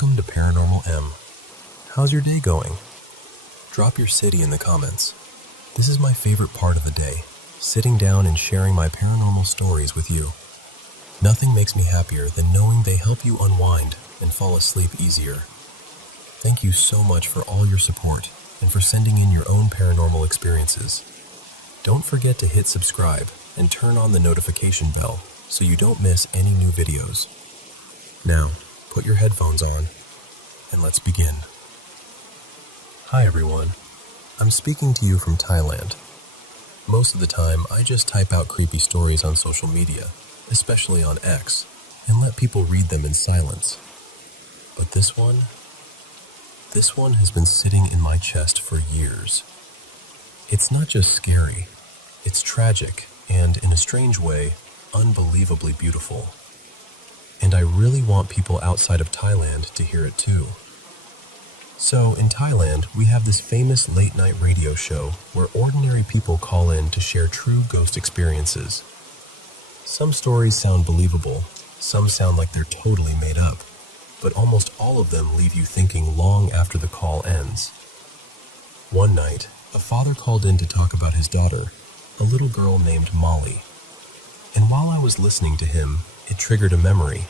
Welcome to Paranormal M. How's your day going? Drop your city in the comments. This is my favorite part of the day, sitting down and sharing my paranormal stories with you. Nothing makes me happier than knowing they help you unwind and fall asleep easier. Thank you so much for all your support and for sending in your own paranormal experiences. Don't forget to hit subscribe and turn on the notification bell so you don't miss any new videos. Now, put your headphones on and let's begin. Hi everyone, I'm speaking to you from Thailand. Most of the time, I just type out creepy stories on social media, especially on X, and let people read them in silence. But this one has been sitting in my chest for years. It's not just scary, it's tragic and, in a strange way, unbelievably beautiful. And I really want people outside of Thailand to hear it too. So, in Thailand, we have this famous late-night radio show where ordinary people call in to share true ghost experiences. Some stories sound believable, some sound like they're totally made up, but almost all of them leave you thinking long after the call ends. One night, a father called in to talk about his daughter, a little girl named Molly. And while I was listening to him, it triggered a memory,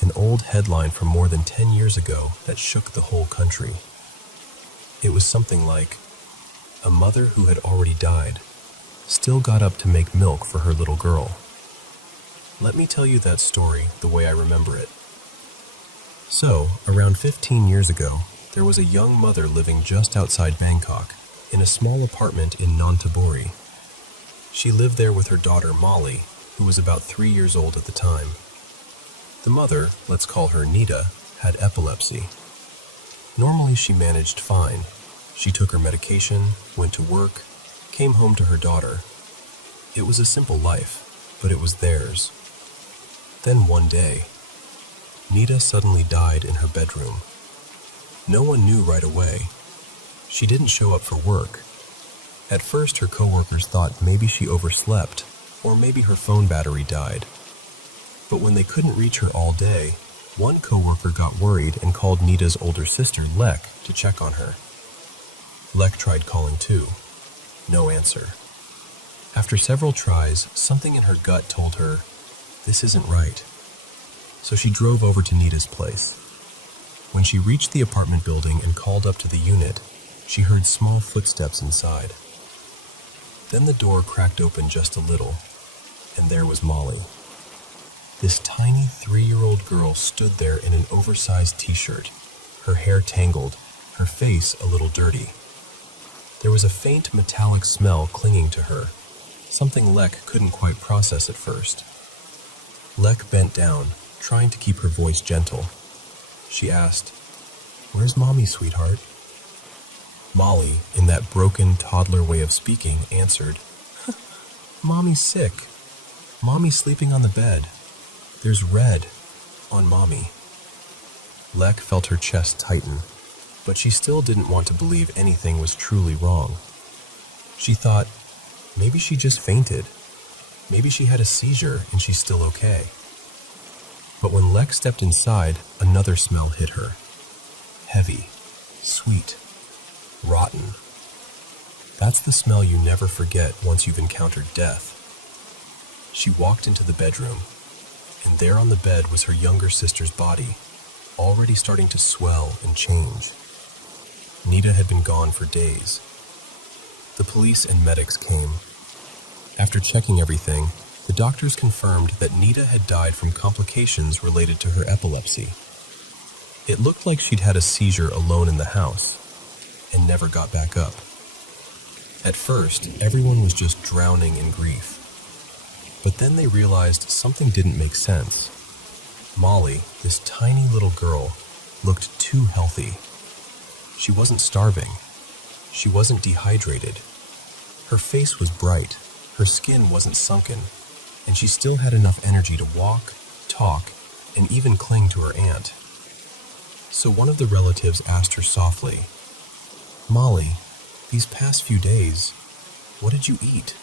an old headline from more than 10 years ago that shook the whole country. It was something like, a mother who had already died still got up to make milk for her little girl. Let me tell you that story the way I remember it. So, around 15 years ago, there was a young mother living just outside Bangkok, in a small apartment in Nonthaburi. She lived there with her daughter Molly, who was about 3 years old at the time. The mother, let's call her Nita, had epilepsy. Normally she managed fine. She took her medication, went to work, came home to her daughter. It was a simple life, but it was theirs. Then one day, Nita suddenly died in her bedroom. No one knew right away. She didn't show up for work. At first her coworkers thought maybe she overslept, or maybe her phone battery died. But when they couldn't reach her all day, one coworker got worried and called Nita's older sister, Lek, to check on her. Lek tried calling too. No answer. After several tries, something in her gut told her, this isn't right. So she drove over to Nita's place. When she reached the apartment building and called up to the unit, she heard small footsteps inside. Then the door cracked open just a little, and there was Molly. This tiny 3-year-old girl stood there in an oversized t-shirt, her hair tangled, her face a little dirty. There was a faint metallic smell clinging to her, something Lek couldn't quite process at first. Lek bent down, trying to keep her voice gentle. She asked, "Where's Mommy, sweetheart?" Molly, in that broken toddler way of speaking, answered, "Mommy's sick. Mommy's sleeping on the bed. There's red on Mommy." Lek felt her chest tighten, but she still didn't want to believe anything was truly wrong. She thought, maybe she just fainted. Maybe she had a seizure and she's still okay. But when Lek stepped inside, another smell hit her. Heavy, sweet, rotten. That's the smell you never forget once you've encountered death. She walked into the bedroom, and there on the bed was her younger sister's body, already starting to swell and change. Nita had been gone for days. The police and medics came. After checking everything, the doctors confirmed that Nita had died from complications related to her epilepsy. It looked like she'd had a seizure alone in the house, and never got back up. At first, everyone was just drowning in grief. But then they realized something didn't make sense. Molly, this tiny little girl, looked too healthy. She wasn't starving. She wasn't dehydrated. Her face was bright, her skin wasn't sunken, and she still had enough energy to walk, talk, and even cling to her aunt. So one of the relatives asked her softly, "Molly, these past few days, what did you eat?"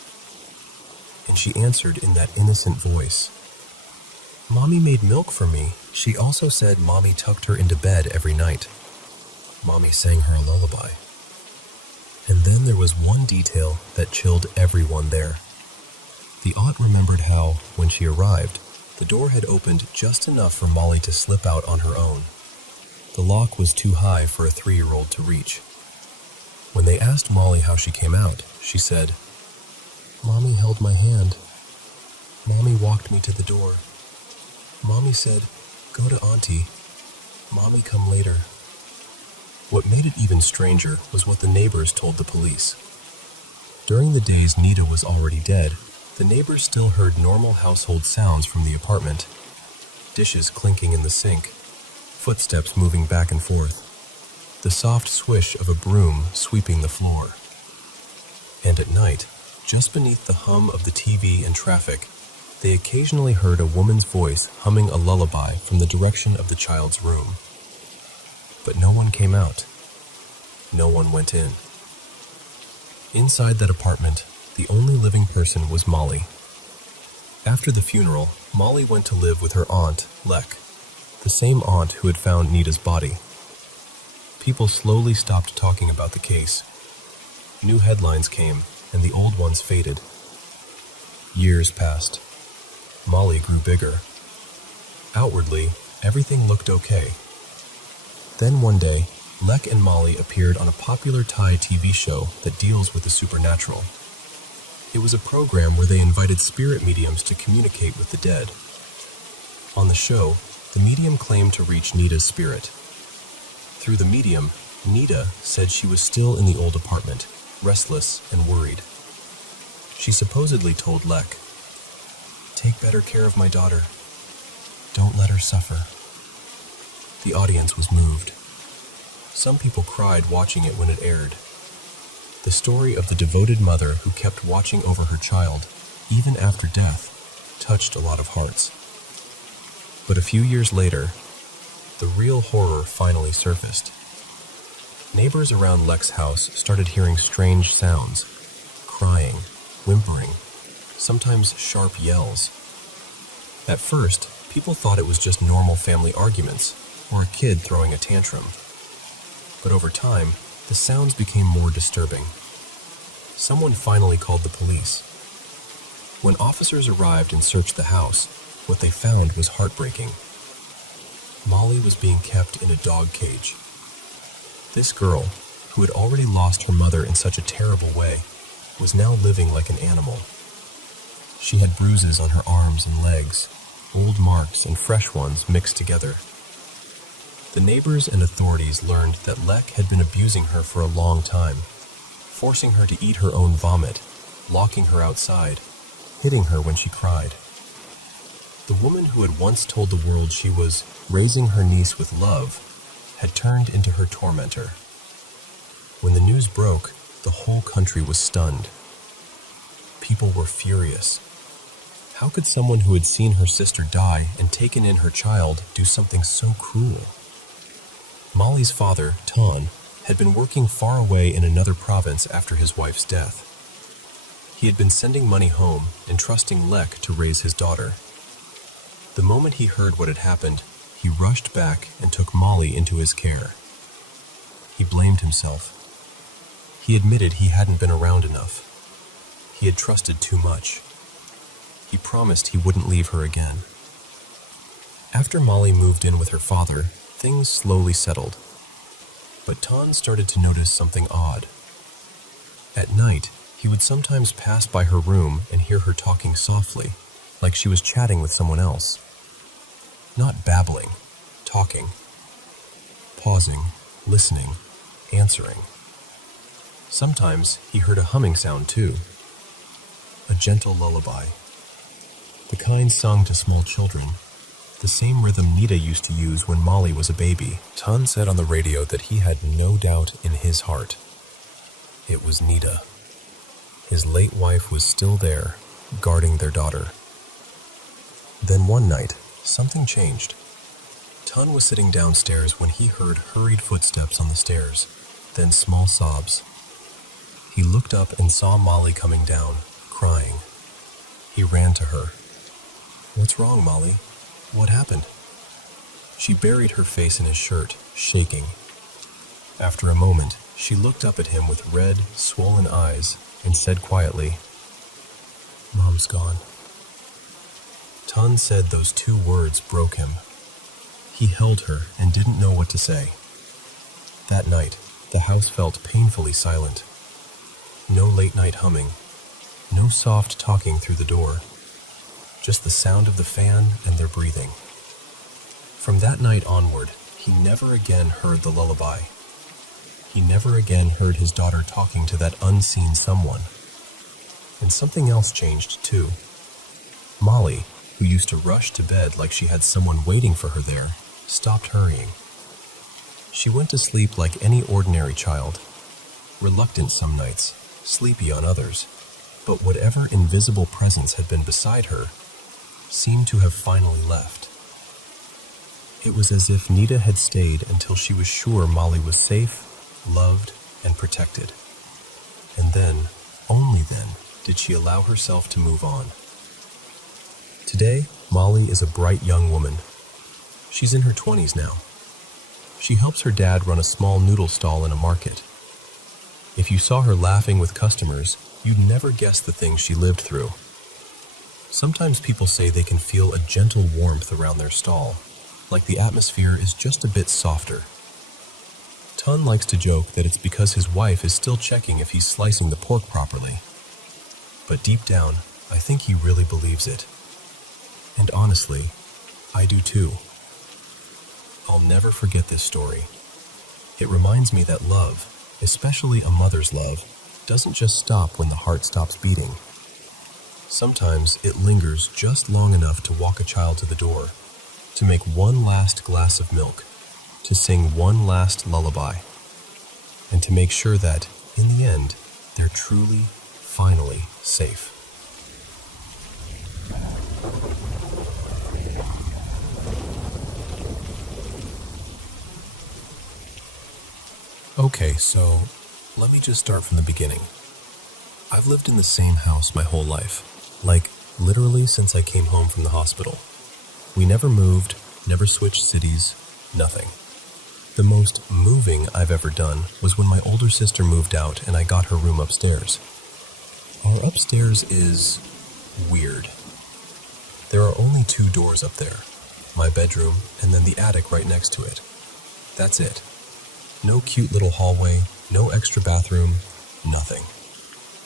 And she answered in that innocent voice, "Mommy made milk for me She also said Mommy tucked her into bed every night. Mommy sang her a lullaby. And then there was one detail that chilled everyone there. The aunt remembered how, when she arrived, the door had opened just enough for Molly to slip out on her own. The lock was too high for a 3-year-old to reach. When they asked Molly how she came out, she said, "Mommy held my hand. Mommy walked me to the door. Mommy said, 'Go to Auntie. Mommy come later.'" What made it even stranger was what the neighbors told the police. During the days Nita was already dead, the neighbors still heard normal household sounds from the apartment. Dishes clinking in the sink, footsteps moving back and forth, the soft swish of a broom sweeping the floor. And at night, just beneath the hum of the TV and traffic, they occasionally heard a woman's voice humming a lullaby from the direction of the child's room. But no one came out. No one went in. Inside that apartment, the only living person was Molly. After the funeral, Molly went to live with her aunt, Lek, the same aunt who had found Nita's body. People slowly stopped talking about the case. New headlines came, and the old ones faded. Years passed. Molly grew bigger. Outwardly, everything looked okay. Then one day, Lek and Molly appeared on a popular Thai TV show that deals with the supernatural. It was a program where they invited spirit mediums to communicate with the dead. On the show, the medium claimed to reach Nita's spirit. Through the medium, Nita said she was still in the old apartment, restless and worried. She supposedly told Lek, "Take better care of my daughter. Don't let her suffer." The audience was moved. Some people cried watching it when it aired. The story of the devoted mother who kept watching over her child, even after death, touched a lot of hearts. But a few years later, the real horror finally surfaced. Neighbors around Lek's house started hearing strange sounds, crying, whimpering, sometimes sharp yells. At first, people thought it was just normal family arguments, or a kid throwing a tantrum. But over time, the sounds became more disturbing. Someone finally called the police. When officers arrived and searched the house, what they found was heartbreaking. Molly was being kept in a dog cage. This girl, who had already lost her mother in such a terrible way, was now living like an animal. She had bruises on her arms and legs, old marks and fresh ones mixed together. The neighbors and authorities learned that Lek had been abusing her for a long time, forcing her to eat her own vomit, locking her outside, hitting her when she cried. The woman who had once told the world she was raising her niece with love had turned into her tormentor. When the news broke, the whole country was stunned. People were furious. How could someone who had seen her sister die and taken in her child do something so cruel? Molly's father, Ton, had been working far away in another province after his wife's death. He had been sending money home and trusting Lek to raise his daughter. The moment he heard what had happened, he rushed back and took Molly into his care. He blamed himself. He admitted he hadn't been around enough. He had trusted too much. He promised he wouldn't leave her again. After Molly moved in with her father, things slowly settled. But Ton started to notice something odd. At night, he would sometimes pass by her room and hear her talking softly, like she was chatting with someone else. Not babbling, talking. Pausing, listening, answering. Sometimes he heard a humming sound too. A gentle lullaby. The kind sung to small children. The same rhythm Nita used to use when Molly was a baby. Ton said on the radio that he had no doubt in his heart. It was Nita. His late wife was still there, guarding their daughter. Then one night, something changed. Ton was sitting downstairs when he heard hurried footsteps on the stairs, then small sobs. He looked up and saw Molly coming down, crying. He ran to her. "What's wrong, Molly? What happened?" She buried her face in his shirt, shaking. After a moment, she looked up at him with red, swollen eyes and said quietly, "Mom's gone." Tun said those 2 words broke him. He held her and didn't know what to say. That night, the house felt painfully silent. No late-night humming, no soft talking through the door, just the sound of the fan and their breathing. From that night onward, he never again heard the lullaby. He never again heard his daughter talking to that unseen someone. And something else changed too. Molly, who used to rush to bed like she had someone waiting for her there, stopped hurrying. She went to sleep like any ordinary child, reluctant some nights, sleepy on others, but whatever invisible presence had been beside her seemed to have finally left. It was as if Nita had stayed until she was sure Molly was safe, loved, and protected. And then, only then, did she allow herself to move on. Today, Molly is a bright young woman. She's in her 20s now. She helps her dad run a small noodle stall in a market. If you saw her laughing with customers, you'd never guess the things she lived through. Sometimes people say they can feel a gentle warmth around their stall, like the atmosphere is just a bit softer. Tun likes to joke that it's because his wife is still checking if he's slicing the pork properly. But deep down, I think he really believes it. And honestly, I do too. I'll never forget this story. It reminds me that love, especially a mother's love, doesn't just stop when the heart stops beating. Sometimes it lingers just long enough to walk a child to the door, to make one last glass of milk, to sing one last lullaby, and to make sure that, in the end, they're truly, finally safe. Okay, so let me just start from the beginning. I've lived in the same house my whole life, like literally since I came home from the hospital. We never moved, never switched cities, nothing. The most moving I've ever done was when my older sister moved out and I got her room upstairs. Our upstairs is weird. There are only 2 doors up there, my bedroom and then the attic right next to it. That's it. No cute little hallway, no extra bathroom, nothing.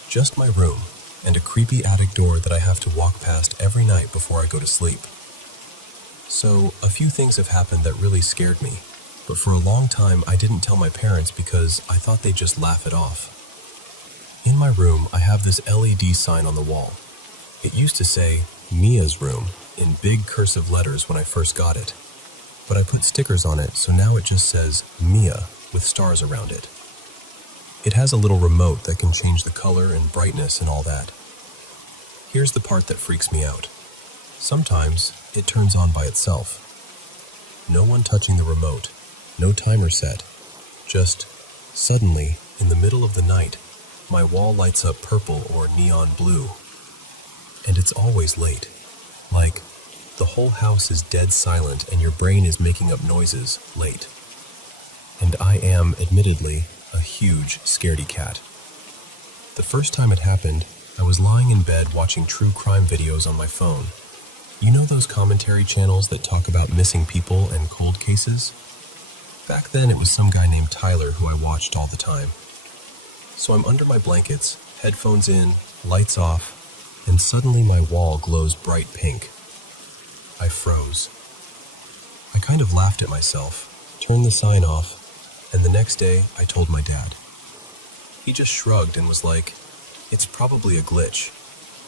Just my room and a creepy attic door that I have to walk past every night before I go to sleep. So, a few things have happened that really scared me, but for a long time I didn't tell my parents because I thought they'd just laugh it off. In my room, I have this LED sign on the wall. It used to say, Mia's room, in big cursive letters when I first got it. But I put stickers on it, so now it just says Mia with stars around it. It has a little remote that can change the color and brightness and all that. Here's the part that freaks me out. Sometimes it turns on by itself. No one touching the remote, no timer set. Just suddenly, in the middle of the night, my wall lights up purple or neon blue. And it's always late. Like, the whole house is dead silent and your brain is making up noises late. And I am, admittedly, a huge scaredy cat. The first time it happened, I was lying in bed watching true crime videos on my phone. You know those commentary channels that talk about missing people and cold cases? Back then it was some guy named Tyler who I watched all the time. So I'm under my blankets, headphones in, lights off, and suddenly my wall glows bright pink. I froze. I kind of laughed at myself, turned the sign off, and the next day I told my dad. He just shrugged and was like, "It's probably a glitch,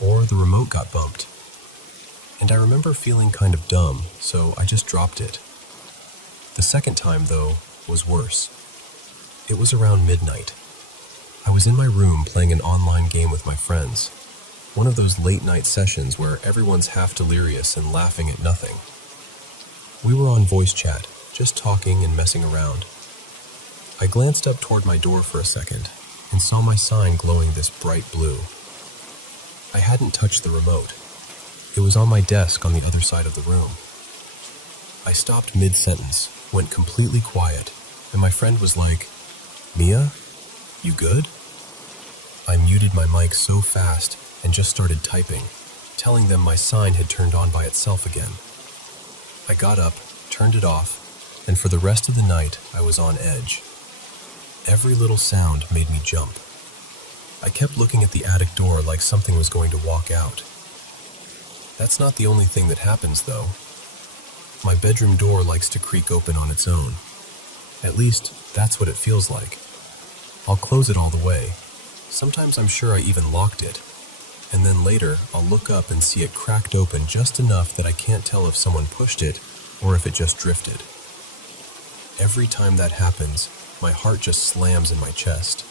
or the remote got bumped." And I remember feeling kind of dumb, so I just dropped it. The second time, though, was worse. It was around midnight. I was in my room playing an online game with my friends, one of those late-night sessions where everyone's half delirious and laughing at nothing. We were on voice chat, just talking and messing around. I glanced up toward my door for a second and saw my sign glowing this bright blue. I hadn't touched the remote. It was on my desk on the other side of the room. I stopped mid-sentence, went completely quiet, and my friend was like, "Mia, you good?" I muted my mic so fast and just started typing, telling them my sign had turned on by itself again. I got up, turned it off, and for the rest of the night I was on edge. Every little sound made me jump. I kept looking at the attic door like something was going to walk out. That's not the only thing that happens, though. My bedroom door likes to creak open on its own. At least, that's what it feels like. I'll close it all the way. Sometimes I'm sure I even locked it. And then later, I'll look up and see it cracked open just enough that I can't tell if someone pushed it or if it just drifted. Every time that happens, my heart just slams in my chest.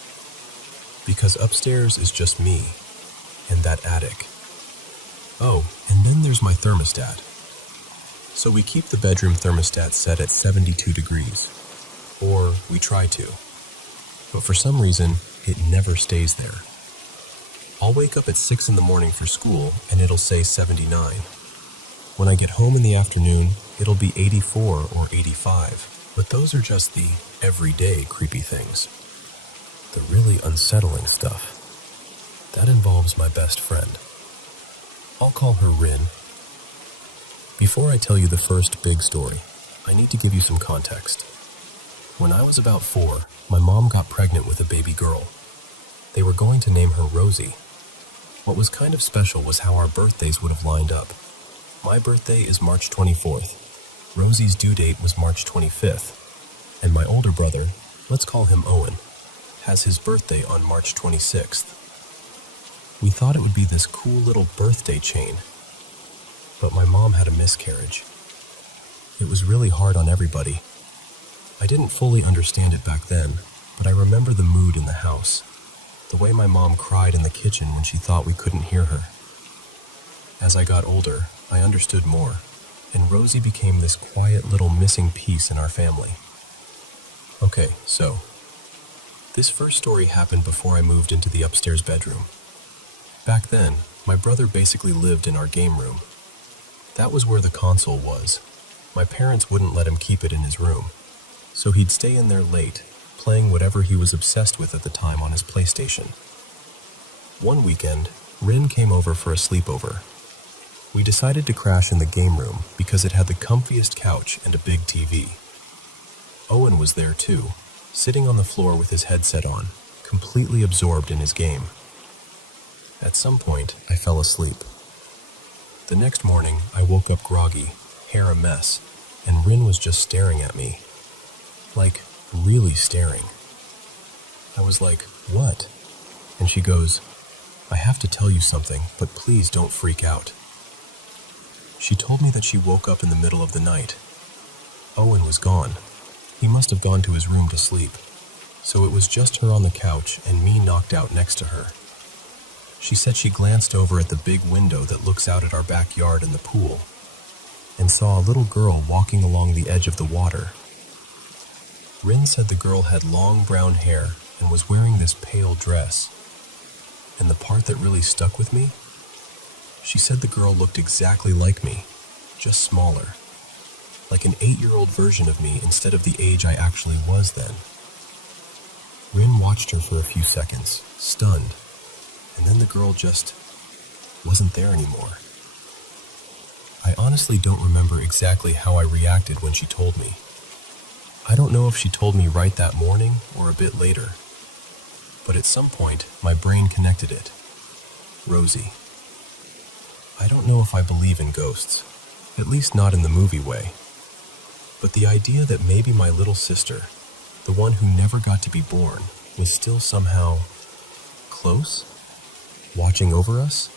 Because upstairs is just me and that attic. Oh, and then there's my thermostat. So we keep the bedroom thermostat set at 72 degrees. Or we try to. But for some reason, it never stays there. I'll wake up at 6 in the morning for school and it'll say 79. When I get home in the afternoon, it'll be 84 or 85. But those are just the everyday creepy things. The really unsettling stuff. That involves my best friend. I'll call her Rin. Before I tell you the first big story, I need to give you some context. When I was about 4, my mom got pregnant with a baby girl. They were going to name her Rosie. What was kind of special was how our birthdays would have lined up. My birthday is March 24th. Rosie's due date was March 25th. And my older brother, let's call him Owen, has his birthday on March 26th. We thought it would be this cool little birthday chain. But my mom had a miscarriage. It was really hard on everybody. I didn't fully understand it back then, but I remember the mood in the house. The way my mom cried in the kitchen when she thought we couldn't hear her. As I got older, I understood more, and Rosie became this quiet little missing piece in our family. Okay, so, this first story happened before I moved into the upstairs bedroom. Back then, my brother basically lived in our game room. That was where the console was. My parents wouldn't let him keep it in his room, so he'd stay in there late, playing whatever he was obsessed with at the time on his PlayStation. One weekend, Rin came over for a sleepover. We decided to crash in the game room because it had the comfiest couch and a big TV. Owen was there too, sitting on the floor with his headset on, completely absorbed in his game. At some point, I fell asleep. The next morning, I woke up groggy, hair a mess, and Rin was just staring at me. Like, really staring. I was like, "What?" And she goes, "I have to tell you something, but please don't freak out." She told me that she woke up in the middle of the night. Owen was gone. He must have gone to his room to sleep. So it was just her on the couch and me knocked out next to her. She said she glanced over at the big window that looks out at our backyard and the pool, and saw a little girl walking along the edge of the water. Rin said the girl had long brown hair and was wearing this pale dress. And the part that really stuck with me? She said the girl looked exactly like me, just smaller. Like an 8-year-old version of me instead of the age I actually was then. Rin watched her for a few seconds, stunned, and then the girl just wasn't there anymore. I honestly don't remember exactly how I reacted when she told me. I don't know if she told me right that morning or a bit later, but at some point my brain connected it. Rosie. I don't know if I believe in ghosts, at least not in the movie way, but the idea that maybe my little sister, the one who never got to be born, was still somehow close, watching over us,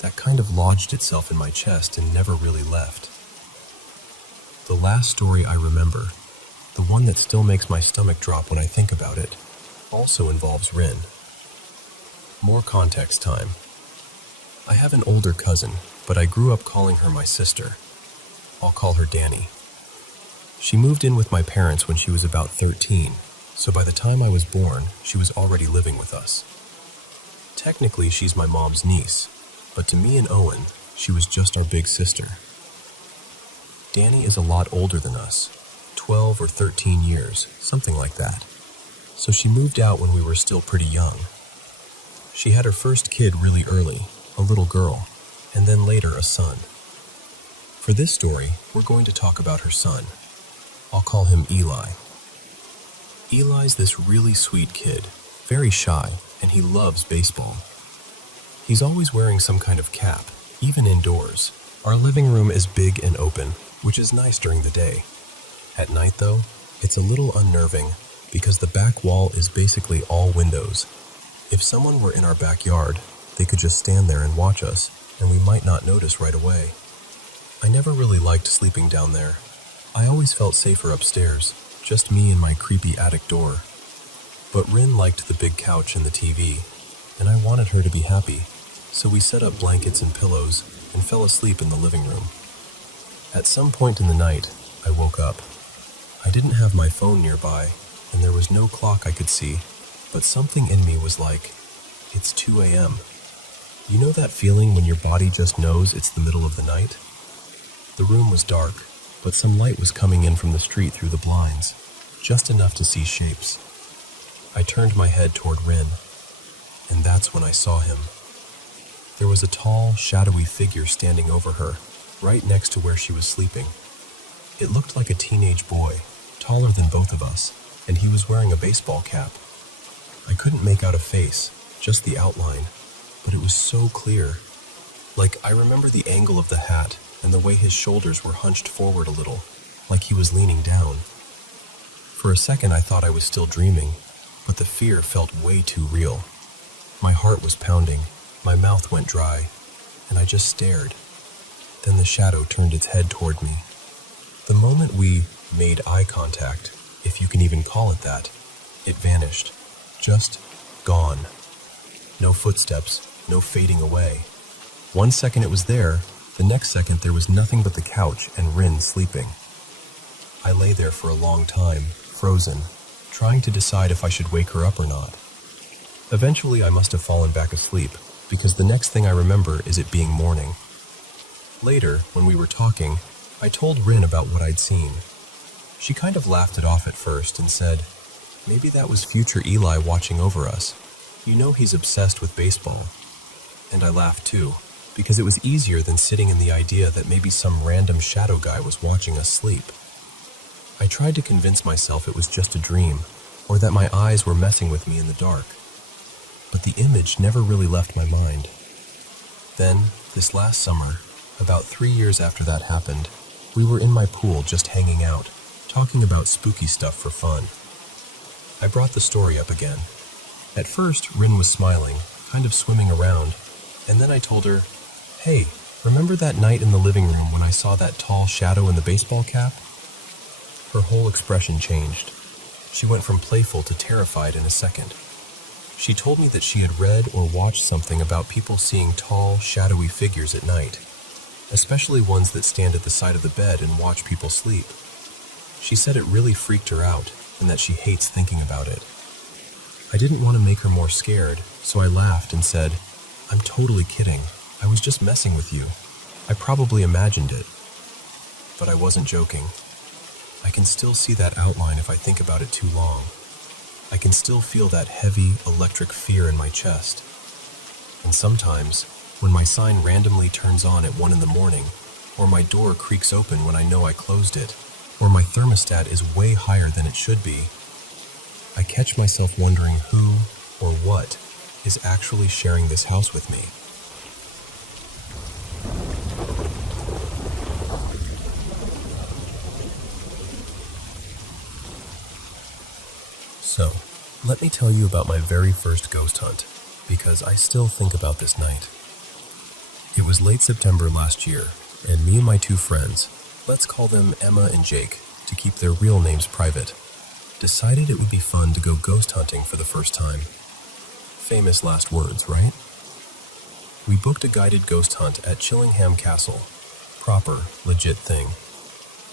that kind of lodged itself in my chest and never really left. The last story I remember, the one that still makes my stomach drop when I think about it, also involves Rin. More context time. I have an older cousin, but I grew up calling her my sister. I'll call her Danny. She moved in with my parents when she was about 13, so by the time I was born, she was already living with us. Technically, she's my mom's niece, but to me and Owen, she was just our big sister. Danny is a lot older than us, 12 or 13 years, something like that. So she moved out when we were still pretty young. She had her first kid really early, a little girl, and then later a son. For this story, we're going to talk about her son. I'll call him Eli. Eli's this really sweet kid, very shy, and he loves baseball. He's always wearing some kind of cap, even indoors. Our living room is big and open, which is nice during the day. At night, though, it's a little unnerving because the back wall is basically all windows. If someone were in our backyard, they could just stand there and watch us, and we might not notice right away. I never really liked sleeping down there. I always felt safer upstairs, just me and my creepy attic door. But Rin liked the big couch and the TV, and I wanted her to be happy, so we set up blankets and pillows and fell asleep in the living room. At some point in the night, I woke up. I didn't have my phone nearby, and there was no clock I could see, but something in me was like, it's 2 a.m. You know that feeling when your body just knows it's the middle of the night? The room was dark, but some light was coming in from the street through the blinds, just enough to see shapes. I turned my head toward Rin, and that's when I saw him. There was a tall, shadowy figure standing over her, right next to where she was sleeping. It looked like a teenage boy, taller than both of us, and he was wearing a baseball cap. I couldn't make out a face, just the outline, but it was so clear. Like, I remember the angle of the hat and the way his shoulders were hunched forward a little, like he was leaning down. For a second I thought I was still dreaming, but the fear felt way too real. My heart was pounding, my mouth went dry, and I just stared. Then the shadow turned its head toward me. The moment we made eye contact, if you can even call it that, it vanished. Just gone. No footsteps, no fading away. 1 second it was there, the next second there was nothing but the couch and Rin sleeping. I lay there for a long time, frozen, trying to decide if I should wake her up or not. Eventually I must have fallen back asleep, because the next thing I remember is it being morning. Later, when we were talking, I told Rin about what I'd seen. She kind of laughed it off at first and said, maybe that was future Eli watching over us. You know he's obsessed with baseball. And I laughed too, because it was easier than sitting in the idea that maybe some random shadow guy was watching us sleep. I tried to convince myself it was just a dream, or that my eyes were messing with me in the dark. But the image never really left my mind. Then, this last summer, about 3 years after that happened, we were in my pool just hanging out, talking about spooky stuff for fun. I brought the story up again. At first, Rin was smiling, kind of swimming around, and then I told her, hey, remember that night in the living room when I saw that tall shadow in the baseball cap? Her whole expression changed. She went from playful to terrified in a second. She told me that she had read or watched something about people seeing tall, shadowy figures at night, especially ones that stand at the side of the bed and watch people sleep. She said it really freaked her out and that she hates thinking about it. I didn't want to make her more scared, so I laughed and said, I'm totally kidding. I was just messing with you. I probably imagined it. But I wasn't joking. I can still see that outline if I think about it too long. I can still feel that heavy, electric fear in my chest. And sometimes, when my sign randomly turns on at 1 in the morning, or my door creaks open when I know I closed it, or my thermostat is way higher than it should be, I catch myself wondering who or what is actually sharing this house with me. So, let me tell you about my very first ghost hunt, because I still think about this night. It was late September last year, and me and my 2 friends, let's call them Emma and Jake, to keep their real names private, decided it would be fun to go ghost hunting for the first time. Famous last words, right? We booked a guided ghost hunt at Chillingham Castle. Proper, legit thing.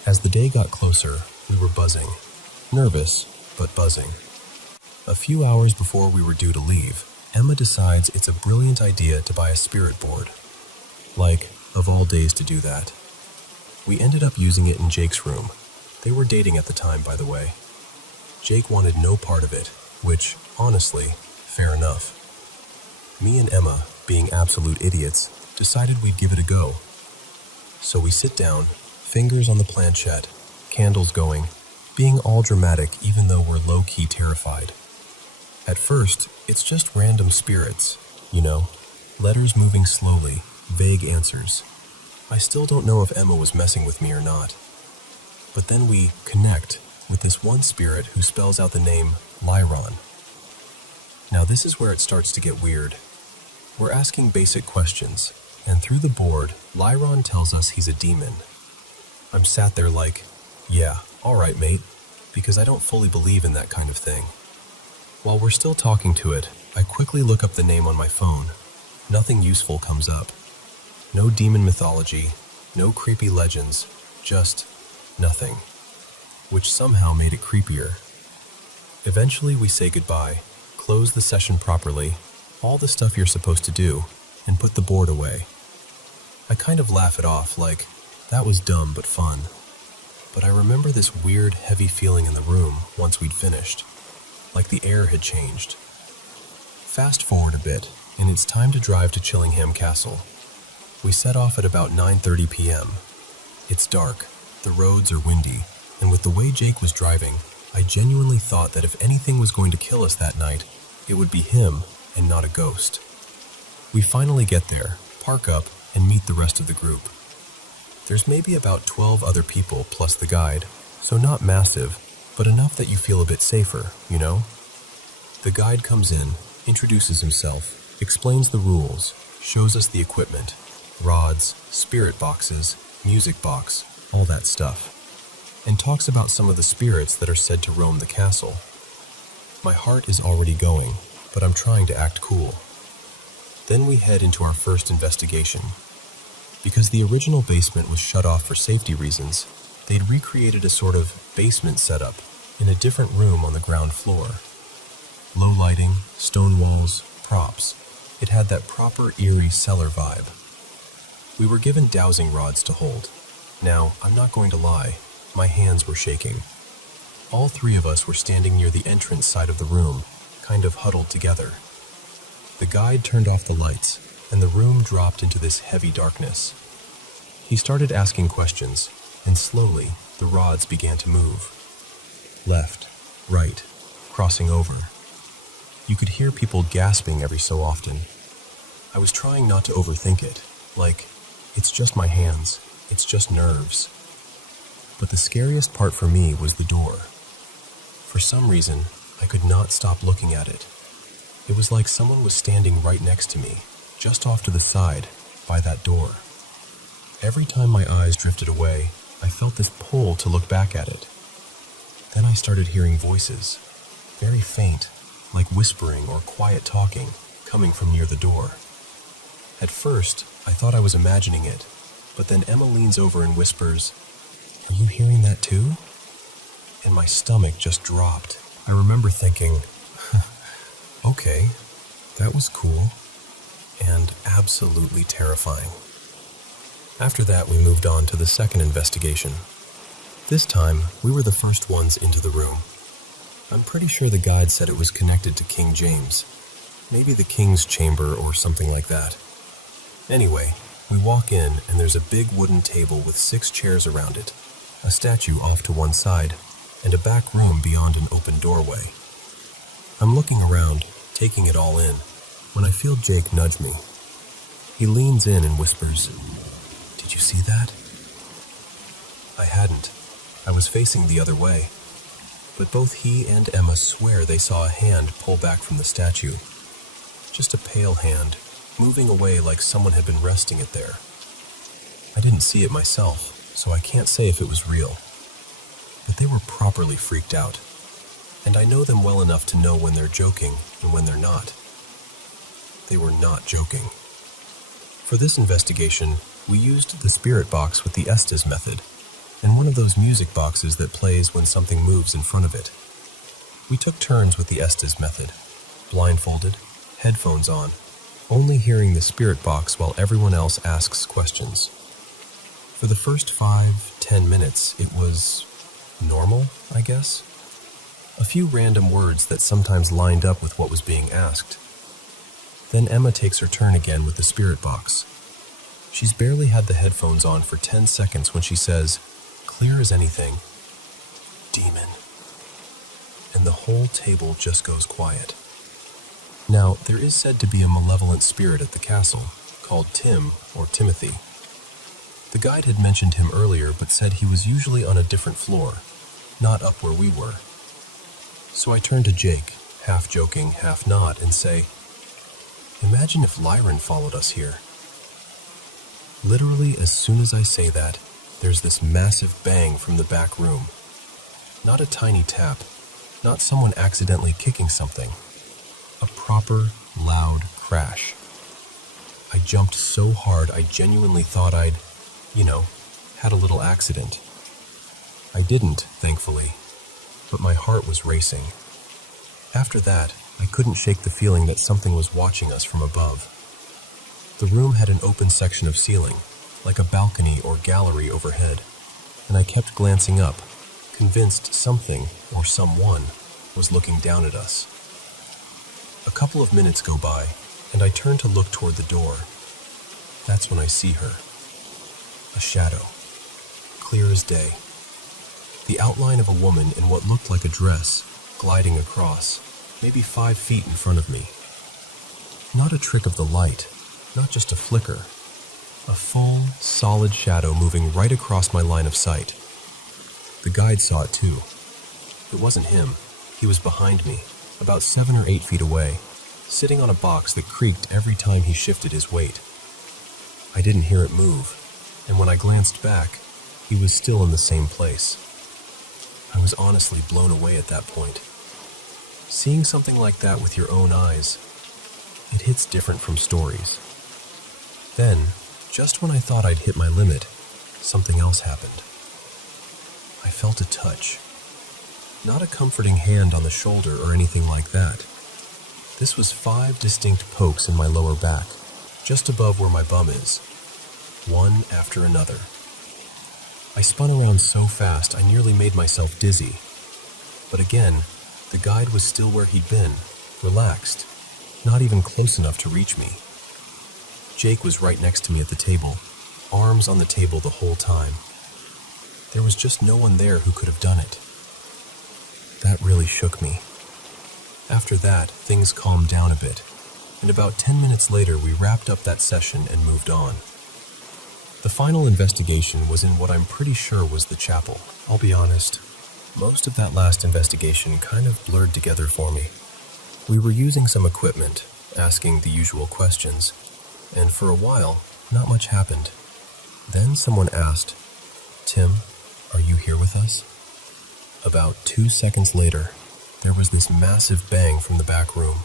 As the day got closer, we were buzzing. Nervous, but buzzing. A few hours before we were due to leave, Emma decides it's a brilliant idea to buy a spirit board. Like, of all days to do that. We ended up using it in Jake's room. They were dating at the time, by the way. Jake wanted no part of it, which, honestly, fair enough. Me and Emma, being absolute idiots, decided we'd give it a go. So we sit down, fingers on the planchette, candles going, being all dramatic even though we're low-key terrified. At first, it's just random spirits, letters moving slowly, vague answers. I still don't know if Emma was messing with me or not. But then we connect with this one spirit who spells out the name Lyron. Now this is where it starts to get weird. We're asking basic questions, and through the board, Lyron tells us he's a demon. I'm sat there like, yeah, alright mate, because I don't fully believe in that kind of thing. While we're still talking to it, I quickly look up the name on my phone. Nothing useful comes up. No demon mythology, no creepy legends, just nothing. Which somehow made it creepier. Eventually we say goodbye, close the session properly, all the stuff you're supposed to do, and put the board away. I kind of laugh it off like, that was dumb but fun. But I remember this weird, heavy feeling in the room once we'd finished, like the air had changed. Fast forward a bit, and it's time to drive to Chillingham Castle. We set off at about 9:30 p.m. It's dark, the roads are windy, and with the way Jake was driving, I genuinely thought that if anything was going to kill us that night, it would be him and not a ghost. We finally get there, park up, and meet the rest of the group. There's maybe about 12 other people plus the guide, so not massive, but enough that you feel a bit safer, The guide comes in, introduces himself, explains the rules, shows us the equipment, rods, spirit boxes, music box, all that stuff, and talks about some of the spirits that are said to roam the castle. My heart is already going, but I'm trying to act cool. Then we head into our first investigation. Because the original basement was shut off for safety reasons, they'd recreated a sort of basement setup in a different room on the ground floor. Low lighting, stone walls, props. It had that proper eerie cellar vibe. We were given dowsing rods to hold. Now, I'm not going to lie, my hands were shaking. All three of us were standing near the entrance side of the room, kind of huddled together. The guide turned off the lights, and the room dropped into this heavy darkness. He started asking questions, and slowly, the rods began to move. Left, right, crossing over. You could hear people gasping every so often. I was trying not to overthink it, like, it's just my hands, it's just nerves. But the scariest part for me was the door. For some reason, I could not stop looking at it. It was like someone was standing right next to me, just off to the side, by that door. Every time my eyes drifted away, I felt this pull to look back at it. Then I started hearing voices, very faint, like whispering or quiet talking, coming from near the door. At first, I thought I was imagining it, but then Emma leans over and whispers, "Are you hearing that too?" And my stomach just dropped. I remember thinking, okay, that was cool, and absolutely terrifying. After that, we moved on to the second investigation. This time, we were the first ones into the room. I'm pretty sure the guide said it was connected to King James. Maybe the King's Chamber or something like that. Anyway, we walk in and there's a big wooden table with 6 chairs around it, a statue off to one side, and a back room beyond an open doorway. I'm looking around, taking it all in, when I feel Jake nudge me. He leans in and whispers, "Did you see that?" I hadn't. I was facing the other way. But both he and Emma swear they saw a hand pull back from the statue. Just a pale hand, moving away like someone had been resting it there. I didn't see it myself, so I can't say if it was real. But they were properly freaked out. And I know them well enough to know when they're joking and when they're not. They were not joking. For this investigation, we used the spirit box with the Estes method, and one of those music boxes that plays when something moves in front of it. We took turns with the Estes method, blindfolded, headphones on, only hearing the spirit box while everyone else asks questions. For the first 5-10 minutes, it was normal, I guess. A few random words that sometimes lined up with what was being asked. Then Emma takes her turn again with the spirit box. She's barely had the headphones on for 10 seconds when she says, clear as anything, demon. And the whole table just goes quiet. Now, there is said to be a malevolent spirit at the castle, called Tim or Timothy. The guide had mentioned him earlier, but said he was usually on a different floor, not up where we were. So I turn to Jake, half joking, half not, and say, imagine if Lyran followed us here. Literally, as soon as I say that, there's this massive bang from the back room. Not a tiny tap, not someone accidentally kicking something. A proper, loud crash. I jumped so hard I genuinely thought I'd, had a little accident. I didn't, thankfully, but my heart was racing. After that, I couldn't shake the feeling that something was watching us from above. The room had an open section of ceiling, like a balcony or gallery overhead, and I kept glancing up, convinced something or someone was looking down at us. A couple of minutes go by, and I turn to look toward the door. That's when I see her. A shadow, clear as day. The outline of a woman in what looked like a dress, gliding across, maybe 5 feet in front of me. Not a trick of the light, not just a flicker. A full, solid shadow moving right across my line of sight. The guide saw it too. It wasn't him. He was behind me, about 7 or 8 feet away, sitting on a box that creaked every time he shifted his weight. I didn't hear it move, and when I glanced back, he was still in the same place. I was honestly blown away at that point. Seeing something like that with your own eyes, it hits different from stories. Then, just when I thought I'd hit my limit, something else happened. I felt a touch. Not a comforting hand on the shoulder or anything like that. This was 5 distinct pokes in my lower back, just above where my bum is, one after another. I spun around so fast I nearly made myself dizzy. But again, the guide was still where he'd been, relaxed, not even close enough to reach me. Jake was right next to me at the table, arms on the table the whole time. There was just no one there who could have done it. That really shook me. After that, things calmed down a bit, and about 10 minutes later we wrapped up that session and moved on. The final investigation was in what I'm pretty sure was the chapel. I'll be honest, most of that last investigation kind of blurred together for me. We were using some equipment, asking the usual questions, and for a while, not much happened. Then someone asked, "Tim, are you here with us?" About 2 seconds later, there was this massive bang from the back room,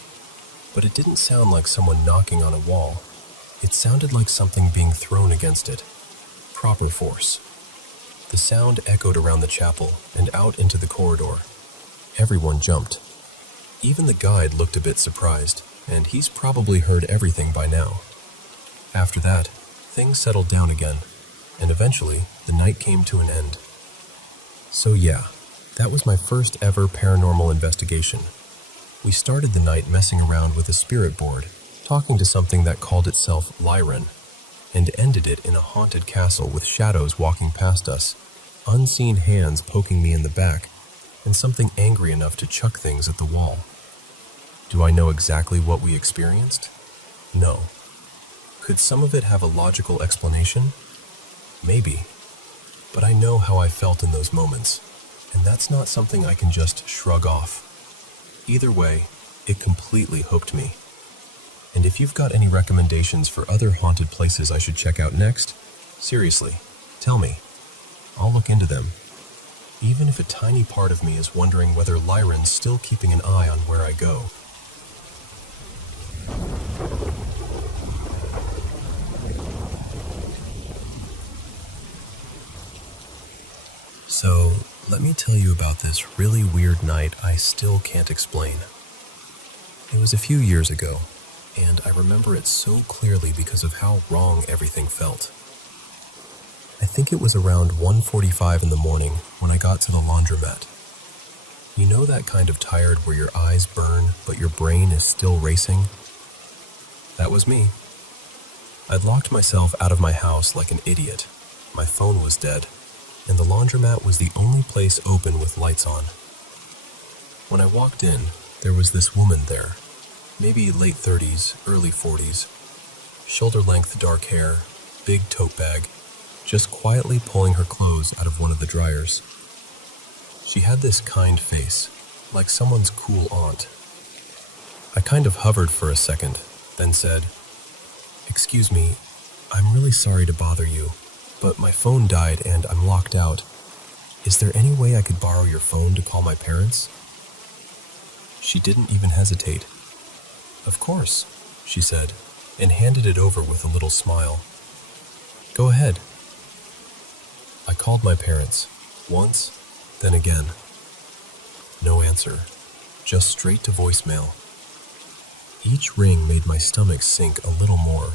but it didn't sound like someone knocking on a wall. It sounded like something being thrown against it. Proper force. The sound echoed around the chapel and out into the corridor. Everyone jumped. Even the guide looked a bit surprised, and he's probably heard everything by now. After that, things settled down again, and eventually, the night came to an end. So yeah, that was my first ever paranormal investigation. We started the night messing around with a spirit board, talking to something that called itself Lyran, and ended it in a haunted castle with shadows walking past us, unseen hands poking me in the back, and something angry enough to chuck things at the wall. Do I know exactly what we experienced? No. Could some of it have a logical explanation? Maybe. But I know how I felt in those moments, and that's not something I can just shrug off. Either way, it completely hooked me. And if you've got any recommendations for other haunted places I should check out next, seriously, tell me. I'll look into them. Even if a tiny part of me is wondering whether Lyran's still keeping an eye on where I go. So, let me tell you about this really weird night I still can't explain. It was a few years ago, and I remember it so clearly because of how wrong everything felt. I think think it was around 1:45 in the morning when I got to the laundromat. You know that kind of tired where your eyes burn, but your brain is still racing? That was me. I'd locked myself out of my house like an idiot. My phone was dead, and the laundromat was the only place open with lights on. When I walked in, there was this woman there, maybe late 30s, early 40s, shoulder-length dark hair, big tote bag, just quietly pulling her clothes out of one of the dryers. She had this kind face, like someone's cool aunt. I kind of hovered for a second, then said, "Excuse me, I'm really sorry to bother you, but my phone died and I'm locked out. Is there any way I could borrow your phone to call my parents?" She didn't even hesitate. "Of course," she said, and handed it over with a little smile. "Go ahead." I called my parents, once, then again. No answer, just straight to voicemail. Each ring made my stomach sink a little more.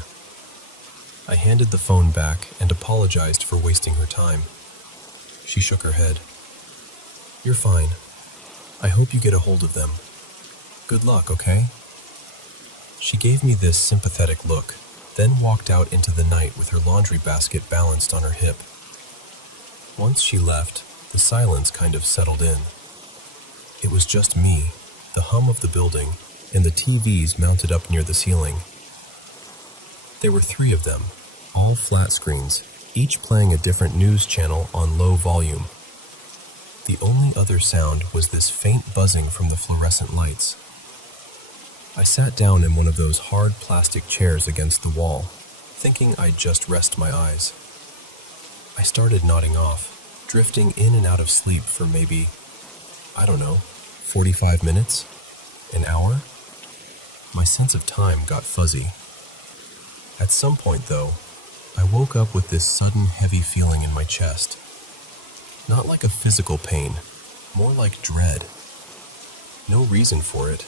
I handed the phone back and apologized for wasting her time. She shook her head. "You're fine. I hope you get a hold of them. Good luck, okay?" She gave me this sympathetic look, then walked out into the night with her laundry basket balanced on her hip. Once she left, the silence kind of settled in. It was just me, the hum of the building, and the TVs mounted up near the ceiling. There were 3 of them, all flat screens, each playing a different news channel on low volume. The only other sound was this faint buzzing from the fluorescent lights. I sat down in one of those hard plastic chairs against the wall, thinking I'd just rest my eyes. I started nodding off, drifting in and out of sleep for maybe, 45 minutes? An hour? My sense of time got fuzzy. At some point, though, I woke up with this sudden heavy feeling in my chest. Not like a physical pain, more like dread. No reason for it.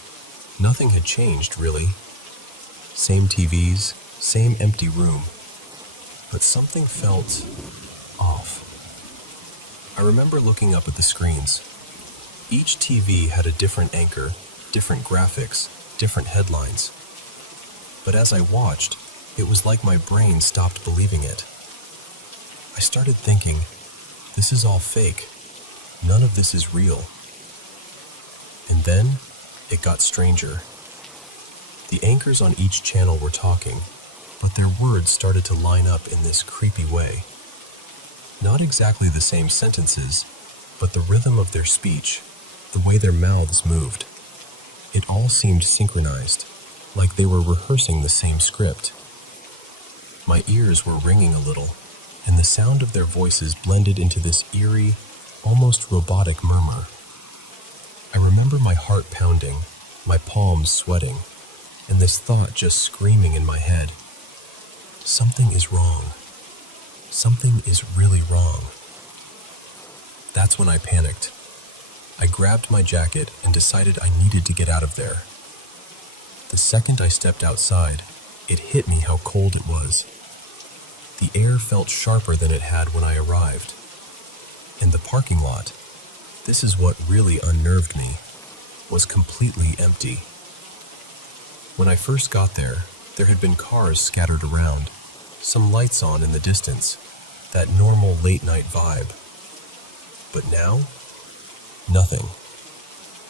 Nothing had changed, really. Same TVs, same empty room. But something felt off. I remember looking up at the screens. Each TV had a different anchor, different graphics, different headlines. But as I watched, it was like my brain stopped believing it. I started thinking, this is all fake. None of this is real. And then, it got stranger. The anchors on each channel were talking, but their words started to line up in this creepy way. Not exactly the same sentences, but the rhythm of their speech, the way their mouths moved. It all seemed synchronized, like they were rehearsing the same script. My ears were ringing a little, and the sound of their voices blended into this eerie, almost robotic murmur. I remember my heart pounding, my palms sweating, and this thought just screaming in my head. Something is wrong. Something is really wrong. That's when I panicked. I grabbed my jacket and decided I needed to get out of there. The second I stepped outside, it hit me how cold it was. The air felt sharper than it had when I arrived. And the parking lot, this is what really unnerved me, was completely empty. When I first got there, there had been cars scattered around, some lights on in the distance, that normal late-night vibe. But now, nothing.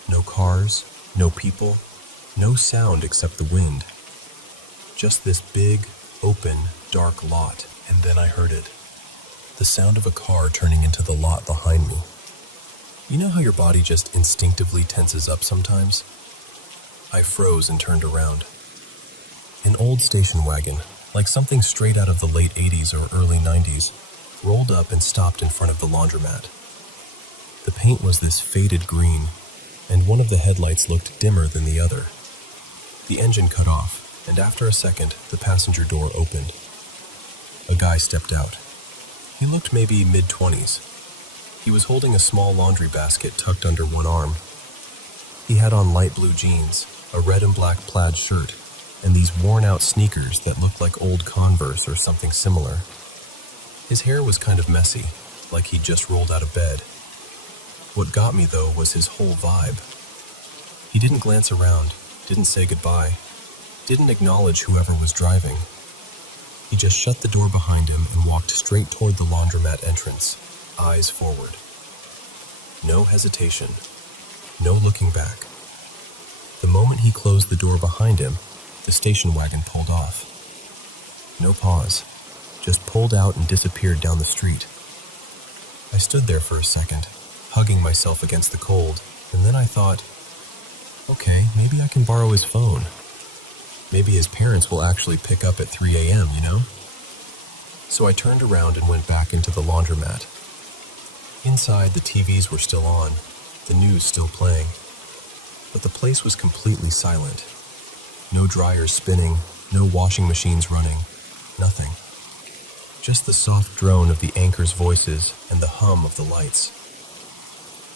No cars, no people, no sound except the wind. Just this big, open, dark lot, and then I heard it. The sound of a car turning into the lot behind me. You know how your body just instinctively tenses up sometimes? I froze and turned around. An old station wagon, like something straight out of the late 80s or early 90s, rolled up and stopped in front of the laundromat. The paint was this faded green, and one of the headlights looked dimmer than the other. The engine cut off, and after a second, the passenger door opened. A guy stepped out. He looked maybe mid-20s. He was holding a small laundry basket tucked under one arm. He had on light blue jeans, a red and black plaid shirt, and these worn-out sneakers that looked like old Converse or something similar. His hair was kind of messy, like he'd just rolled out of bed. What got me, though, was his whole vibe. He didn't glance around, didn't say goodbye, didn't acknowledge whoever was driving. He just shut the door behind him and walked straight toward the laundromat entrance, eyes forward. No hesitation, no looking back. The moment he closed the door behind him, the station wagon pulled off. No pause, just pulled out and disappeared down the street. I stood there for a second, hugging myself against the cold, and then I thought, okay, maybe I can borrow his phone. Maybe his parents will actually pick up at 3 a.m., you know? So I turned around and went back into the laundromat. Inside, the TVs were still on, the news still playing. But the place was completely silent. No dryers spinning, no washing machines running, nothing. Just the soft drone of the anchor's voices and the hum of the lights.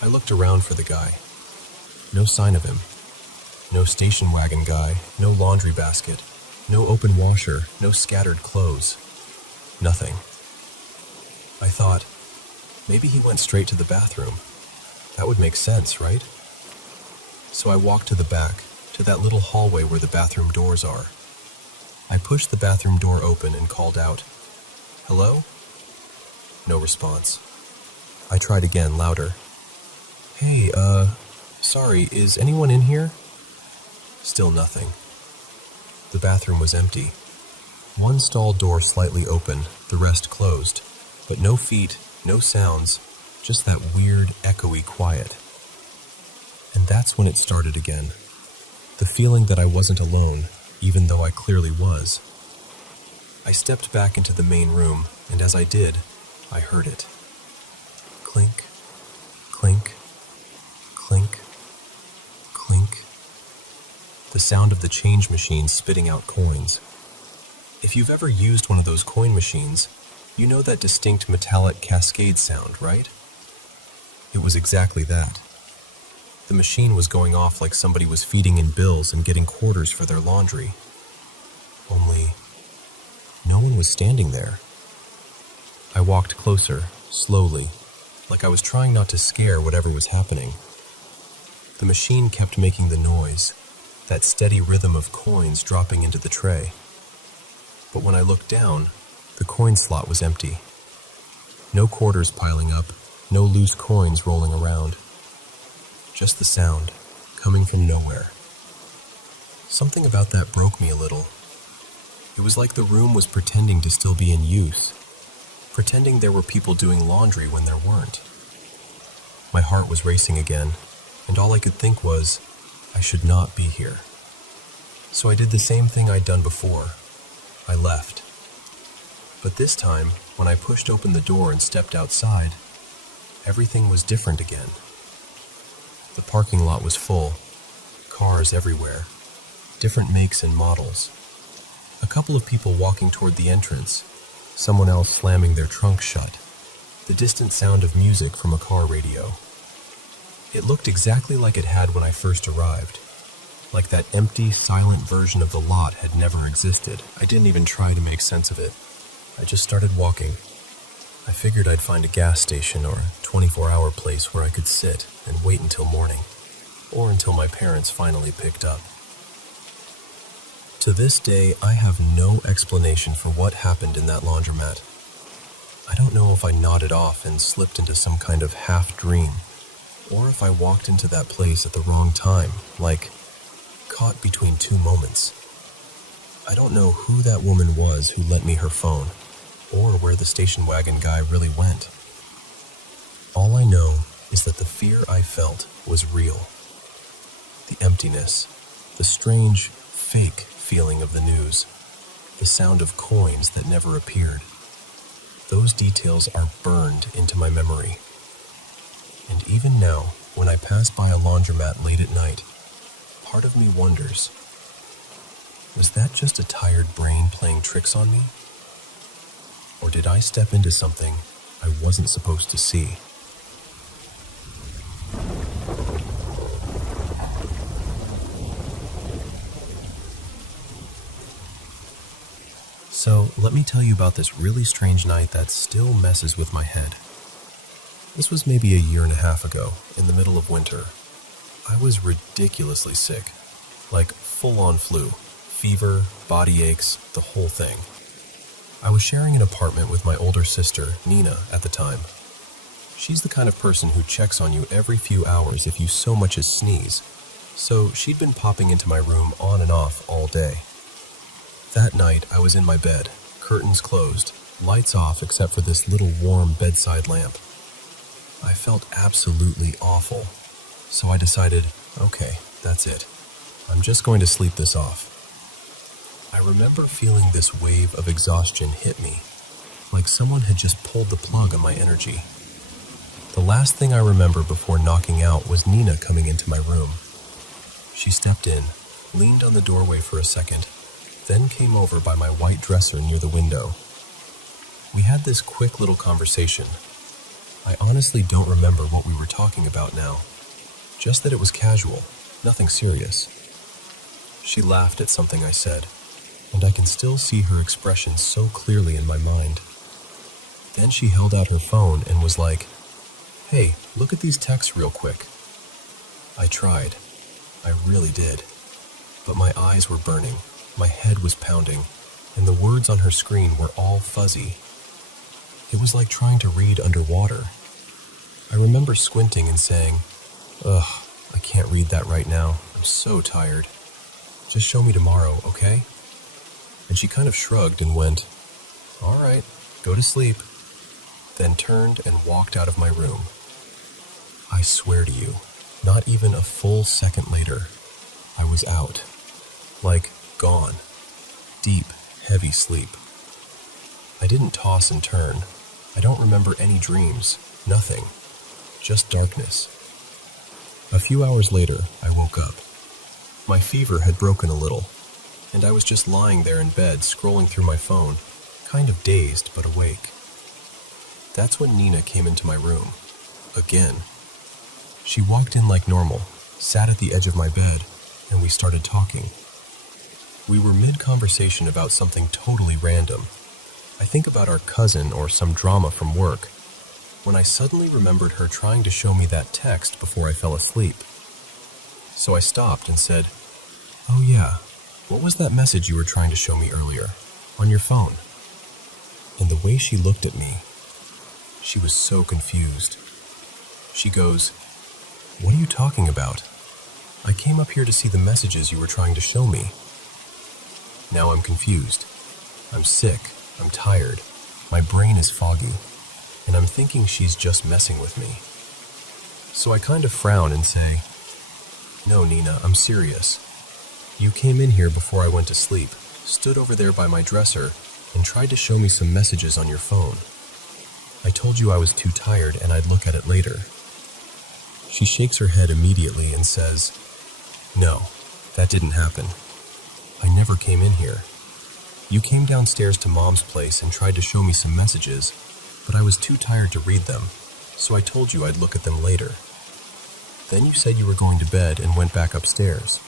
I looked around for the guy. No sign of him. No station wagon guy, no laundry basket, no open washer, no scattered clothes. Nothing. I thought, maybe he went straight to the bathroom. That would make sense, right? So I walked to the back, to that little hallway where the bathroom doors are. I pushed the bathroom door open and called out, "Hello?" No response. I tried again, louder. "Hey, sorry, is anyone in here?" Still nothing. The bathroom was empty. One stall door slightly open, the rest closed, but no feet, no sounds, just that weird, echoey quiet. And that's when it started again. The feeling that I wasn't alone, even though I clearly was. I stepped back into the main room, and as I did, I heard it. Clink, clink, clink, clink. The sound of the change machine spitting out coins. If you've ever used one of those coin machines, you know that distinct metallic cascade sound, right? It was exactly that. The machine was going off like somebody was feeding in bills and getting quarters for their laundry. Only, no one was standing there. I walked closer, slowly, like I was trying not to scare whatever was happening. The machine kept making the noise, that steady rhythm of coins dropping into the tray. But when I looked down, the coin slot was empty. No quarters piling up, no loose coins rolling around. Just the sound, coming from nowhere. Something about that broke me a little. It was like the room was pretending to still be in use, pretending there were people doing laundry when there weren't. My heart was racing again, and all I could think was, I should not be here. So I did the same thing I'd done before. I left. But this time, when I pushed open the door and stepped outside, everything was different again. The parking lot was full, cars everywhere, different makes and models. A couple of people walking toward the entrance, someone else slamming their trunk shut, the distant sound of music from a car radio. It looked exactly like it had when I first arrived, like that empty, silent version of the lot had never existed. I didn't even try to make sense of it. I just started walking. I figured I'd find a gas station or a 24-hour place where I could sit and wait until morning, or until my parents finally picked up. To this day, I have no explanation for what happened in that laundromat. I don't know if I nodded off and slipped into some kind of half-dream, or if I walked into that place at the wrong time, like caught between two moments. I don't know who that woman was who lent me her phone, or where the station wagon guy really went. All I know is that the fear I felt was real. The emptiness, the strange, fake feeling of the news, the sound of coins that never appeared. Those details are burned into my memory. And even now, when I pass by a laundromat late at night, part of me wonders, was that just a tired brain playing tricks on me? Or did I step into something I wasn't supposed to see? So let me tell you about this really strange night that still messes with my head. This was maybe a year and a half ago, in the middle of winter. I was ridiculously sick, like full-on flu, fever, body aches, the whole thing. I was sharing an apartment with my older sister, Nina, at the time. She's the kind of person who checks on you every few hours if you so much as sneeze, so she'd been popping into my room on and off all day. That night, I was in my bed, curtains closed, lights off except for this little warm bedside lamp. I felt absolutely awful, so I decided, okay, that's it. I'm just going to sleep this off. I remember feeling this wave of exhaustion hit me, like someone had just pulled the plug on my energy. The last thing I remember before knocking out was Nina coming into my room. She stepped in, leaned on the doorway for a second, then came over by my white dresser near the window. We had this quick little conversation. I honestly don't remember what we were talking about now, just that it was casual, nothing serious. She laughed at something I said, and I can still see her expression so clearly in my mind. Then she held out her phone and was like, "Hey, look at these texts real quick." I tried. I really did. But my eyes were burning, my head was pounding, and the words on her screen were all fuzzy. It was like trying to read underwater. I remember squinting and saying, "Ugh, I can't read that right now. I'm so tired. Just show me tomorrow, okay?" And she kind of shrugged and went, "All right, go to sleep," then turned and walked out of my room. I swear to you, not even a full second later, I was out. Like, gone. Deep, heavy sleep. I didn't toss and turn. I don't remember any dreams, nothing. Just darkness. A few hours later, I woke up. My fever had broken a little, and I was just lying there in bed scrolling through my phone, kind of dazed but awake. That's when Nina came into my room. Again. She walked in like normal, sat at the edge of my bed, and we started talking. We were mid-conversation about something totally random. I think about our cousin or some drama from work, when I suddenly remembered her trying to show me that text before I fell asleep. So I stopped and said, "Oh yeah, what was that message you were trying to show me earlier, on your phone?" And the way she looked at me, she was so confused. She goes, "What are you talking about? I came up here to see the messages you were trying to show me." Now I'm confused. I'm sick. I'm tired. My brain is foggy. And I'm thinking she's just messing with me. So I kind of frown and say, "No, Nina, I'm serious. You came in here before I went to sleep, stood over there by my dresser, and tried to show me some messages on your phone. I told you I was too tired and I'd look at it later." She shakes her head immediately and says, "No, that didn't happen. I never came in here. You came downstairs to Mom's place and tried to show me some messages, but I was too tired to read them, so I told you I'd look at them later. Then you said you were going to bed and went back upstairs."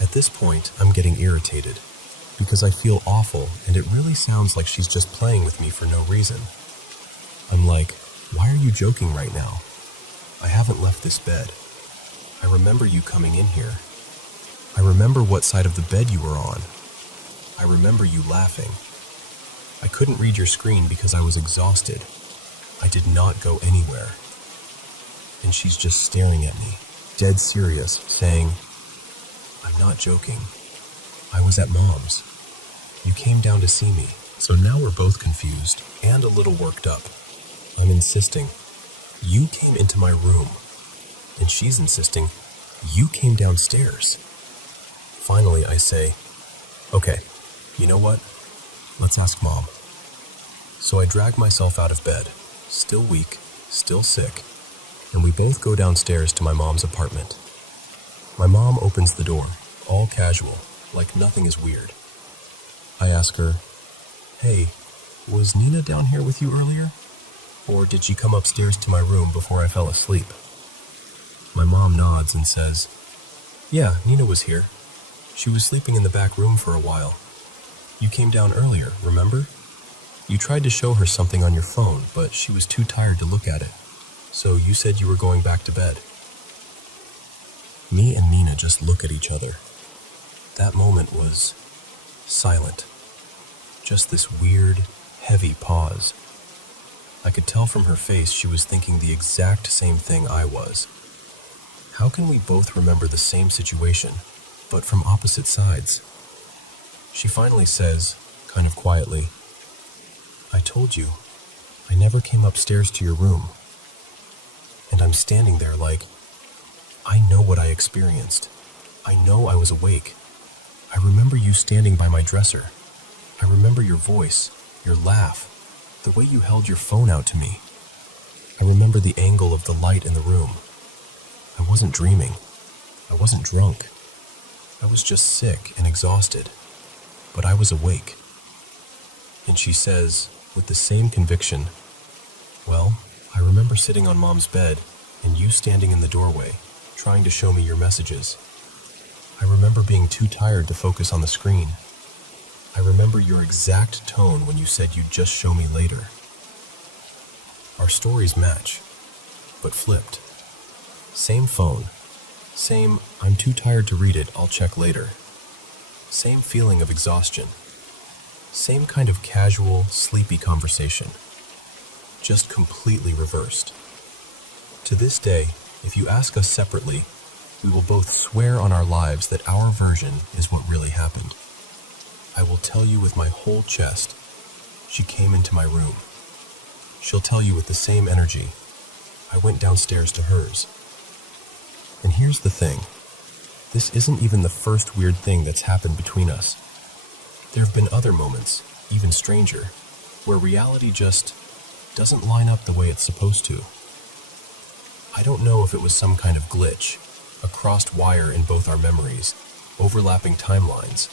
At this point, I'm getting irritated, because I feel awful and it really sounds like she's just playing with me for no reason. I'm like, "Why are you joking right now? I haven't left this bed. I remember you coming in here. I remember what side of the bed you were on. I remember you laughing. I couldn't read your screen because I was exhausted. I did not go anywhere." And she's just staring at me, dead serious, saying, "I'm not joking. I was at Mom's. You came down to see me." So now we're both confused and a little worked up. I'm insisting, "You came into my room." And she's insisting, "You came downstairs." Finally, I say, "Okay, you know what? Let's ask Mom." So I drag myself out of bed, still weak, still sick, and we both go downstairs to my mom's apartment. My mom opens the door, all casual, like nothing is weird. I ask her, "Hey, was Nina down here with you earlier? Or did she come upstairs to my room before I fell asleep?" My mom nods and says, "Yeah, Nina was here. She was sleeping in the back room for a while." You came down earlier, remember? You tried to show her something on your phone, but she was too tired to look at it. So you said you were going back to bed. Me and Nina just look at each other. That moment was silent. Just this weird, heavy pause. I could tell from her face she was thinking the exact same thing I was. How can we both remember the same situation, but from opposite sides? She finally says, kind of quietly, I told you, I never came upstairs to your room. And I'm standing there like, I know what I experienced. I know I was awake. I remember you standing by my dresser. I remember your voice, your laugh, the way you held your phone out to me. I remember the angle of the light in the room. I wasn't dreaming. I wasn't drunk. I was just sick and exhausted. But I was awake. And she says, with the same conviction, well, I remember sitting on Mom's bed and you standing in the doorway, trying to show me your messages. I remember being too tired to focus on the screen. I remember your exact tone when you said you'd just show me later. Our stories match, but flipped. Same phone. Same, I'm too tired to read it, I'll check later. Same feeling of exhaustion. Same kind of casual, sleepy conversation. Just completely reversed. To this day, if you ask us separately, we will both swear on our lives that our version is what really happened. I will tell you with my whole chest, she came into my room. She'll tell you with the same energy, I went downstairs to hers. And here's the thing. This isn't even the first weird thing that's happened between us. There have been other moments, even stranger, where reality just doesn't line up the way it's supposed to. I don't know if it was some kind of glitch, a crossed wire in both our memories, overlapping timelines,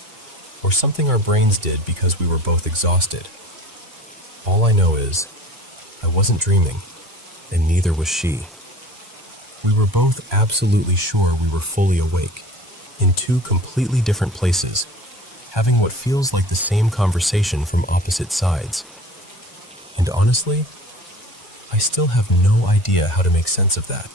or something our brains did because we were both exhausted. All I know is, I wasn't dreaming, and neither was she. We were both absolutely sure we were fully awake, in two completely different places, having what feels like the same conversation from opposite sides. And honestly, I still have no idea how to make sense of that.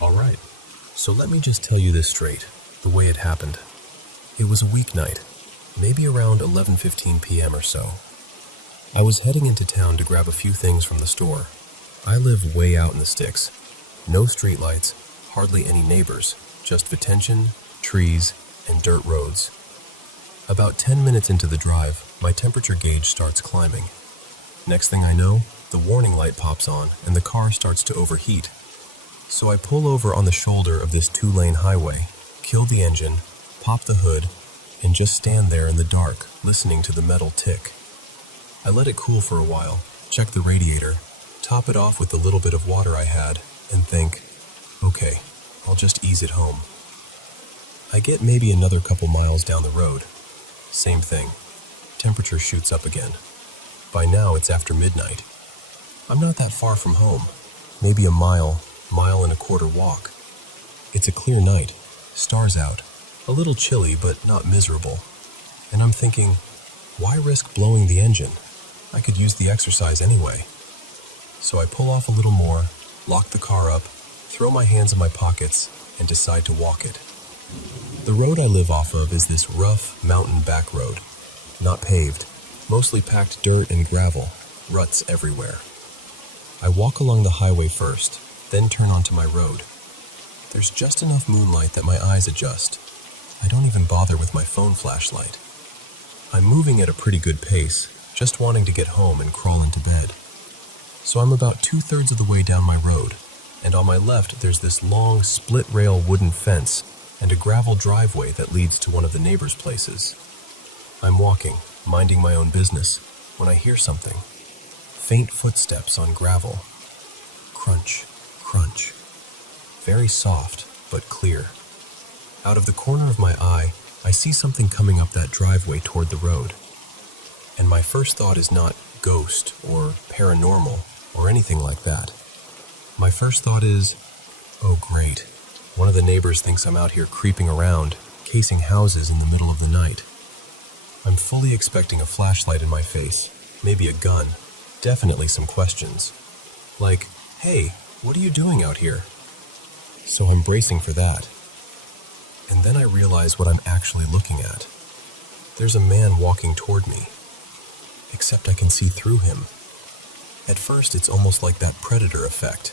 Alright, so let me just tell you this straight, the way it happened. It was a weeknight, maybe around 11:15 p.m. or so. I was heading into town to grab a few things from the store. I live way out in the sticks. No streetlights, hardly any neighbors, just vegetation, trees, and dirt roads. About 10 minutes into the drive, my temperature gauge starts climbing. Next thing I know, the warning light pops on and the car starts to overheat. So I pull over on the shoulder of this 2-lane highway, kill the engine, pop the hood, and just stand there in the dark, listening to the metal tick. I let it cool for a while, check the radiator, top it off with the little bit of water I had, and think, okay, I'll just ease it home. I get maybe another couple miles down the road. Same thing. Temperature shoots up again. By now it's after midnight. I'm not that far from home. Maybe a mile and a quarter walk. It's a clear night, stars out, a little chilly but not miserable. And I'm thinking, why risk blowing the engine? I could use the exercise anyway. So I pull off a little more, lock the car up, throw my hands in my pockets, and decide to walk it. The road I live off of is this rough mountain back road. Not paved, mostly packed dirt and gravel, ruts everywhere. I walk along the highway first, then turn onto my road. There's just enough moonlight that my eyes adjust. I don't even bother with my phone flashlight. I'm moving at a pretty good pace, just wanting to get home and crawl into bed. So I'm about 2/3 of the way down my road, and on my left there's this long split-rail wooden fence and a gravel driveway that leads to one of the neighbors' places. I'm walking, minding my own business, when I hear something. Faint footsteps on gravel. Crunch, crunch. Very soft, but clear. Out of the corner of my eye, I see something coming up that driveway toward the road. And my first thought is not ghost or paranormal or anything like that. My first thought is, oh great, one of the neighbors thinks I'm out here creeping around, casing houses in the middle of the night. I'm fully expecting a flashlight in my face, maybe a gun, definitely some questions. Like, hey, what are you doing out here? So I'm bracing for that. And then I realize what I'm actually looking at. There's a man walking toward me, except I can see through him. At first, it's almost like that Predator effect.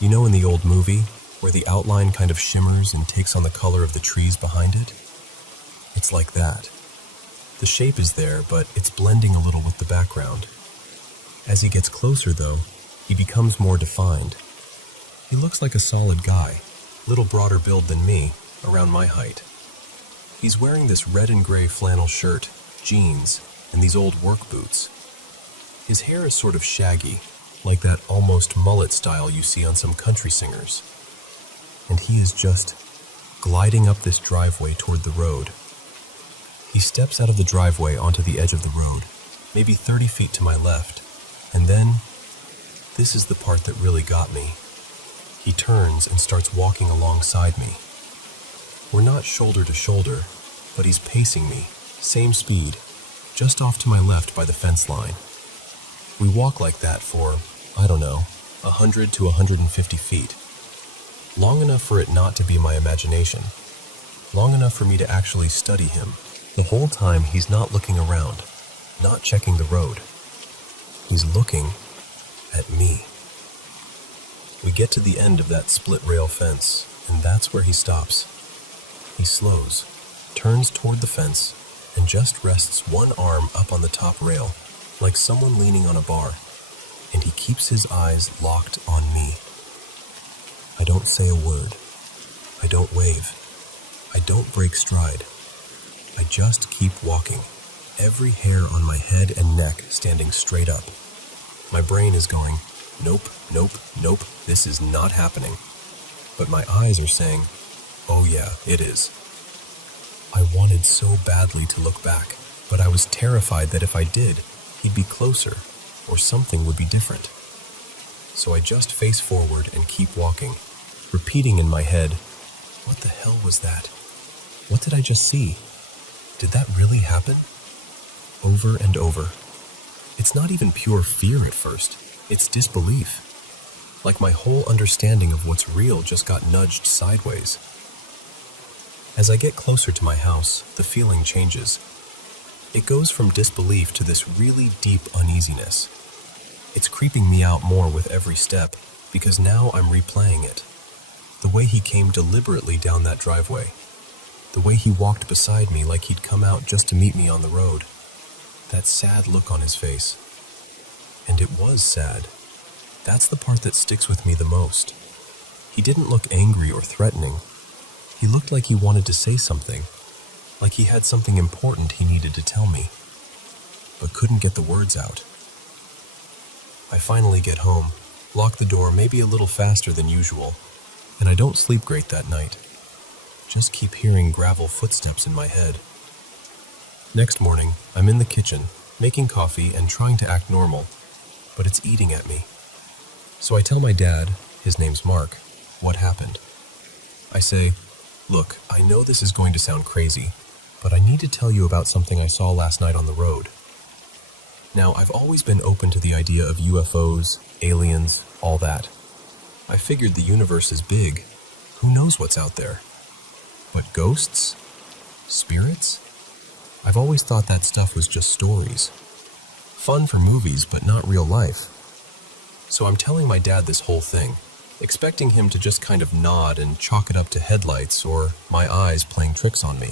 You know, in the old movie, where the outline kind of shimmers and takes on the color of the trees behind it? It's like that. The shape is there, but it's blending a little with the background. As he gets closer, though, he becomes more defined. He looks like a solid guy, little broader build than me, around my height. He's wearing this red and gray flannel shirt, jeans, and these old work boots. His hair is sort of shaggy, like that almost mullet style you see on some country singers. And he is just gliding up this driveway toward the road. He steps out of the driveway onto the edge of the road, maybe 30 feet to my left, and then, this is the part that really got me. He turns and starts walking alongside me. We're not shoulder to shoulder, but he's pacing me, same speed, just off to my left by the fence line. We walk like that for, I don't know, 100 to 150 feet. Long enough for it not to be my imagination. Long enough for me to actually study him. The whole time he's not looking around, not checking the road. He's looking at me. We get to the end of that split rail fence, and that's where he stops. He slows, turns toward the fence, and just rests one arm up on the top rail, like someone leaning on a bar, and he keeps his eyes locked on me. I don't say a word. I don't wave. I don't break stride. I just keep walking, every hair on my head and neck standing straight up. My brain is going, nope, nope, nope, this is not happening. But my eyes are saying, oh yeah, it is. I wanted so badly to look back, but I was terrified that if I did, he'd be closer, or something would be different. So I just face forward and keep walking, repeating in my head, what the hell was that? What did I just see? Did that really happen? Over and over. It's not even pure fear at first. It's disbelief. Like my whole understanding of what's real just got nudged sideways. As I get closer to my house, the feeling changes. It goes from disbelief to this really deep uneasiness. It's creeping me out more with every step, because now I'm replaying it. The way he came deliberately down that driveway. The way he walked beside me like he'd come out just to meet me on the road. That sad look on his face. And it was sad. That's the part that sticks with me the most. He didn't look angry or threatening. He looked like he wanted to say something, like he had something important he needed to tell me, but couldn't get the words out. I finally get home, lock the door maybe a little faster than usual, and I don't sleep great that night. Just keep hearing gravel footsteps in my head. Next morning, I'm in the kitchen, making coffee and trying to act normal, but it's eating at me. So I tell my dad, his name's Mark, what happened. I say, look, I know this is going to sound crazy, but I need to tell you about something I saw last night on the road. Now, I've always been open to the idea of UFOs, aliens, all that. I figured the universe is big. Who knows what's out there? But ghosts? Spirits? I've always thought that stuff was just stories. Fun for movies, but not real life. So I'm telling my dad this whole thing, expecting him to just kind of nod and chalk it up to headlights or my eyes playing tricks on me.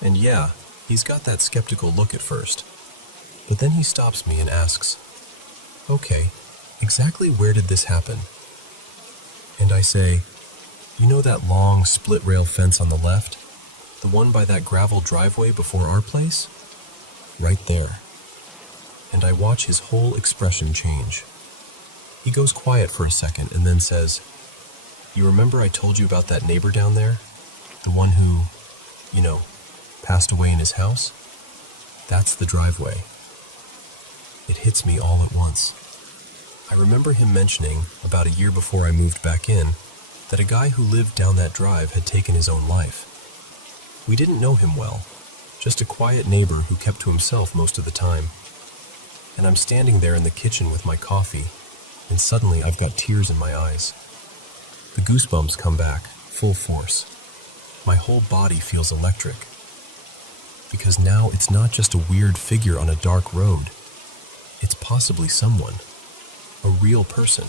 And yeah, he's got that skeptical look at first. But then he stops me and asks, okay, exactly where did this happen? And I say, you know that long split rail fence on the left? The one by that gravel driveway before our place? Right there. And I watch his whole expression change. He goes quiet for a second and then says, you remember I told you about that neighbor down there? The one who, passed away in his house? That's the driveway. It hits me all at once. I remember him mentioning, about a year before I moved back in, that a guy who lived down that drive had taken his own life. We didn't know him well, just a quiet neighbor who kept to himself most of the time. And I'm standing there in the kitchen with my coffee, and suddenly I've got tears in my eyes. The goosebumps come back, full force. My whole body feels electric. Because now it's not just a weird figure on a dark road. It's possibly someone. A real person.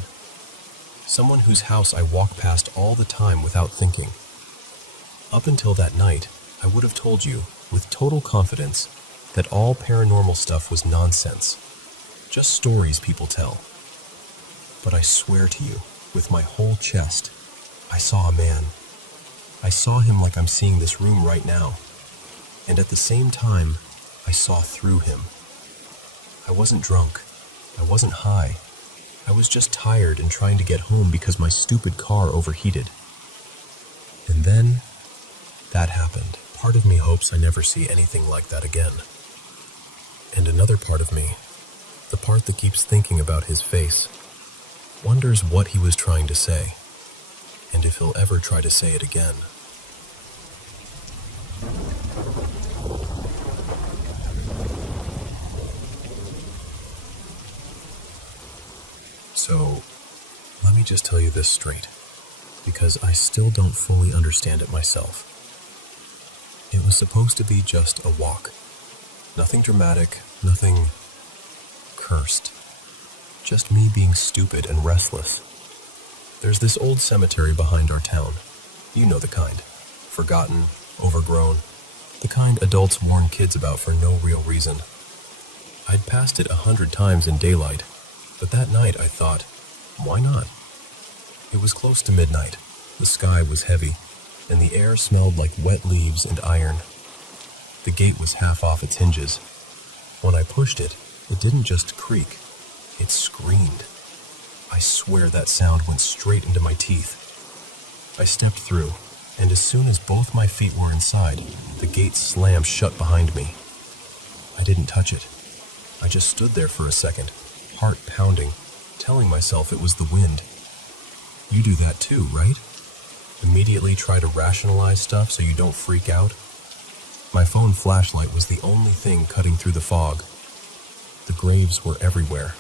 Someone whose house I walk past all the time without thinking. Up until that night, I would have told you, with total confidence, that all paranormal stuff was nonsense. Just stories people tell. But I swear to you, with my whole chest, I saw a man. I saw him like I'm seeing this room right now. And at the same time, I saw through him. I wasn't drunk. I wasn't high. I was just tired and trying to get home because my stupid car overheated. And then, that happened. Part of me hopes I never see anything like that again. And another part of me, the part that keeps thinking about his face, wonders what he was trying to say, and if he'll ever try to say it again. So, let me just tell you this straight, because I still don't fully understand it myself. It was supposed to be just a walk. Nothing dramatic, nothing cursed. Just me being stupid and restless. There's this old cemetery behind our town. You know the kind. Forgotten, overgrown. The kind adults warn kids about for no real reason. I'd passed it 100 times in daylight. But that night I thought, why not? It was close to midnight, the sky was heavy, and the air smelled like wet leaves and iron. The gate was half off its hinges. When I pushed it, it didn't just creak, it screamed. I swear that sound went straight into my teeth. I stepped through, and as soon as both my feet were inside, the gate slammed shut behind me. I didn't touch it. I just stood there for a second, heart pounding, telling myself it was the wind. You do that too, right? Immediately try to rationalize stuff so you don't freak out. My phone flashlight was the only thing cutting through the fog. The graves were everywhere,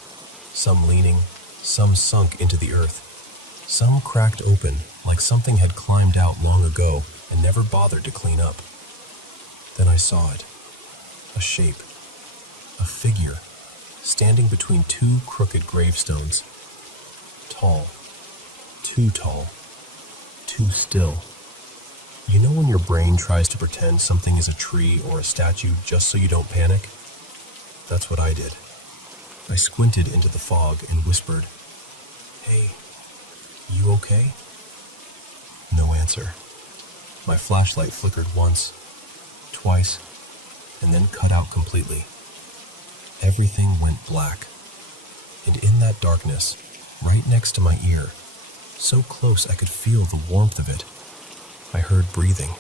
some leaning, some sunk into the earth, some cracked open like something had climbed out long ago and never bothered to clean up. Then I saw it, a shape, a figure, standing between two crooked gravestones. Tall, too still. You know when your brain tries to pretend something is a tree or a statue just so you don't panic? That's what I did. I squinted into the fog and whispered, "Hey, you okay?" No answer. My flashlight flickered once, twice, and then cut out completely. Everything went black, and in that darkness, right next to my ear, so close I could feel the warmth of it, I heard breathing.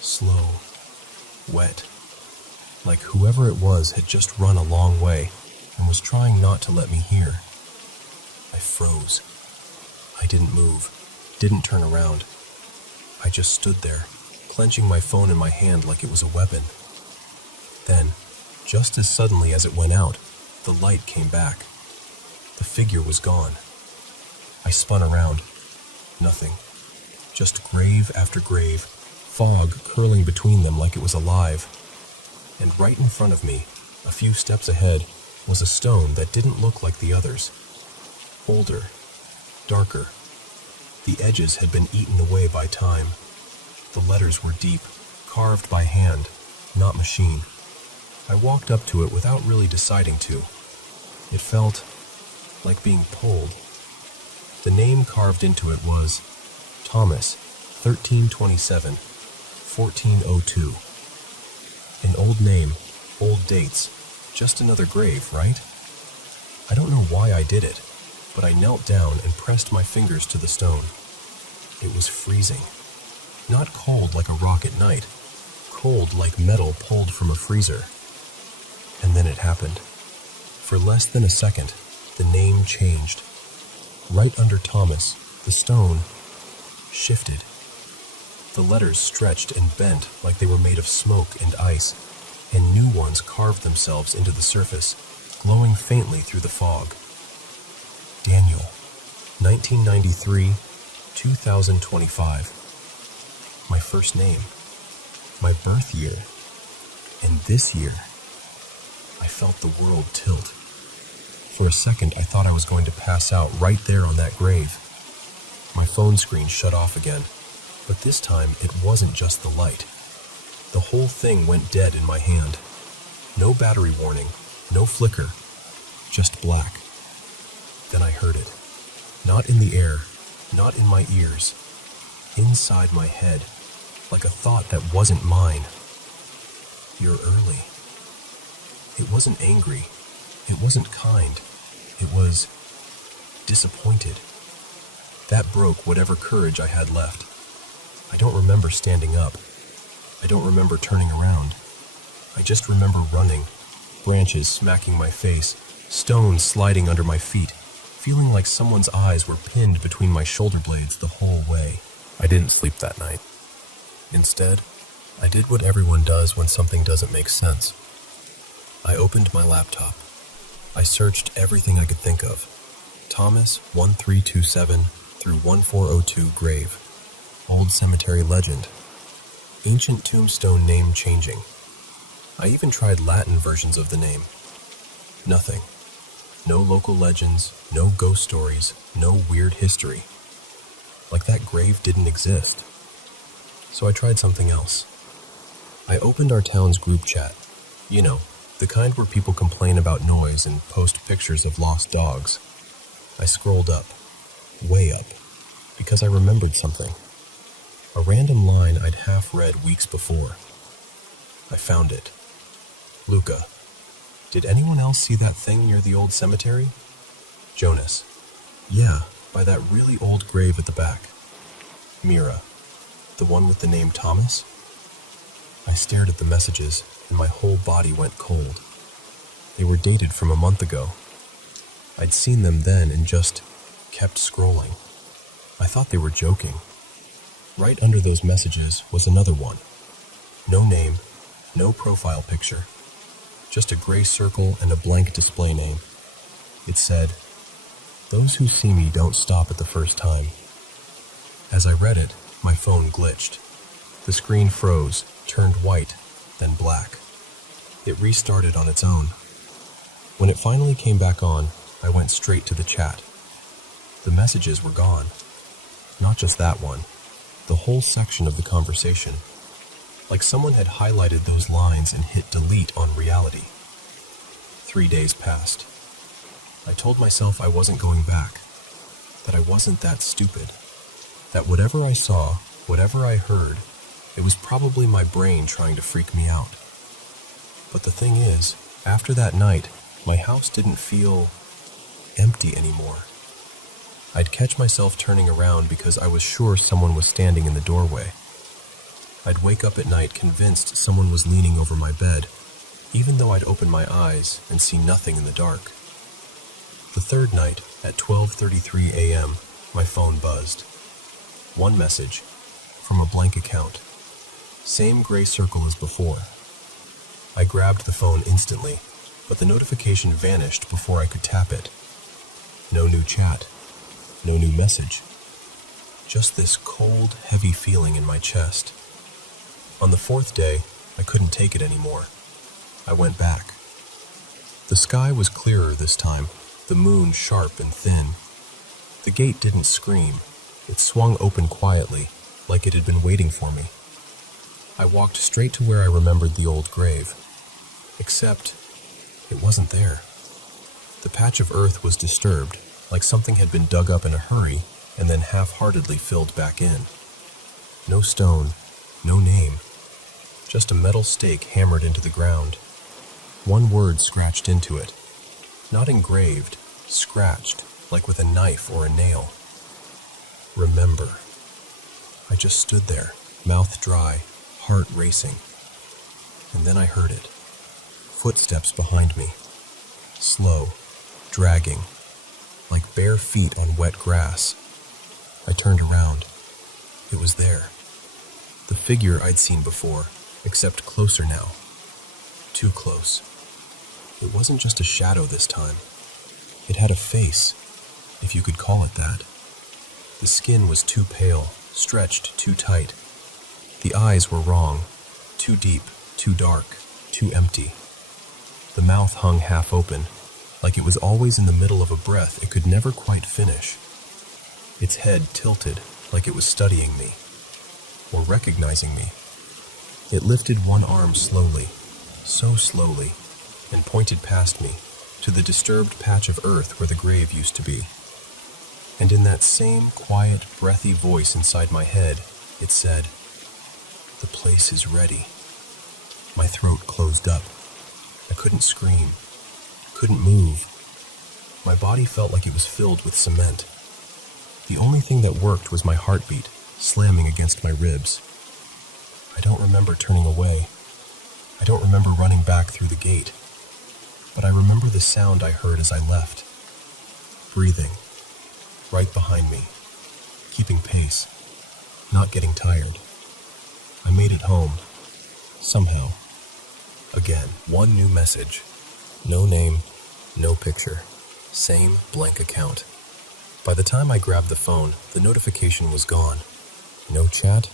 Slow, wet, like whoever it was had just run a long way and was trying not to let me hear. I froze. I didn't move, didn't turn around. I just stood there, clenching my phone in my hand like it was a weapon. Then, just as suddenly as it went out, the light came back. The figure was gone. I spun around. Nothing. Just grave after grave, fog curling between them like it was alive. And right in front of me, a few steps ahead, was a stone that didn't look like the others. Older, darker. The edges had been eaten away by time. The letters were deep, carved by hand, not machine. I walked up to it without really deciding to. It felt like being pulled. The name carved into it was Thomas, 1327, 1402. An old name, old dates, just another grave, right? I don't know why I did it, but I knelt down and pressed my fingers to the stone. It was freezing. Not cold like a rock at night, cold like metal pulled from a freezer. And then it happened. For less than a second, the name changed. Right under Thomas, the stone shifted. The letters stretched and bent like they were made of smoke and ice, and new ones carved themselves into the surface, glowing faintly through the fog. Daniel, 1993, 2025. My first name, my birth year, and this year. I felt the world tilt. For a second, I thought I was going to pass out right there on that grave. My phone screen shut off again, but this time it wasn't just the light. The whole thing went dead in my hand. No battery warning, no flicker, just black. Then I heard it. Not in the air, not in my ears. Inside my head, like a thought that wasn't mine. You're early. It wasn't angry. It wasn't kind. It was disappointed. That broke whatever courage I had left. I don't remember standing up. I don't remember turning around. I just remember running, branches smacking my face, stones sliding under my feet, feeling like someone's eyes were pinned between my shoulder blades the whole way. I didn't sleep that night. Instead, I did what everyone does when something doesn't make sense. I opened my laptop. I searched everything I could think of. Thomas 1327 through 1402 grave. Old cemetery legend. Ancient tombstone name changing. I even tried Latin versions of the name. Nothing. No local legends, no ghost stories, no weird history. Like that grave didn't exist. So I tried something else. I opened our town's group chat. You know, the kind where people complain about noise and post pictures of lost dogs. I scrolled up, way up, because I remembered something. A random line I'd half read weeks before. I found it. Luca, did anyone else see that thing near the old cemetery? Jonas, yeah, by that really old grave at the back. Mira, the one with the name Thomas? I stared at the messages, and my whole body went cold. They were dated from a month ago. I'd seen them then and just kept scrolling. I thought they were joking. Right under those messages was another one. No name, no profile picture. Just a gray circle and a blank display name. It said, "Those who see me don't stop at the first time." As I read it, my phone glitched. The screen froze, turned white, then black. It restarted on its own. When it finally came back on, I went straight to the chat. The messages were gone. Not just that one. The whole section of the conversation. Like someone had highlighted those lines and hit delete on reality. 3 days passed. I told myself I wasn't going back. That I wasn't that stupid. That whatever I saw, whatever I heard, it was probably my brain trying to freak me out. But the thing is, after that night, my house didn't feel empty anymore. I'd catch myself turning around because I was sure someone was standing in the doorway. I'd wake up at night convinced someone was leaning over my bed, even though I'd open my eyes and see nothing in the dark. The third night, at 12:33 a.m., my phone buzzed. One message, from a blank account. Same gray circle as before. I grabbed the phone instantly, but the notification vanished before I could tap it. No new chat. No new message. Just this cold, heavy feeling in my chest. On the fourth day, I couldn't take it anymore. I went back. The sky was clearer this time, the moon sharp and thin. The gate didn't scream. It swung open quietly, like it had been waiting for me. I walked straight to where I remembered the old grave. Except, it wasn't there. The patch of earth was disturbed, like something had been dug up in a hurry and then half-heartedly filled back in. No stone, no name. Just a metal stake hammered into the ground. One word scratched into it. Not engraved, scratched, like with a knife or a nail. Remember. I just stood there, mouth dry, heart racing. And then I heard it. Footsteps behind me. Slow, dragging, like bare feet on wet grass. I turned around. It was there. The figure I'd seen before, except closer now. Too close. It wasn't just a shadow this time. It had a face, if you could call it that. The skin was too pale, stretched too tight. The eyes were wrong, too deep, too dark, too empty. The mouth hung half open, like it was always in the middle of a breath it could never quite finish. Its head tilted, like it was studying me, or recognizing me. It lifted one arm slowly, so slowly, and pointed past me, to the disturbed patch of earth where the grave used to be. And in that same quiet, breathy voice inside my head, it said, "The place is ready." My throat closed up. I couldn't scream, couldn't move. My body felt like it was filled with cement. The only thing that worked was my heartbeat, slamming against my ribs. I don't remember turning away. I don't remember running back through the gate. But I remember the sound I heard as I left. Breathing. Right behind me. Keeping pace. Not getting tired. I made it home. Somehow. Again, one new message. No name, no picture. Same blank account. By the time I grabbed the phone, the notification was gone. No chat,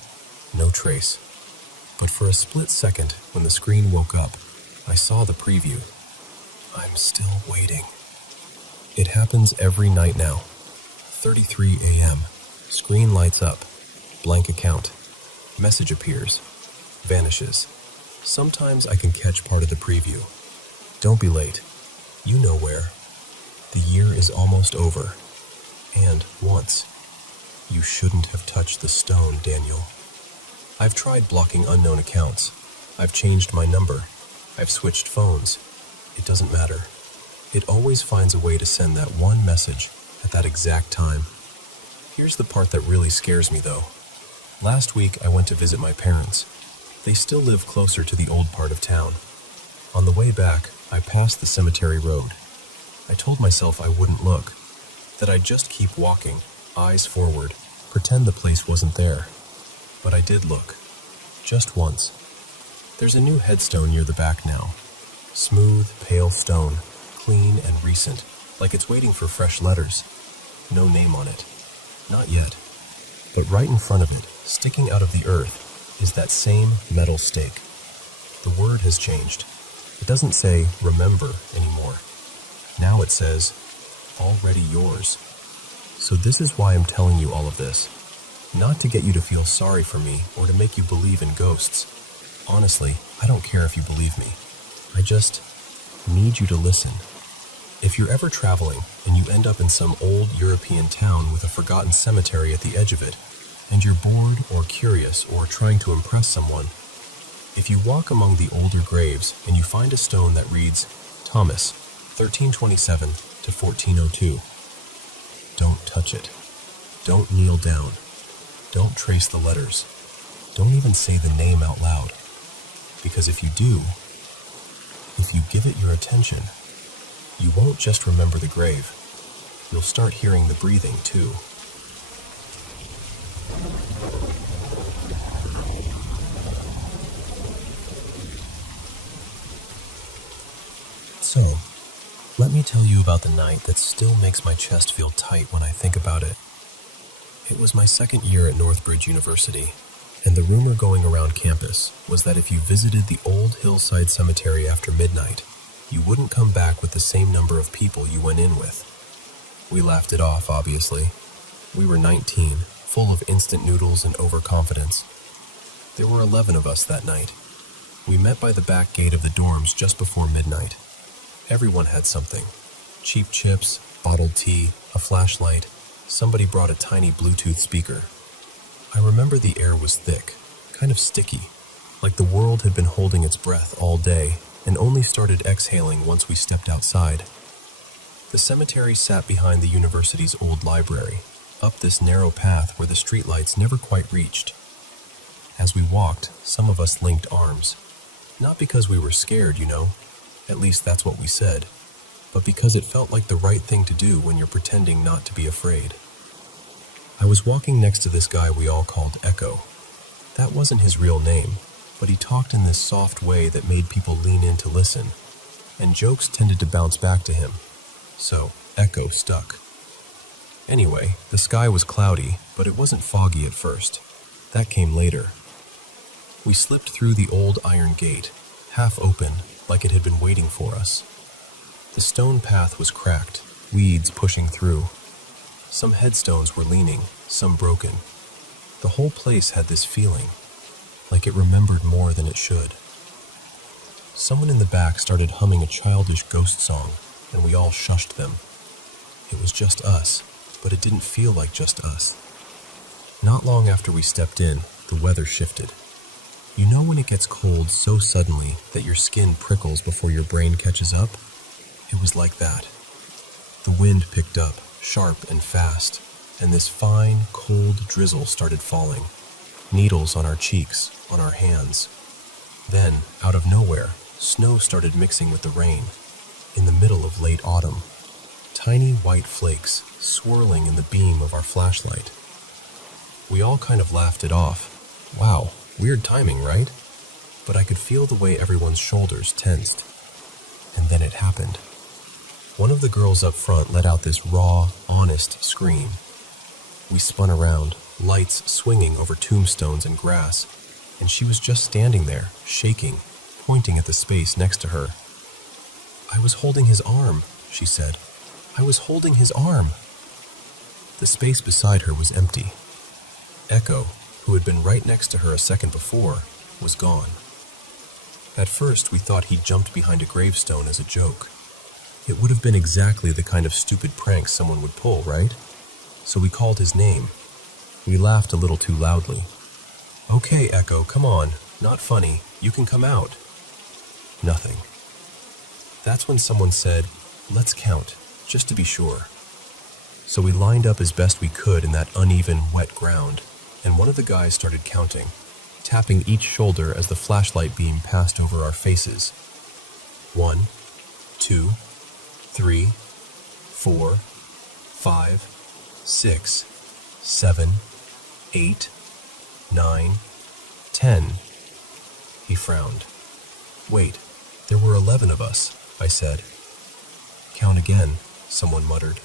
no trace. But for a split second, when the screen woke up, I saw the preview. I'm still waiting. It happens every night now. 3:33 a.m. Screen lights up. Blank account. Message appears. Vanishes. Sometimes I can catch part of the preview. Don't be late. You know where. The year is almost over. And once. You shouldn't have touched the stone, Daniel. I've tried blocking unknown accounts. I've changed my number. I've switched phones. It doesn't matter. It always finds a way to send that one message at that exact time. Here's the part that really scares me, though. Last week, I went to visit my parents. They still live closer to the old part of town. On the way back, I passed the cemetery road. I told myself I wouldn't look, that I'd just keep walking, eyes forward, pretend the place wasn't there. But I did look. Just once. There's a new headstone near the back now. Smooth, pale stone, clean and recent, like it's waiting for fresh letters. No name on it. Not yet. But right in front of it, sticking out of the earth, is that same metal stake. The word has changed. It doesn't say remember anymore. Now it says already yours. So this is why I'm telling you all of this. Not to get you to feel sorry for me or to make you believe in ghosts. Honestly, I don't care if you believe me. I just need you to listen. If you're ever traveling and you end up in some old European town with a forgotten cemetery at the edge of it, and you're bored or curious or trying to impress someone, if you walk among the older graves and you find a stone that reads Thomas, 1327 to 1402, don't touch it. Don't kneel down. Don't trace the letters. Don't even say the name out loud. Because if you do, if you give it your attention, you won't just remember the grave. You'll start hearing the breathing too. So, let me tell you about the night that still makes my chest feel tight when I think about it. It was my second year at Northbridge University, and the rumor going around campus was that if you visited the old hillside cemetery after midnight, you wouldn't come back with the same number of people you went in with. We laughed it off, obviously. We were 19, full of instant noodles and overconfidence. There were 11 of us that night. We met by the back gate of the dorms just before midnight. Everyone had something. Cheap chips, bottled tea, a flashlight. Somebody brought a tiny Bluetooth speaker. I remember the air was thick, kind of sticky, like the world had been holding its breath all day and only started exhaling once we stepped outside. The cemetery sat behind the university's old library, up this narrow path where the streetlights never quite reached. As we walked, some of us linked arms. Not because we were scared, you know. At least that's what we said. but because it felt like the right thing to do when you're pretending not to be afraid. I was walking next to this guy we all called Echo. That wasn't his real name, but he talked in this soft way that made people lean in to listen, and jokes tended to bounce back to him. So, Echo stuck. Anyway, the sky was cloudy, but it wasn't foggy at first. That came later. We slipped through the old iron gate, half open, like it had been waiting for us. The stone path was cracked, weeds pushing through. Some headstones were leaning, some broken. The whole place had this feeling, like it remembered more than it should. Someone in the back started humming a childish ghost song, and we all shushed them. It was just us, but it didn't feel like just us. Not long after we stepped in, the weather shifted. You know when it gets cold so suddenly that your skin prickles before your brain catches up? It was like that. The wind picked up, sharp and fast, and this fine, cold drizzle started falling. Needles on our cheeks, on our hands. Then, out of nowhere, snow started mixing with the rain. In the middle of late autumn. Tiny white flakes swirling in the beam of our flashlight. We all kind of laughed it off. Wow, weird timing, right? But I could feel the way everyone's shoulders tensed. And then it happened. One of the girls up front let out this raw, honest scream. We spun around, lights swinging over tombstones and grass, and she was just standing there, shaking, pointing at the space next to her. "I was holding his arm," she said. "I was holding his arm." The space beside her was empty. Echo, who had been right next to her a second before, was gone. At first, we thought he'd jumped behind a gravestone as a joke. It would have been exactly the kind of stupid prank someone would pull, right? So we called his name. We laughed a little too loudly. "Okay, Echo, come on. Not funny. You can come out." Nothing. That's when someone said, "Let's count, just to be sure." So we lined up as best we could in that uneven, wet ground, and one of the guys started counting, tapping each shoulder as the flashlight beam passed over our faces. 1, 2, 3, 4, 5, 6, 7, 8, 9, 10. He frowned. "Wait, there were 11 of us," I said. "Count again," someone muttered.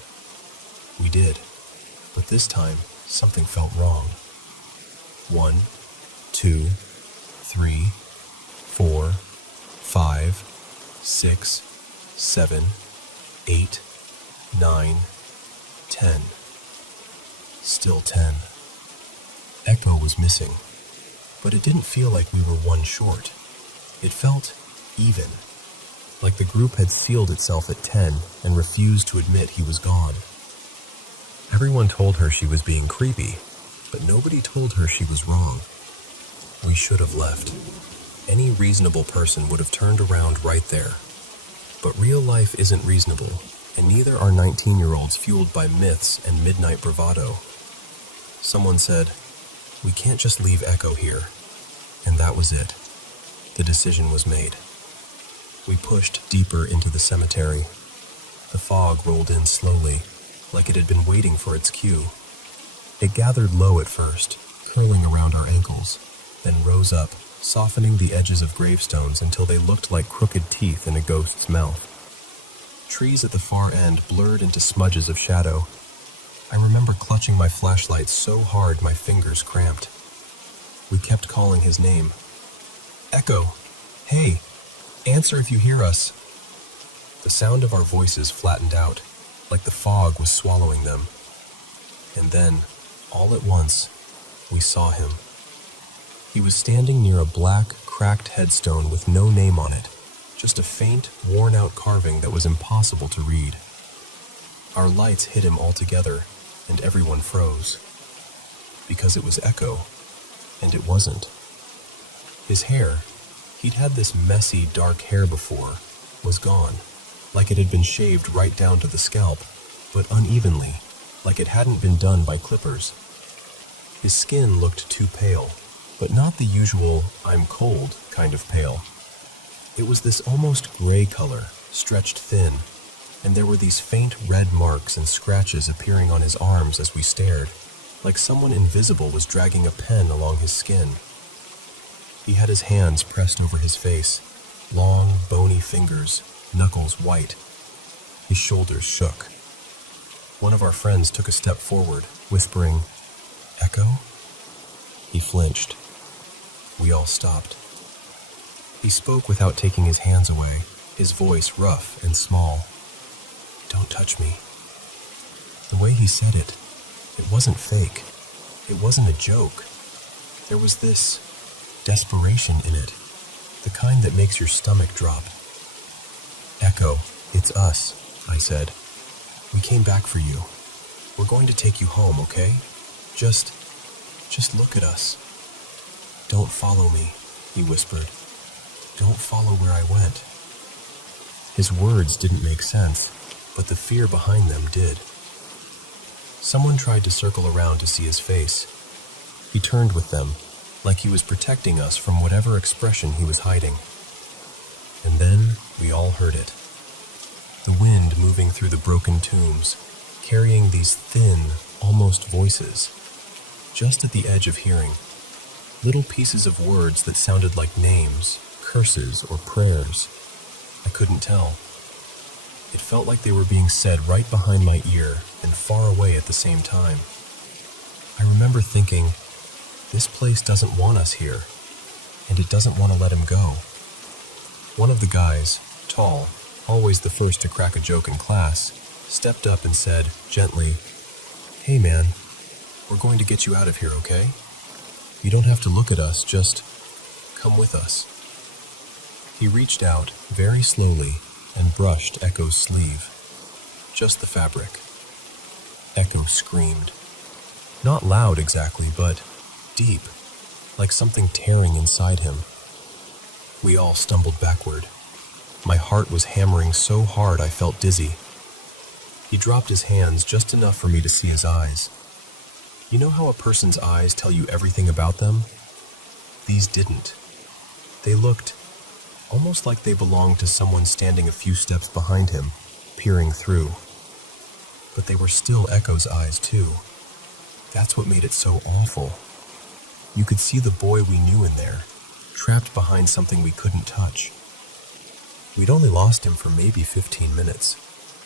We did, but this time something felt wrong. 1, 2, 3, 4, 5, 6, 7, 8, 9, 10. Still 10. Echo was missing, but it didn't feel like we were one short. It felt even, like the group had sealed itself at 10 and refused to admit he was gone. Everyone told her she was being creepy, but nobody told her she was wrong. We should have left. Any reasonable person would have turned around right there. But real life isn't reasonable, and neither are 19-year-olds fueled by myths and midnight bravado. Someone said, "We can't just leave Echo here." And that was it. The decision was made. We pushed deeper into the cemetery. The fog rolled in slowly, like it had been waiting for its cue. It gathered low at first, curling around our ankles, then rose up, softening the edges of gravestones until they looked like crooked teeth in a ghost's mouth. Trees at the far end blurred into smudges of shadow. I remember clutching my flashlight so hard my fingers cramped. We kept calling his name. "Echo! Hey! Answer if you hear us!" The sound of our voices flattened out, like the fog was swallowing them. And then, all at once, we saw him. He was standing near a black, cracked headstone with no name on it, just a faint, worn-out carving that was impossible to read. Our lights hit him altogether, and everyone froze. Because it was Echo, and it wasn't. His hair, he'd had this messy, dark hair before, was gone, like it had been shaved right down to the scalp, but unevenly, like it hadn't been done by clippers. His skin looked too pale, but not the usual "I'm cold" kind of pale. It was this almost gray color, stretched thin, and there were these faint red marks and scratches appearing on his arms as we stared, like someone invisible was dragging a pen along his skin. He had his hands pressed over his face, long, bony fingers, knuckles white. His shoulders shook. One of our friends took a step forward, whispering, "Echo?" He flinched. We all stopped. He spoke without taking his hands away, his voice rough and small. "Don't touch me." The way he said it, it wasn't fake. It wasn't a joke. There was this desperation in it, the kind that makes your stomach drop. "Echo, it's us," I said. "We came back for you. We're going to take you home, okay? Just look at us." "Don't follow me," he whispered. "Don't follow where I went." His words didn't make sense, but the fear behind them did. Someone tried to circle around to see his face. He turned with them, like he was protecting us from whatever expression he was hiding. And then we all heard it. The wind moving through the broken tombs, carrying these thin, almost voices. Just at the edge of hearing, little pieces of words that sounded like names, curses, or prayers. I couldn't tell. It felt like they were being said right behind my ear and far away at the same time. I remember thinking, this place doesn't want us here, and it doesn't want to let him go. One of the guys, tall, always the first to crack a joke in class, stepped up and said, gently, "Hey man, we're going to get you out of here, okay? You don't have to look at us, just come with us." He reached out, very slowly, and brushed Echo's sleeve. Just the fabric. Echo screamed. Not loud exactly, but deep, like something tearing inside him. We all stumbled backward. My heart was hammering so hard I felt dizzy. He dropped his hands just enough for me to see his eyes. You know how a person's eyes tell you everything about them? These didn't. They looked almost like they belonged to someone standing a few steps behind him, peering through. But they were still Echo's eyes too. That's what made it so awful. You could see the boy we knew in there, trapped behind something we couldn't touch. We'd only lost him for maybe 15 minutes,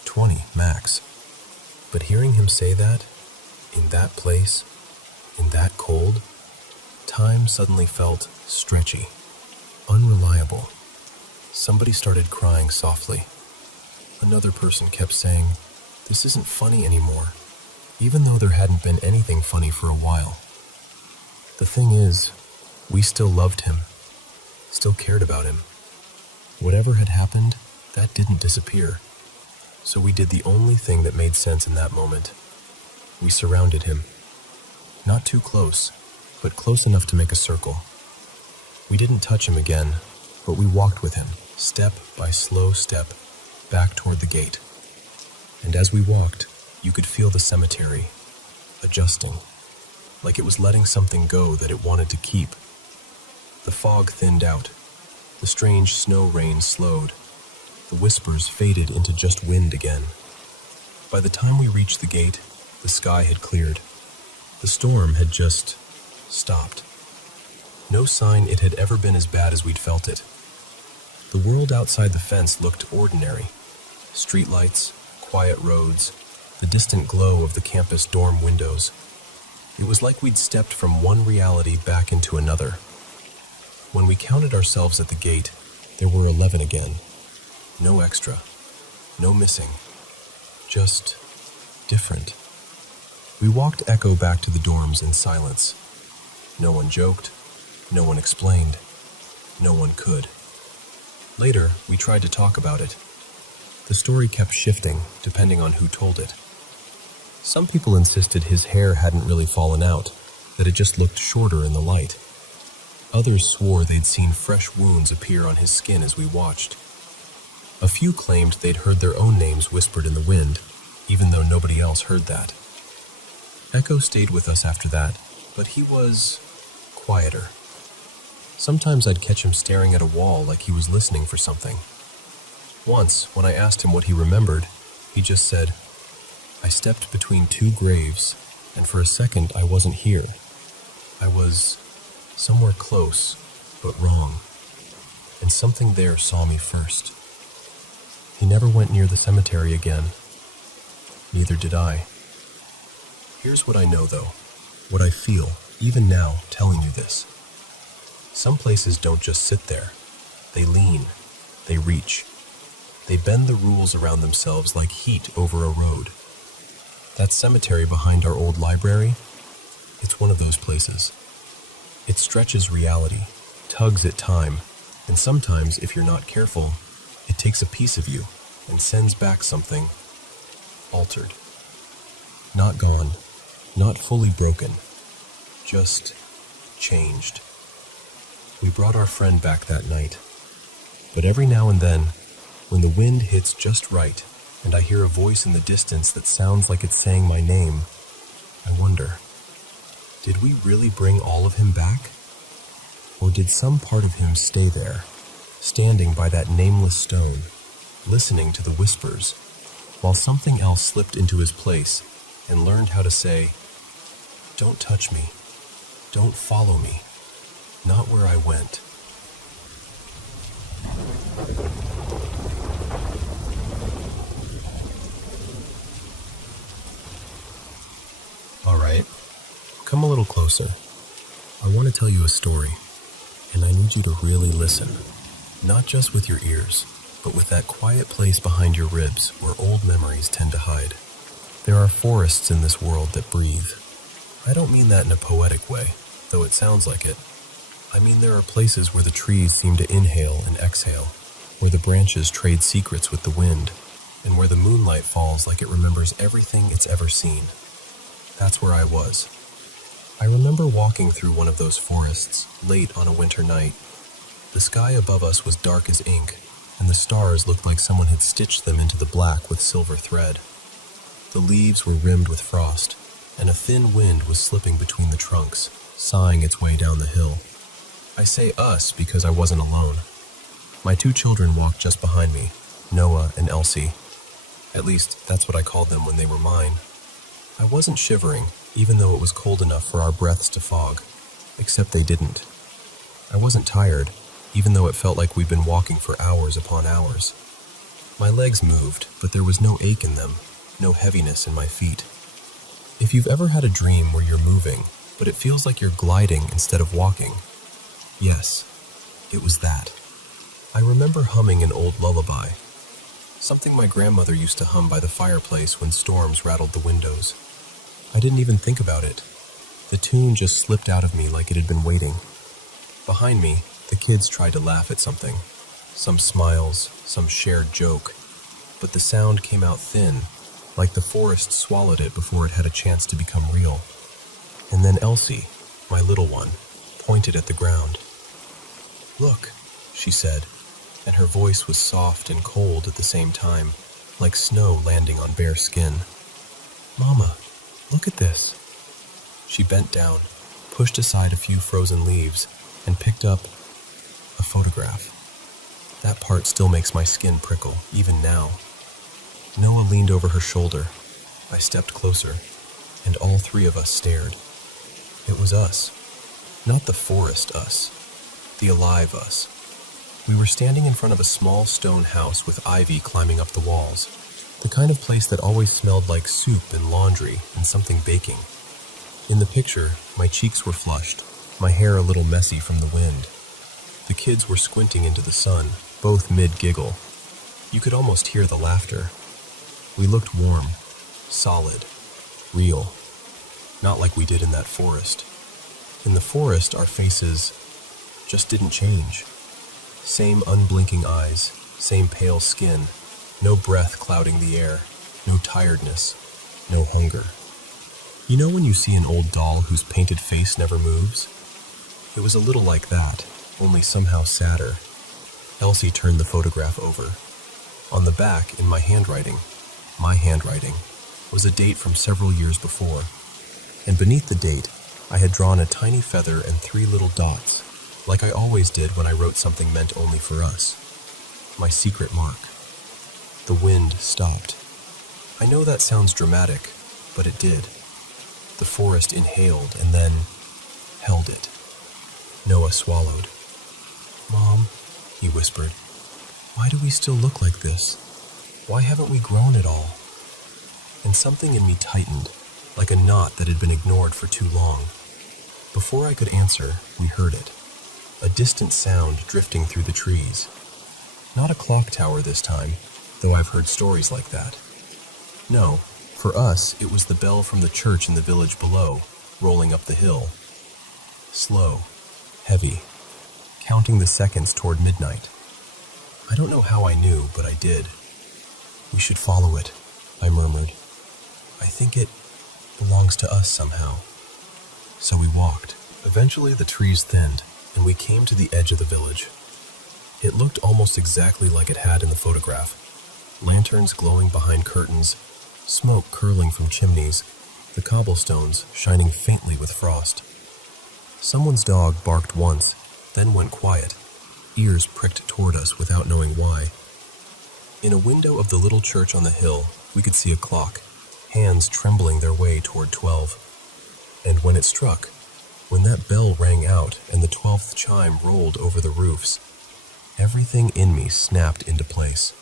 20 max. But hearing him say that, in that place, in that cold, time suddenly felt stretchy, unreliable. Somebody started crying softly. Another person kept saying, "This isn't funny anymore," even though there hadn't been anything funny for a while. The thing is, we still loved him, still cared about him. Whatever had happened, that didn't disappear. So we did the only thing that made sense in that moment. We surrounded him. Not too close, but close enough to make a circle. We didn't touch him again, but we walked with him, step by slow step, back toward the gate. And as we walked, you could feel the cemetery adjusting, like it was letting something go that it wanted to keep. The fog thinned out. The strange snow rain slowed. The whispers faded into just wind again. By the time we reached the gate, the sky had cleared. The storm had just stopped. No sign it had ever been as bad as we'd felt it. The world outside the fence looked ordinary. Streetlights, quiet roads, the distant glow of the campus dorm windows. It was like we'd stepped from one reality back into another. When we counted ourselves at the gate, there were 11 again. No extra, no missing, just different. We walked Echo back to the dorms in silence. No one joked, no one explained, no one could. Later, we tried to talk about it. The story kept shifting, depending on who told it. Some people insisted his hair hadn't really fallen out, that it just looked shorter in the light. Others swore they'd seen fresh wounds appear on his skin as we watched. A few claimed they'd heard their own names whispered in the wind, even though nobody else heard that. Echo stayed with us after that, but he was quieter. Sometimes I'd catch him staring at a wall like he was listening for something. Once, when I asked him what he remembered, He just said, "I stepped between two graves, and for a second I wasn't here. I was somewhere close, but wrong, and something there saw me first." He never went near the cemetery again. Neither did I. Here's what I know, though, what I feel, even now, telling you this. Some places don't just sit there. They lean, they reach. They bend the rules around themselves like heat over a road. That cemetery behind our old library, it's one of those places. It stretches reality, tugs at time, and sometimes, if you're not careful, it takes a piece of you and sends back something altered. Not gone, not fully broken, just changed. We brought our friend back that night, but every now and then, when the wind hits just right and I hear a voice in the distance that sounds like it's saying my name, I wonder, did we really bring all of him back? Or did some part of him stay there, standing by that nameless stone, listening to the whispers, while something else slipped into his place and learned how to say, "Don't touch me, don't follow me, not where I went." All right, come a little closer. I want to tell you a story, and I need you to really listen, not just with your ears, but with that quiet place behind your ribs where old memories tend to hide. There are forests in this world that breathe. I don't mean that in a poetic way, though it sounds like it. I mean there are places where the trees seem to inhale and exhale, where the branches trade secrets with the wind, and where the moonlight falls like it remembers everything it's ever seen. That's where I was. I remember walking through one of those forests late on a winter night. The sky above us was dark as ink, and the stars looked like someone had stitched them into the black with silver thread. The leaves were rimmed with frost, and a thin wind was slipping between the trunks, sighing its way down the hill. I say us because I wasn't alone. My two children walked just behind me, Noah and Elsie. At least, that's what I called them when they were mine. I wasn't shivering, even though it was cold enough for our breaths to fog, except they didn't. I wasn't tired, even though it felt like we'd been walking for hours upon hours. My legs moved, but there was no ache in them, no heaviness in my feet. If you've ever had a dream where you're moving, but it feels like you're gliding instead of walking, yes, it was that. I remember humming an old lullaby, something my grandmother used to hum by the fireplace when storms rattled the windows. I didn't even think about it. The tune just slipped out of me like it had been waiting. Behind me, the kids tried to laugh at something. Some smiles, some shared joke. But the sound came out thin, like the forest swallowed it before it had a chance to become real. And then Elsie, my little one, pointed at the ground. "Look," she said, and her voice was soft and cold at the same time, like snow landing on bare skin. "Mama, look at this." She bent down, pushed aside a few frozen leaves, and picked up a photograph. That part still makes my skin prickle, even now. Noah leaned over her shoulder. I stepped closer, and all three of us stared. It was us. Not the forest us. The alive us. We were standing in front of a small stone house with ivy climbing up the walls. The kind of place that always smelled like soup and laundry and something baking. In the picture, my cheeks were flushed, my hair a little messy from the wind. The kids were squinting into the sun, both mid-giggle. You could almost hear the laughter. We looked warm, solid, real. Not like we did in that forest. In the forest, our faces just didn't change. Same unblinking eyes, same pale skin, no breath clouding the air, no tiredness, no hunger. You know when you see an old doll whose painted face never moves? It was a little like that, only somehow sadder. Elsie turned the photograph over. On the back, in my handwriting, was a date from several years before. And beneath the date, I had drawn a tiny feather and 3 little dots, like I always did when I wrote something meant only for us. My secret mark. The wind stopped. I know that sounds dramatic, but it did. The forest inhaled and then held it. Noah swallowed. "Mom," he whispered, "why do we still look like this? Why haven't we grown at all?" And something in me tightened, like a knot that had been ignored for too long. Before I could answer, we heard it. A distant sound drifting through the trees. Not a clock tower this time, though I've heard stories like that. No, for us, it was the bell from the church in the village below, rolling up the hill. Slow, heavy, counting the seconds toward midnight. I don't know how I knew, but I did. "We should follow it," I murmured. "I think it belongs to us somehow." So we walked. Eventually the trees thinned, and we came to the edge of the village. It looked almost exactly like it had in the photograph. Lanterns glowing behind curtains, smoke curling from chimneys, the cobblestones shining faintly with frost. Someone's dog barked once, then went quiet, ears pricked toward us without knowing why. In a window of the little church on the hill, we could see a clock, hands trembling their way toward 12. And when it struck, when that bell rang out and the 12th chime rolled over the roofs, everything in me snapped into place.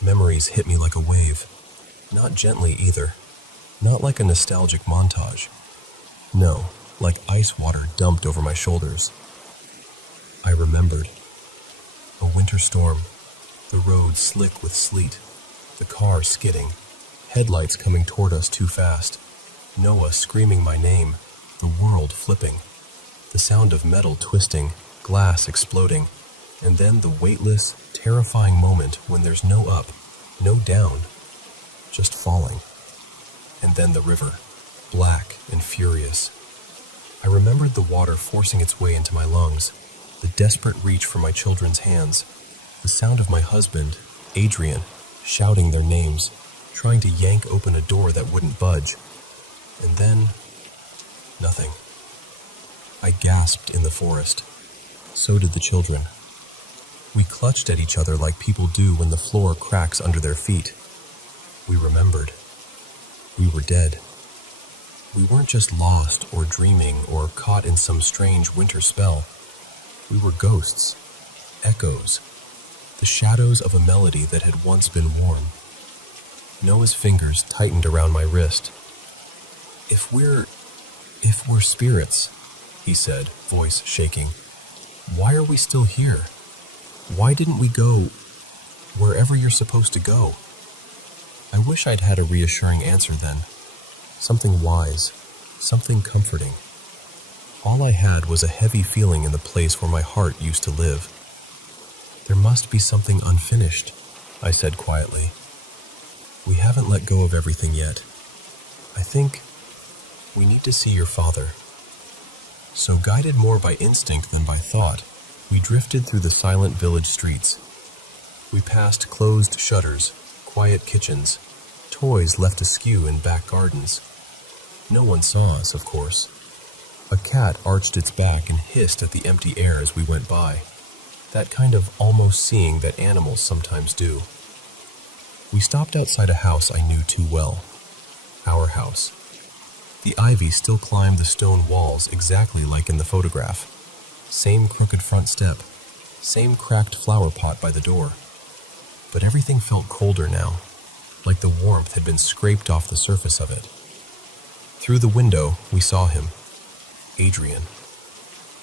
Memories hit me like a wave, not gently either, not like a nostalgic montage. No, like ice water dumped over my shoulders. I remembered. A winter storm, the road slick with sleet, the car skidding, headlights coming toward us too fast, Noah screaming my name, the world flipping, the sound of metal twisting, glass exploding, and then the weightless, terrifying moment when there's no up, no down, just falling. And then the river, black and furious. I remembered the water forcing its way into my lungs, the desperate reach for my children's hands, the sound of my husband, Adrian, shouting their names, trying to yank open a door that wouldn't budge. And then, nothing. I gasped in the forest. So did the children. We clutched at each other like people do when the floor cracks under their feet. We remembered. We were dead. We weren't just lost or dreaming or caught in some strange winter spell. We were ghosts, echoes, the shadows of a melody that had once been warm. Noah's fingers tightened around my wrist. If we're spirits," he said, voice shaking, "why are we still here? Why didn't we go wherever you're supposed to go?" I wish I'd had a reassuring answer then. Something wise, something comforting. All I had was a heavy feeling in the place where my heart used to live. "There must be something unfinished," I said quietly. "We haven't let go of everything yet. I think we need to see your father." So guided more by instinct than by thought, we drifted through the silent village streets. We passed closed shutters, quiet kitchens, toys left askew in back gardens. No one saw us, of course. A cat arched its back and hissed at the empty air as we went by. That kind of almost seeing that animals sometimes do. We stopped outside a house I knew too well. Our house. The ivy still climbed the stone walls exactly like in the photograph. Same crooked front step, same cracked flower pot by the door. But everything felt colder now, like the warmth had been scraped off the surface of it. Through the window, we saw him. Adrian.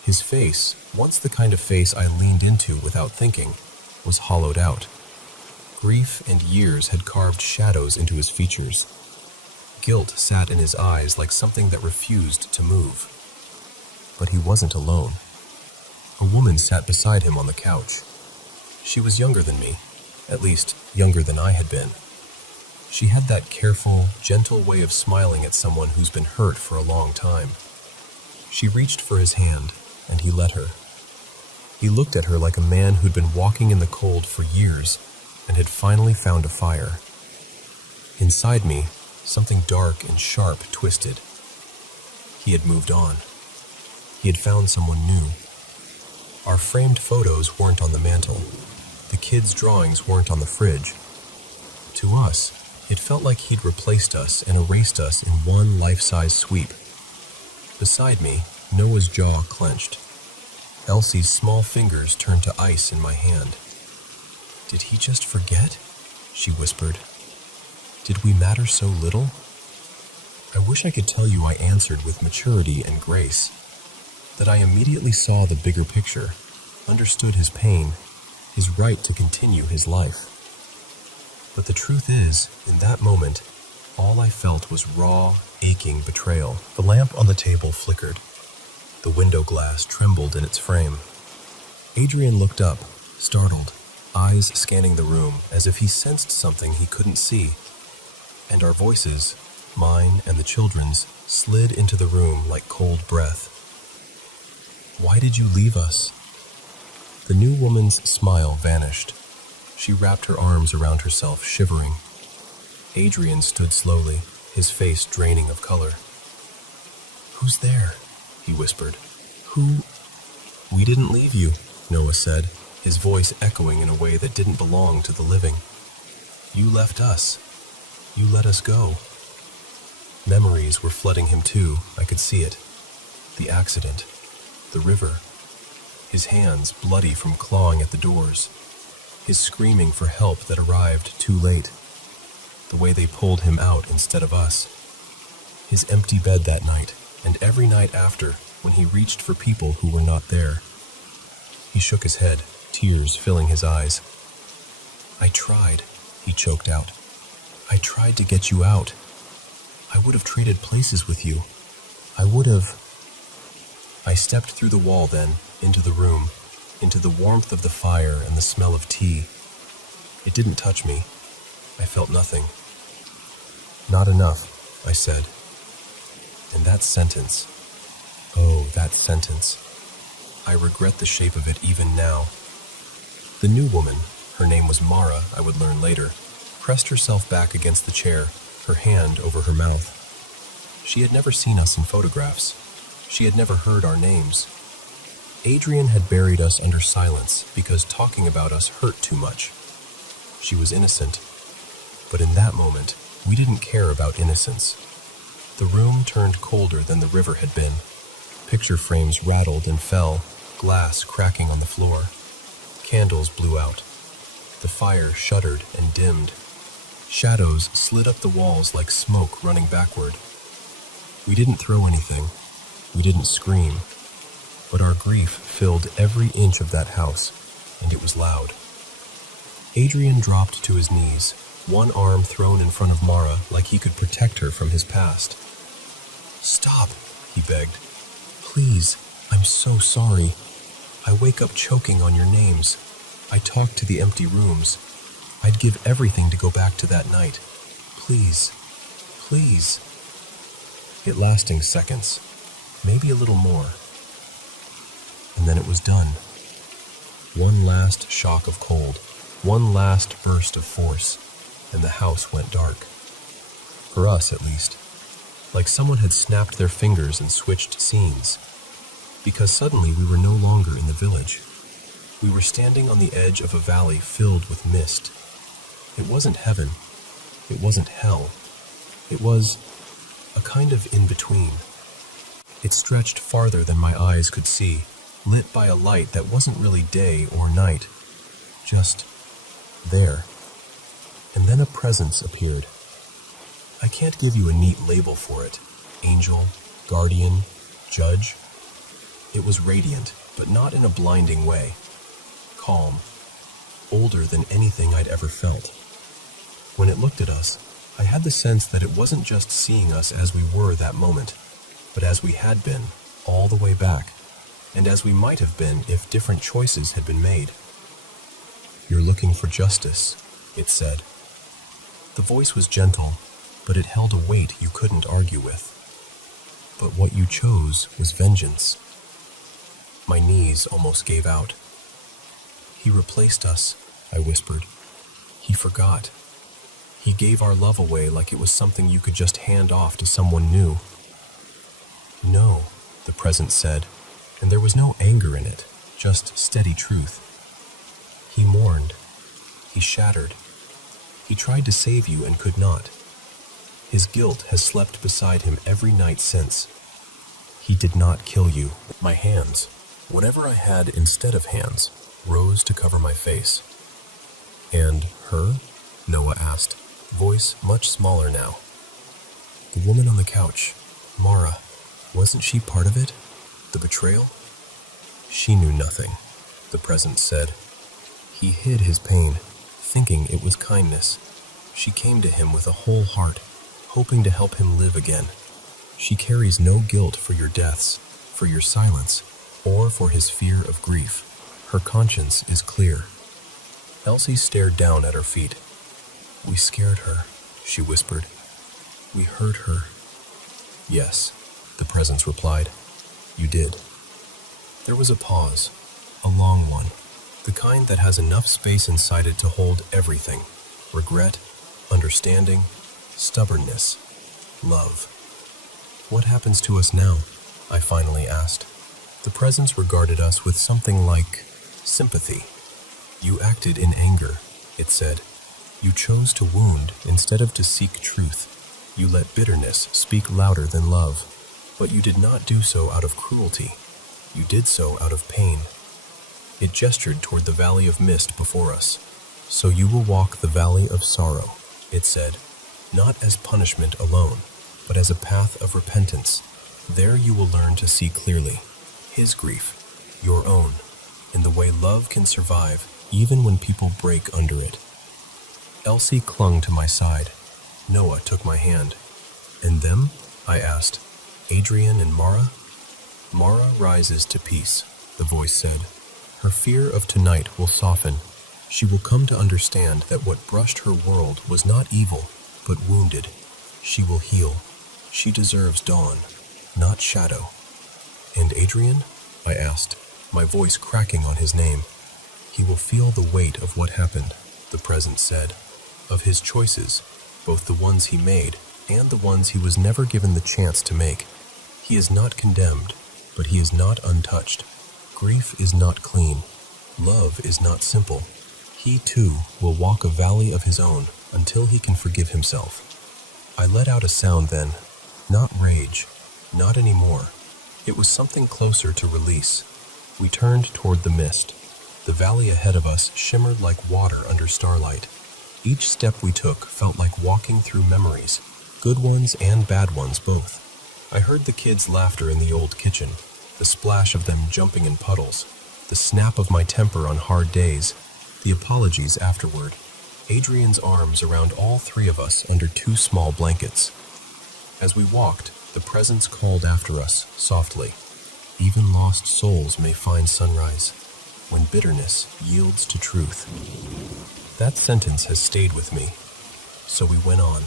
His face, once the kind of face I leaned into without thinking, was hollowed out. Grief and years had carved shadows into his features. Guilt sat in his eyes like something that refused to move. But he wasn't alone. A woman sat beside him on the couch. She was younger than me, at least younger than I had been. She had that careful, gentle way of smiling at someone who's been hurt for a long time. She reached for his hand, and he let her. He looked at her like a man who'd been walking in the cold for years and had finally found a fire. Inside me, something dark and sharp twisted. He had moved on. He had found someone new. Our framed photos weren't on the mantel. The kids' drawings weren't on the fridge. To us, It felt like he'd replaced us and erased us in one life-size sweep. Beside me, Noah's jaw clenched. Elsie's small fingers turned to ice in my hand. "Did he just forget?" she whispered. "Did we matter so little?" I wish I could tell you I answered with maturity and grace, that I immediately saw the bigger picture, understood his pain, his right to continue his life. But the truth is, in that moment, all I felt was raw, aching betrayal. The lamp on the table flickered. The window glass trembled in its frame. Adrian looked up, startled, eyes scanning the room as if he sensed something he couldn't see. And our voices, mine and the children's, slid into the room like cold breath. "Why did you leave us?" The new woman's smile vanished. She wrapped her arms around herself, shivering. Adrian stood slowly, his face draining of color. "Who's there?" he whispered. "Who?" "We didn't leave you," Noah said, his voice echoing in a way that didn't belong to the living. "You left us. You let us go." Memories were flooding him too, I could see it. The accident, the river, his hands bloody from clawing at the doors, his screaming for help that arrived too late, the way they pulled him out instead of us, his empty bed that night, and every night after when he reached for people who were not there. He shook his head, tears filling his eyes. "I tried," he choked out. "I tried to get you out. I would have traded places with you. I would have." I stepped through the wall then, into the room, into the warmth of the fire and the smell of tea. It didn't touch me. I felt nothing. "Not enough," I said. And that sentence, oh, that sentence, I regret the shape of it even now. The new woman, her name was Mara, I would learn later, pressed herself back against the chair, her hand over her mouth. She had never seen us in photographs. She had never heard our names. Adrian had buried us under silence because talking about us hurt too much. She was innocent. But in that moment, we didn't care about innocence. The room turned colder than the river had been. Picture frames rattled and fell, glass cracking on the floor. Candles blew out. The fire shuddered and dimmed. Shadows slid up the walls like smoke running backward. We didn't throw anything. We didn't scream. But our grief filled every inch of that house, and it was loud. Adrian dropped to his knees, one arm thrown in front of Mara like he could protect her from his past. "Stop," he begged. "Please, I'm so sorry. I wake up choking on your names. I talk to the empty rooms. I'd give everything to go back to that night. Please, please." It lasted seconds, maybe a little more. And then it was done. One last shock of cold, one last burst of force, and the house went dark. For us, at least. Like someone had snapped their fingers and switched scenes. Because suddenly we were no longer in the village. We were standing on the edge of a valley filled with mist. It wasn't heaven. It wasn't hell. It was a kind of in-between. It stretched farther than my eyes could see, lit by a light that wasn't really day or night, just there. And then a presence appeared. I can't give you a neat label for it. Angel, guardian, judge. It was radiant, but not in a blinding way. Calm, older than anything I'd ever felt. When it looked at us, I had the sense that it wasn't just seeing us as we were that moment, but as we had been, all the way back, and as we might have been if different choices had been made. "You're looking for justice," it said. The voice was gentle, but it held a weight you couldn't argue with. But what you chose was vengeance. My knees almost gave out. "He replaced us," I whispered. "He forgot. He gave our love away like it was something you could just hand off to someone new." "No," the presence said, and there was no anger in it, just steady truth. "He mourned. He shattered. He tried to save you and could not. His guilt has slept beside him every night since. He did not kill you. My hands, whatever I had instead of hands, rose to cover my face. And her? Noah asked, voice much smaller now. The woman on the couch, Mara, wasn't she part of it? The betrayal? She knew nothing, the presence said. He hid his pain, thinking it was kindness. She came to him with a whole heart, hoping to help him live again. She carries no guilt for your deaths, for your silence, or for his fear of grief. Her conscience is clear. Elsie stared down at her feet. We scared her, she whispered. We hurt her. Yes, the presence replied. You did. There was a pause, a long one, the kind that has enough space inside it to hold everything. Regret, understanding, stubbornness, love. What happens to us now? I finally asked. The presence regarded us with something like sympathy. You acted in anger, it said. You chose to wound instead of to seek truth. You let bitterness speak louder than love. But you did not do so out of cruelty. You did so out of pain. It gestured toward the valley of mist before us. So you will walk the valley of sorrow, it said, not as punishment alone, but as a path of repentance. There you will learn to see clearly his grief, your own, and the way love can survive even when people break under it. Elsie clung to my side. Noah took my hand. And them? I asked. Adrian and Mara? Mara rises to peace, the voice said. Her fear of tonight will soften. She will come to understand that what brushed her world was not evil, but wounded. She will heal. She deserves dawn, not shadow. And Adrian? I asked, my voice cracking on his name. He will feel the weight of what happened, the presence said, of his choices, both the ones he made and the ones he was never given the chance to make. He is not condemned, but he is not untouched. Grief is not clean. Love is not simple. He, too, will walk a valley of his own until he can forgive himself. I let out a sound then, not rage, not anymore. It was something closer to release. We turned toward the mist. The valley ahead of us shimmered like water under starlight. Each step we took felt like walking through memories, good ones and bad ones both. I heard the kids' laughter in the old kitchen, the splash of them jumping in puddles, the snap of my temper on hard days, the apologies afterward, Adrian's arms around all three of us under 2 small blankets. As we walked, the presence called after us, softly. Even lost souls may find sunrise, when bitterness yields to truth. That sentence has stayed with me. So we went on,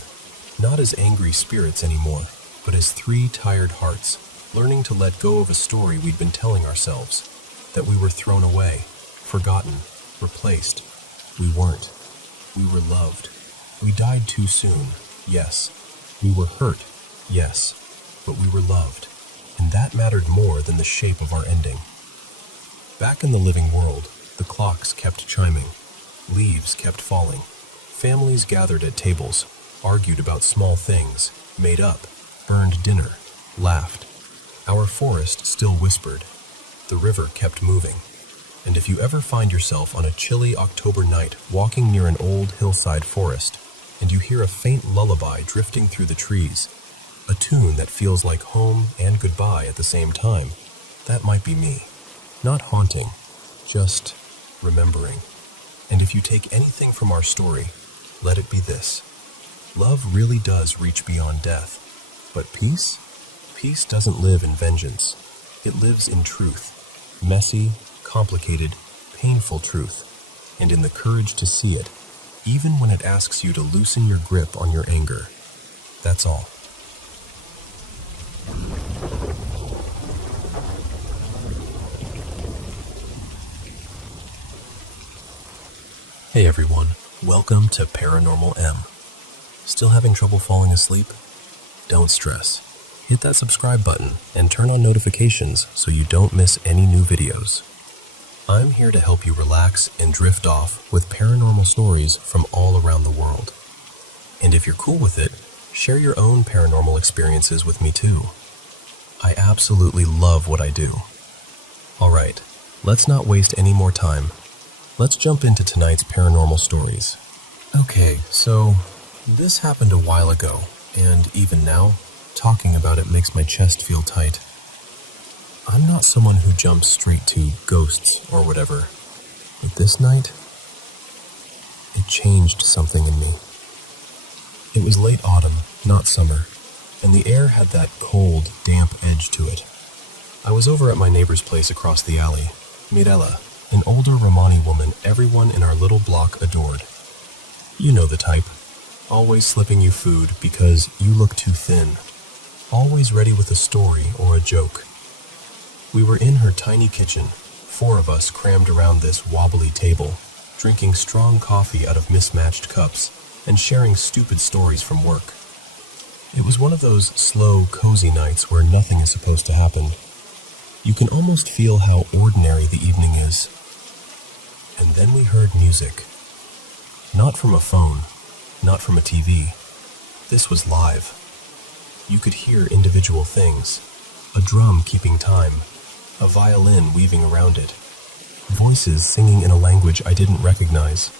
not as angry spirits anymore, but as 3 tired hearts, learning to let go of a story we'd been telling ourselves, that we were thrown away, forgotten, replaced. We weren't. We were loved. We died too soon, yes. We were hurt, yes. But we were loved, and that mattered more than the shape of our ending. Back in the living world, the clocks kept chiming. Leaves kept falling. Families gathered at tables, argued about small things, made up, burned dinner, laughed. Our forest still whispered. The river kept moving. And if you ever find yourself on a chilly October night walking near an old hillside forest, and you hear a faint lullaby drifting through the trees, a tune that feels like home and goodbye at the same time, that might be me. Not haunting, just remembering. And if you take anything from our story, let it be this. Love really does reach beyond death. But peace? Peace doesn't live in vengeance. It lives in truth. Messy, complicated, painful truth. And in the courage to see it, even when it asks you to loosen your grip on your anger. That's all. Hey everyone, welcome to Paranormal M. Still having trouble falling asleep? Don't stress. Hit that subscribe button and turn on notifications so you don't miss any new videos. I'm here to help you relax and drift off with paranormal stories from all around the world. And if you're cool with it, share your own paranormal experiences with me too. I absolutely love what I do. Alright, let's not waste any more time. Let's jump into tonight's paranormal stories. Okay, so this happened a while ago, and even now, talking about it makes my chest feel tight. I'm not someone who jumps straight to ghosts or whatever, but this night, it changed something in me. It was late autumn, not summer, and the air had that cold, damp edge to it. I was over at my neighbor's place across the alley, Mirella, an older Romani woman everyone in our little block adored. You know the type, always slipping you food because you look too thin, always ready with a story or a joke. We were in her tiny kitchen, 4 of us crammed around this wobbly table, drinking strong coffee out of mismatched cups and sharing stupid stories from work. It was one of those slow, cozy nights where nothing is supposed to happen. You can almost feel how ordinary the evening is. And then we heard music. Not from a phone, not from a TV. This was live. You could hear individual things. A drum keeping time. A violin weaving around it. Voices singing in a language I didn't recognize.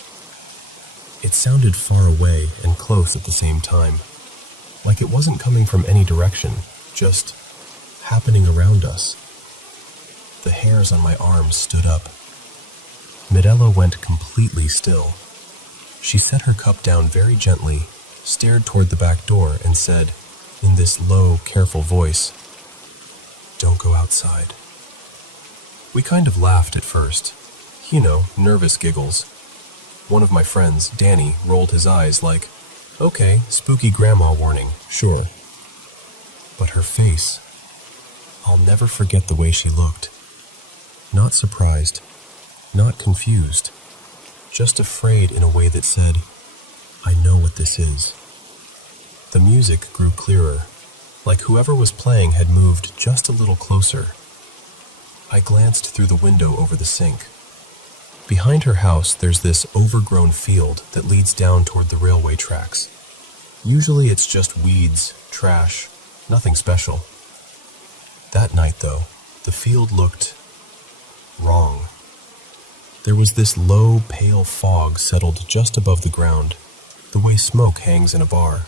It sounded far away and close at the same time. Like it wasn't coming from any direction, just happening around us. The hairs on my arms stood up. Mirella went completely still. She set her cup down very gently, stared toward the back door, and said, in this low, careful voice, "Don't go outside." We kind of laughed at first. You know, nervous giggles. One of my friends, Danny, rolled his eyes like, "Okay, spooky grandma warning, sure." But her face, I'll never forget the way she looked. Not surprised, not confused, just afraid in a way that said, "I know what this is." The music grew clearer, like whoever was playing had moved just a little closer. I glanced through the window over the sink. Behind her house, there's this overgrown field that leads down toward the railway tracks. Usually it's just weeds, trash, nothing special. That night, though, the field looked wrong. There was this low, pale fog settled just above the ground, the way smoke hangs in a bar.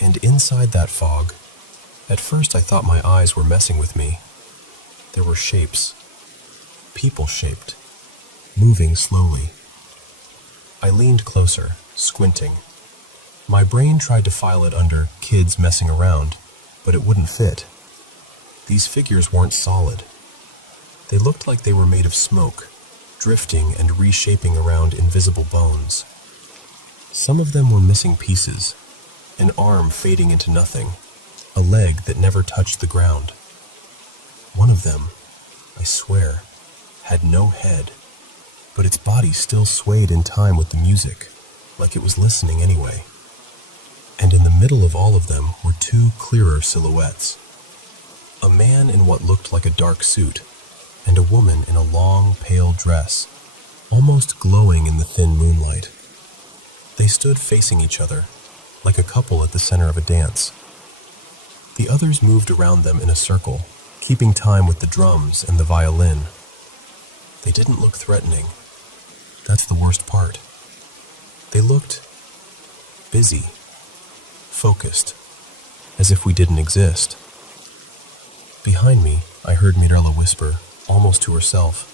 And inside that fog, at first I thought my eyes were messing with me. There were shapes, people-shaped, moving slowly. I leaned closer, squinting. My brain tried to file it under kids messing around, but it wouldn't fit. These figures weren't solid. They looked like they were made of smoke, drifting and reshaping around invisible bones. Some of them were missing pieces, an arm fading into nothing, a leg that never touched the ground. One of them, I swear, had no head, but its body still swayed in time with the music, like it was listening anyway. And in the middle of all of them were 2 clearer silhouettes. A man in what looked like a dark suit, and a woman in a long, pale dress, almost glowing in the thin moonlight. They stood facing each other, like a couple at the center of a dance. The others moved around them in a circle, keeping time with the drums and the violin. They didn't look threatening. That's the worst part. They looked busy, focused, as if we didn't exist. Behind me, I heard Mirella whisper, almost to herself,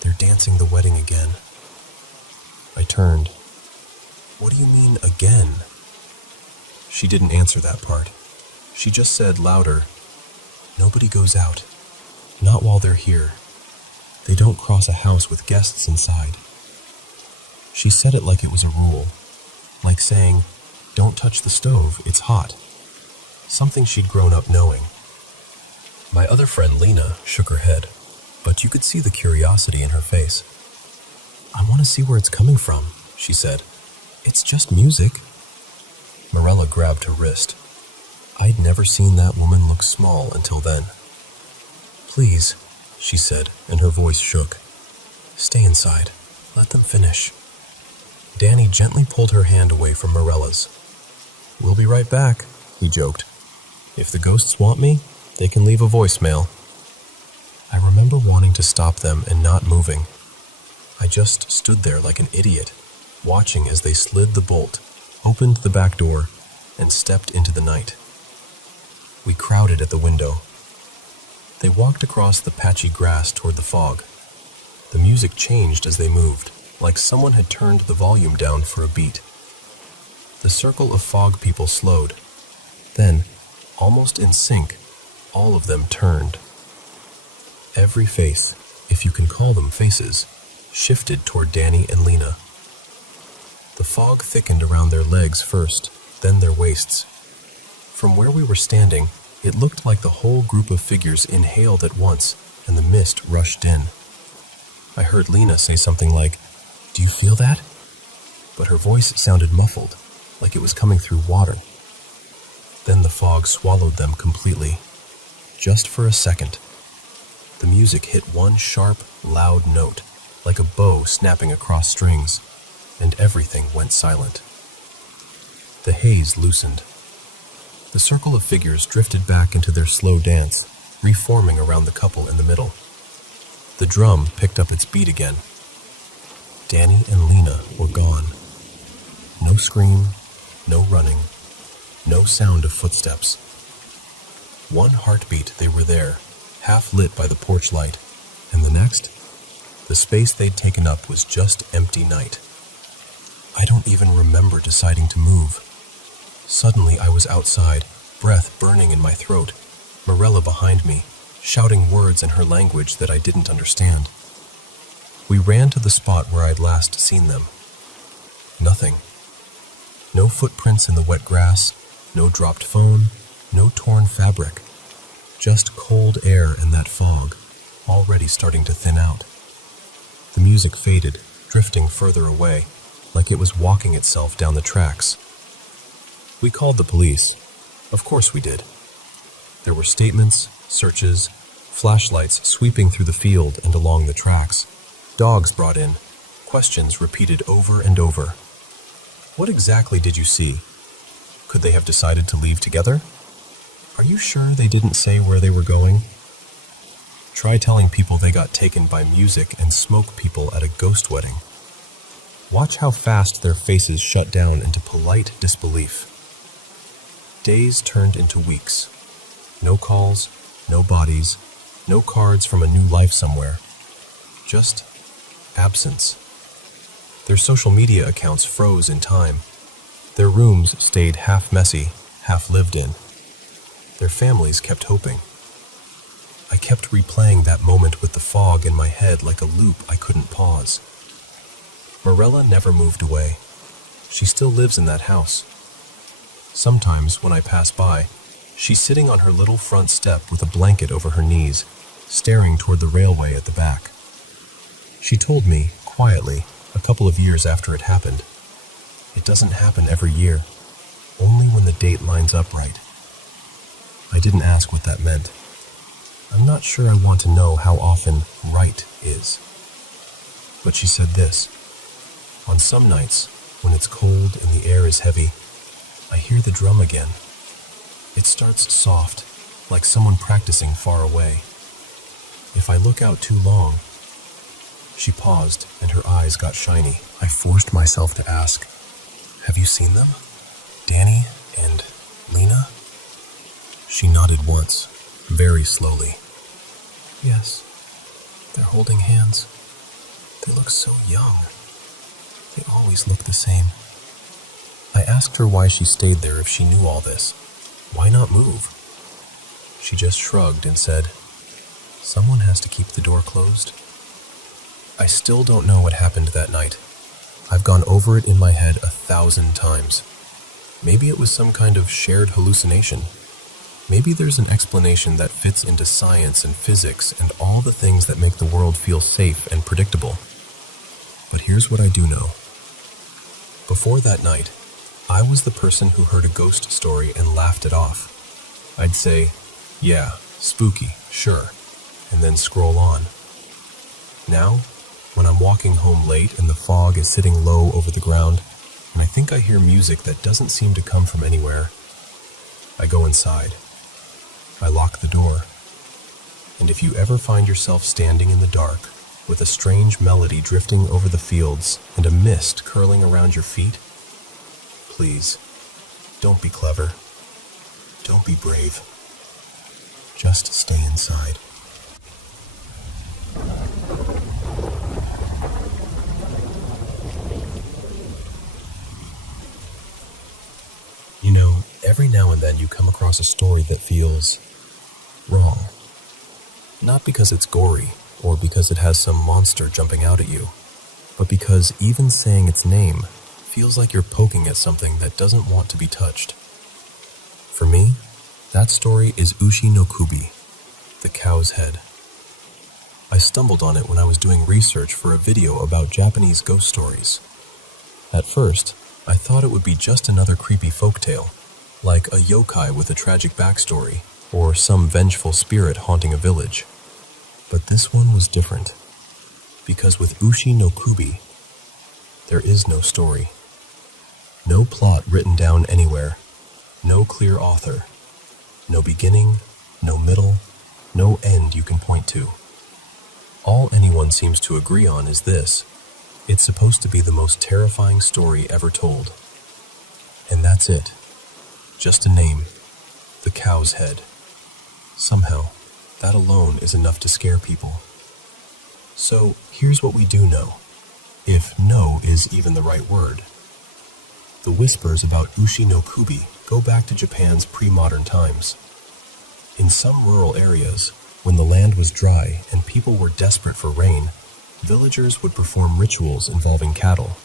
"They're dancing the wedding again." I turned. "What do you mean, again?" She didn't answer that part. She just said louder, "Nobody goes out. Not while they're here. They don't cross a house with guests inside." She said it like it was a rule, like saying, "Don't touch the stove, it's hot." Something she'd grown up knowing. My other friend, Lena, shook her head, but you could see the curiosity in her face. "I want to see where it's coming from," she said. "It's just music." Mirella grabbed her wrist. I'd never seen that woman look small until then. "Please," she said, and her voice shook. "Stay inside. Let them finish." Danny gently pulled her hand away from Morella's. "We'll be right back," he joked. "If the ghosts want me, they can leave a voicemail." I remember wanting to stop them and not moving. I just stood there like an idiot, watching as they slid the bolt, opened the back door, and stepped into the night. We crowded at the window. They walked across the patchy grass toward the fog. The music changed as they moved, like someone had turned the volume down for a beat. The circle of fog people slowed. Then, almost in sync, all of them turned. Every face, if you can call them faces, shifted toward Danny and Lena. The fog thickened around their legs first, then their waists. From where we were standing, it looked like the whole group of figures inhaled at once, and the mist rushed in. I heard Lena say something like, "Do you feel that?" But her voice sounded muffled, like it was coming through water. Then the fog swallowed them completely. Just for a second. The music hit one sharp, loud note, like a bow snapping across strings, and everything went silent. The haze loosened. The circle of figures drifted back into their slow dance, reforming around the couple in the middle. The drum picked up its beat again. Danny and Lena were gone. No scream, no running, no sound of footsteps. One heartbeat they were there, half lit by the porch light, and the next, the space they'd taken up was just empty night. I don't even remember deciding to move. Suddenly I was outside, breath burning in my throat, Morella behind me, shouting words in her language that I didn't understand. We ran to the spot where I'd last seen them. Nothing. No footprints in the wet grass, no dropped phone, no torn fabric. Just cold air and that fog, already starting to thin out. The music faded, drifting further away, like it was walking itself down the tracks. We called the police. Of course we did. There were statements, searches, flashlights sweeping through the field and along the tracks, dogs brought in, questions repeated over and over. What exactly did you see? Could they have decided to leave together? Are you sure they didn't say where they were going? Try telling people they got taken by music and smoke people at a ghost wedding. Watch how fast their faces shut down into polite disbelief. Days turned into weeks. No calls, no bodies, no cards from a new life somewhere. Just absence. Their social media accounts froze in time. Their rooms stayed half messy, half lived in. Their families kept hoping. I kept replaying that moment with the fog in my head like a loop I couldn't pause. Morella never moved away. She still lives in that house. Sometimes, when I pass by, she's sitting on her little front step with a blanket over her knees, staring toward the railway at the back. She told me, quietly, a couple of years after it happened, "It doesn't happen every year, only when the date lines up right." I didn't ask what that meant. I'm not sure I want to know how often right is. But she said this: "On some nights, when it's cold and the air is heavy, I hear the drum again. It starts soft, like someone practicing far away. If I look out too long..." She paused, and her eyes got shiny. I forced myself to ask, "Have you seen them? Danny and Lena?" She nodded once, very slowly. "Yes, they're holding hands. They look so young. They always look the same." I asked her why she stayed there if she knew all this. Why not move? She just shrugged and said, "Someone has to keep the door closed." I still don't know what happened that night. I've gone over it in my head 1,000 times. Maybe it was some kind of shared hallucination. Maybe there's an explanation that fits into science and physics and all the things that make the world feel safe and predictable. But here's what I do know. Before that night, I was the person who heard a ghost story and laughed it off. I'd say, "Yeah, spooky, sure," and then scroll on. Now, when I'm walking home late and the fog is sitting low over the ground, and I think I hear music that doesn't seem to come from anywhere, I go inside. I lock the door. And if you ever find yourself standing in the dark, with a strange melody drifting over the fields and a mist curling around your feet, please, don't be clever. Don't be brave. Just stay inside. You know, every now and then you come across a story that feels wrong. Not because it's gory, or because it has some monster jumping out at you, but because even saying its name feels like you're poking at something that doesn't want to be touched. For me, that story is Ushi no Kubi, the cow's head. I stumbled on it when I was doing research for a video about Japanese ghost stories. At first, I thought it would be just another creepy folktale, like a yokai with a tragic backstory, or some vengeful spirit haunting a village. But this one was different, because with Ushi no Kubi, there is no story. No plot written down anywhere, no clear author, no beginning, no middle, no end you can point to. All anyone seems to agree on is this: it's supposed to be the most terrifying story ever told. And that's it. Just a name, the cow's head. Somehow, that alone is enough to scare people. So here's what we do know, if "know" is even the right word. The whispers about Ushi no Kubi go back to Japan's pre-modern times. In some rural areas, when the land was dry and people were desperate for rain, villagers would perform rituals involving cattle.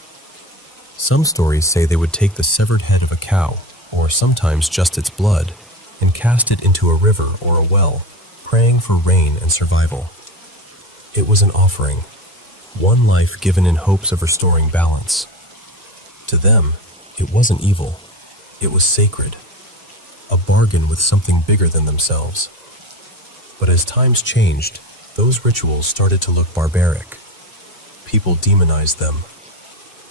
Some stories say they would take the severed head of a cow, or sometimes just its blood, and cast it into a river or a well, praying for rain and survival. It was an offering, one life given in hopes of restoring balance. To them, it wasn't evil, it was sacred, a bargain with something bigger than themselves. But as times changed, those rituals started to look barbaric. People demonized them.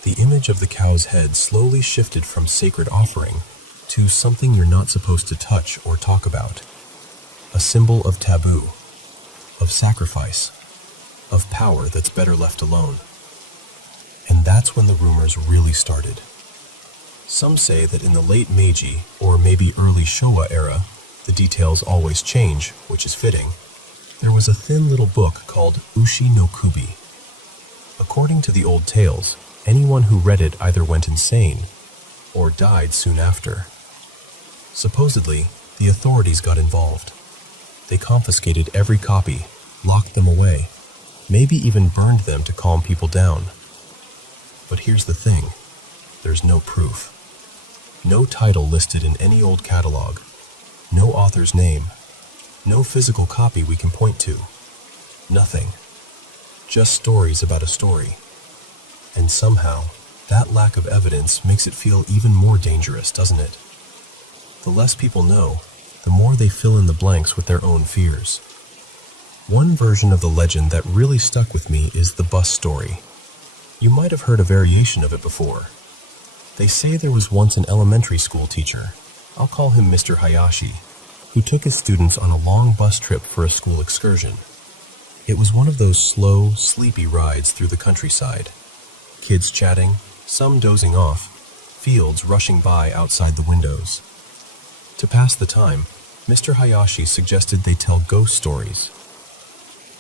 The image of the cow's head slowly shifted from sacred offering to something you're not supposed to touch or talk about. A symbol of taboo, of sacrifice, of power that's better left alone. And that's when the rumors really started. Some say that in the late Meiji, or maybe early Showa era, the details always change, which is fitting, there was a thin little book called Ushi no Kubi. According to the old tales, anyone who read it either went insane or died soon after. Supposedly, the authorities got involved. They confiscated every copy, locked them away, maybe even burned them to calm people down. But here's the thing, there's no proof. No title listed in any old catalog, no author's name, no physical copy we can point to. Nothing. Just stories about a story. And somehow, that lack of evidence makes it feel even more dangerous, doesn't it? The less people know, the more they fill in the blanks with their own fears. One version of the legend that really stuck with me is the bus story. You might have heard a variation of it before. They say there was once an elementary school teacher, I'll call him Mr. Hayashi, who took his students on a long bus trip for a school excursion. It was one of those slow, sleepy rides through the countryside. Kids chatting, some dozing off, fields rushing by outside the windows. To pass the time, Mr. Hayashi suggested they tell ghost stories.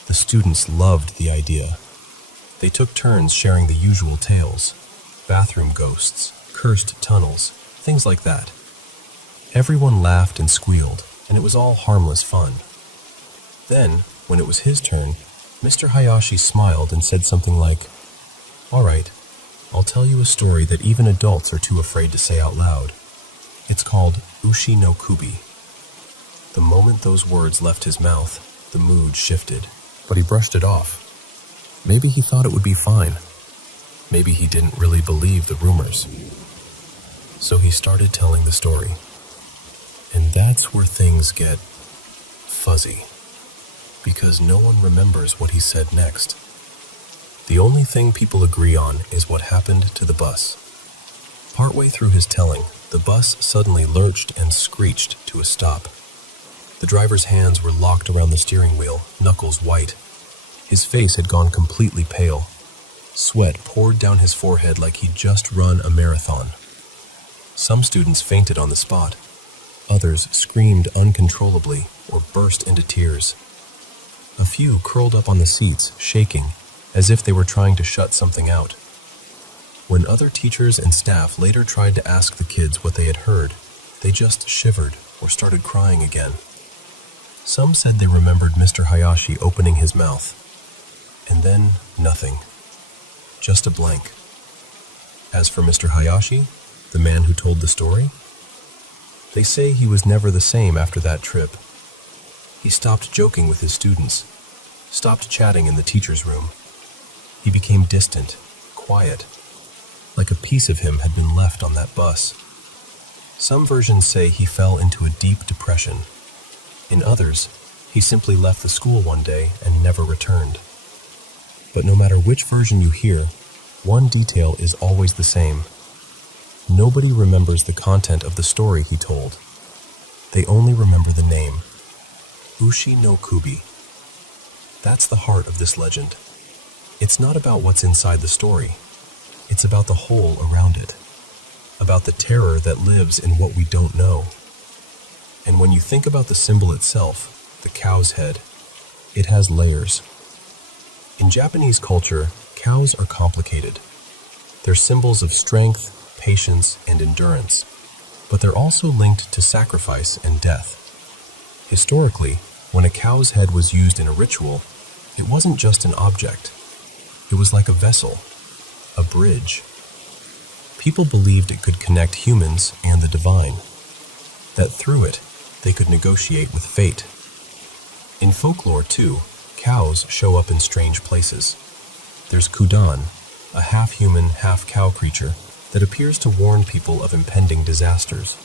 The students loved the idea. They took turns sharing the usual tales, bathroom ghosts, cursed tunnels, things like that. Everyone laughed and squealed, and it was all harmless fun. Then, when it was his turn, Mr. Hayashi smiled and said something like, "All right, I'll tell you a story that even adults are too afraid to say out loud. It's called Ushi no Kubi." The moment those words left his mouth, the mood shifted, but he brushed it off. Maybe he thought it would be fine. Maybe he didn't really believe the rumors. So he started telling the story. And that's where things get fuzzy. because no one remembers what he said next. The only thing people agree on is what happened to the bus. Partway through his telling, the bus suddenly lurched and screeched to a stop. The driver's hands were locked around the steering wheel, knuckles white. His face had gone completely pale. Sweat poured down his forehead like he'd just run a marathon. Some students fainted on the spot. Others screamed uncontrollably or burst into tears. A few curled up on the seats, shaking, as if they were trying to shut something out. When other teachers and staff later tried to ask the kids what they had heard, they just shivered or started crying again. Some said they remembered Mr. Hayashi opening his mouth, and then nothing. Just a blank. As for Mr. Hayashi, the man who told the story, they say he was never the same after that trip. He stopped joking with his students, stopped chatting in the teacher's room. He became distant, quiet, like a piece of him had been left on that bus. Some versions say he fell into a deep depression. In others, he simply left the school one day and never returned. But no matter which version you hear, one detail is always the same. Nobody remembers the content of the story he told. They only remember the name, Ushi no Kubi. That's the heart of this legend. It's not about what's inside the story. It's about the whole around it, about the terror that lives in what we don't know. And when you think about the symbol itself, the cow's head, it has layers. In Japanese culture, cows are complicated. They're symbols of strength, patience, and endurance, but they're also linked to sacrifice and death. Historically, when a cow's head was used in a ritual, it wasn't just an object. It was like a vessel, a bridge. People believed it could connect humans and the divine, that through it, they could negotiate with fate. In folklore, too, cows show up in strange places. There's Kudan, a half-human, half-cow creature that appears to warn people of impending disasters.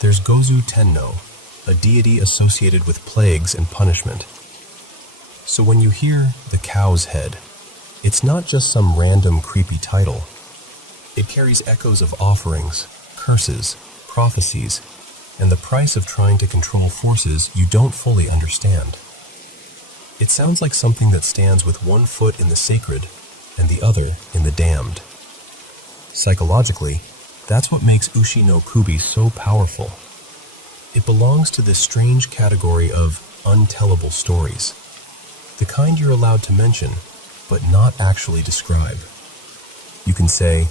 There's Gozu Tenno, a deity associated with plagues and punishment. So when you hear the cow's head, it's not just some random creepy title. It carries echoes of offerings, curses, prophecies, and the price of trying to control forces you don't fully understand. It sounds like something that stands with one foot in the sacred and the other in the damned. Psychologically, that's what makes Ushi no Kubi so powerful. It belongs to this strange category of untellable stories, the kind you're allowed to mention, but not actually describe. You can say,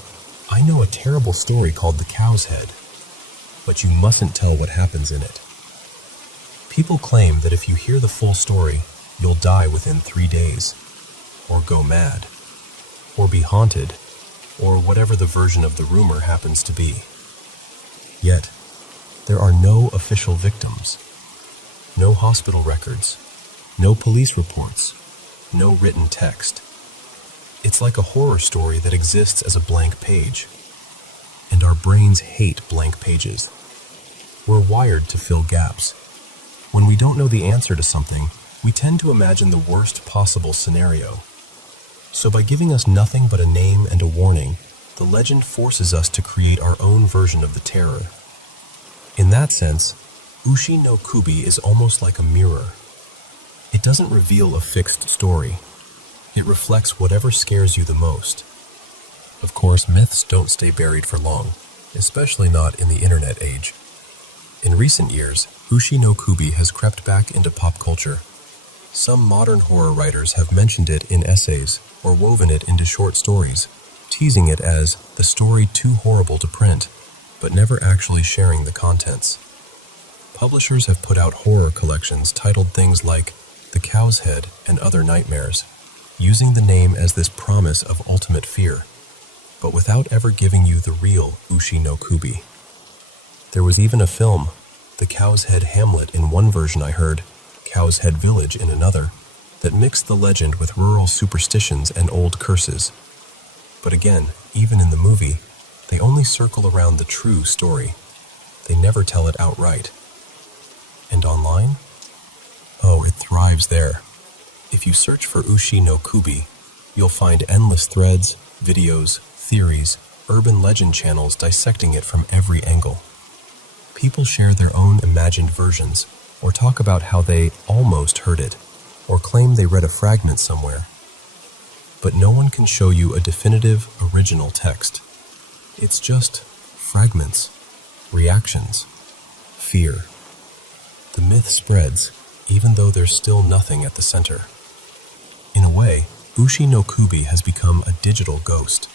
I know a terrible story called The Cow's Head, but you mustn't tell what happens in it. People claim that if you hear the full story, you'll die within 3 days, or go mad, or be haunted, or whatever the version of the rumor happens to be. Yet, there are no official victims, no hospital records, no police reports, no written text. It's like a horror story that exists as a blank page. And our brains hate blank pages. We're wired to fill gaps. When we don't know the answer to something, we tend to imagine the worst possible scenario. So by giving us nothing but a name and a warning, the legend forces us to create our own version of the terror. In that sense, Ushi no Kubi is almost like a mirror. It doesn't reveal a fixed story. It reflects whatever scares you the most. Of course, myths don't stay buried for long, especially not in the internet age. In recent years, Ushi no Kubi has crept back into pop culture. Some modern horror writers have mentioned it in essays or woven it into short stories, teasing it as the story too horrible to print, but never actually sharing the contents. Publishers have put out horror collections titled things like The Cow's Head and Other Nightmares, using the name as this promise of ultimate fear, but without ever giving you the real Ushi no Kubi. There was even a film, The Cow's Head Hamlet in one version I heard, Cow's Head Village in another, that mixed the legend with rural superstitions and old curses. But again, even in the movie, they only circle around the true story. They never tell it outright. And online? Oh, it thrives there. If you search for Ushi no Kubi, you'll find endless threads, videos, theories, urban legend channels dissecting it from every angle. People share their own imagined versions, or talk about how they almost heard it, or claim they read a fragment somewhere. But no one can show you a definitive, original text. It's just fragments, reactions, fear. The myth spreads, even though there's still nothing at the center. In a way, Ushi no Kubi has become a digital ghost,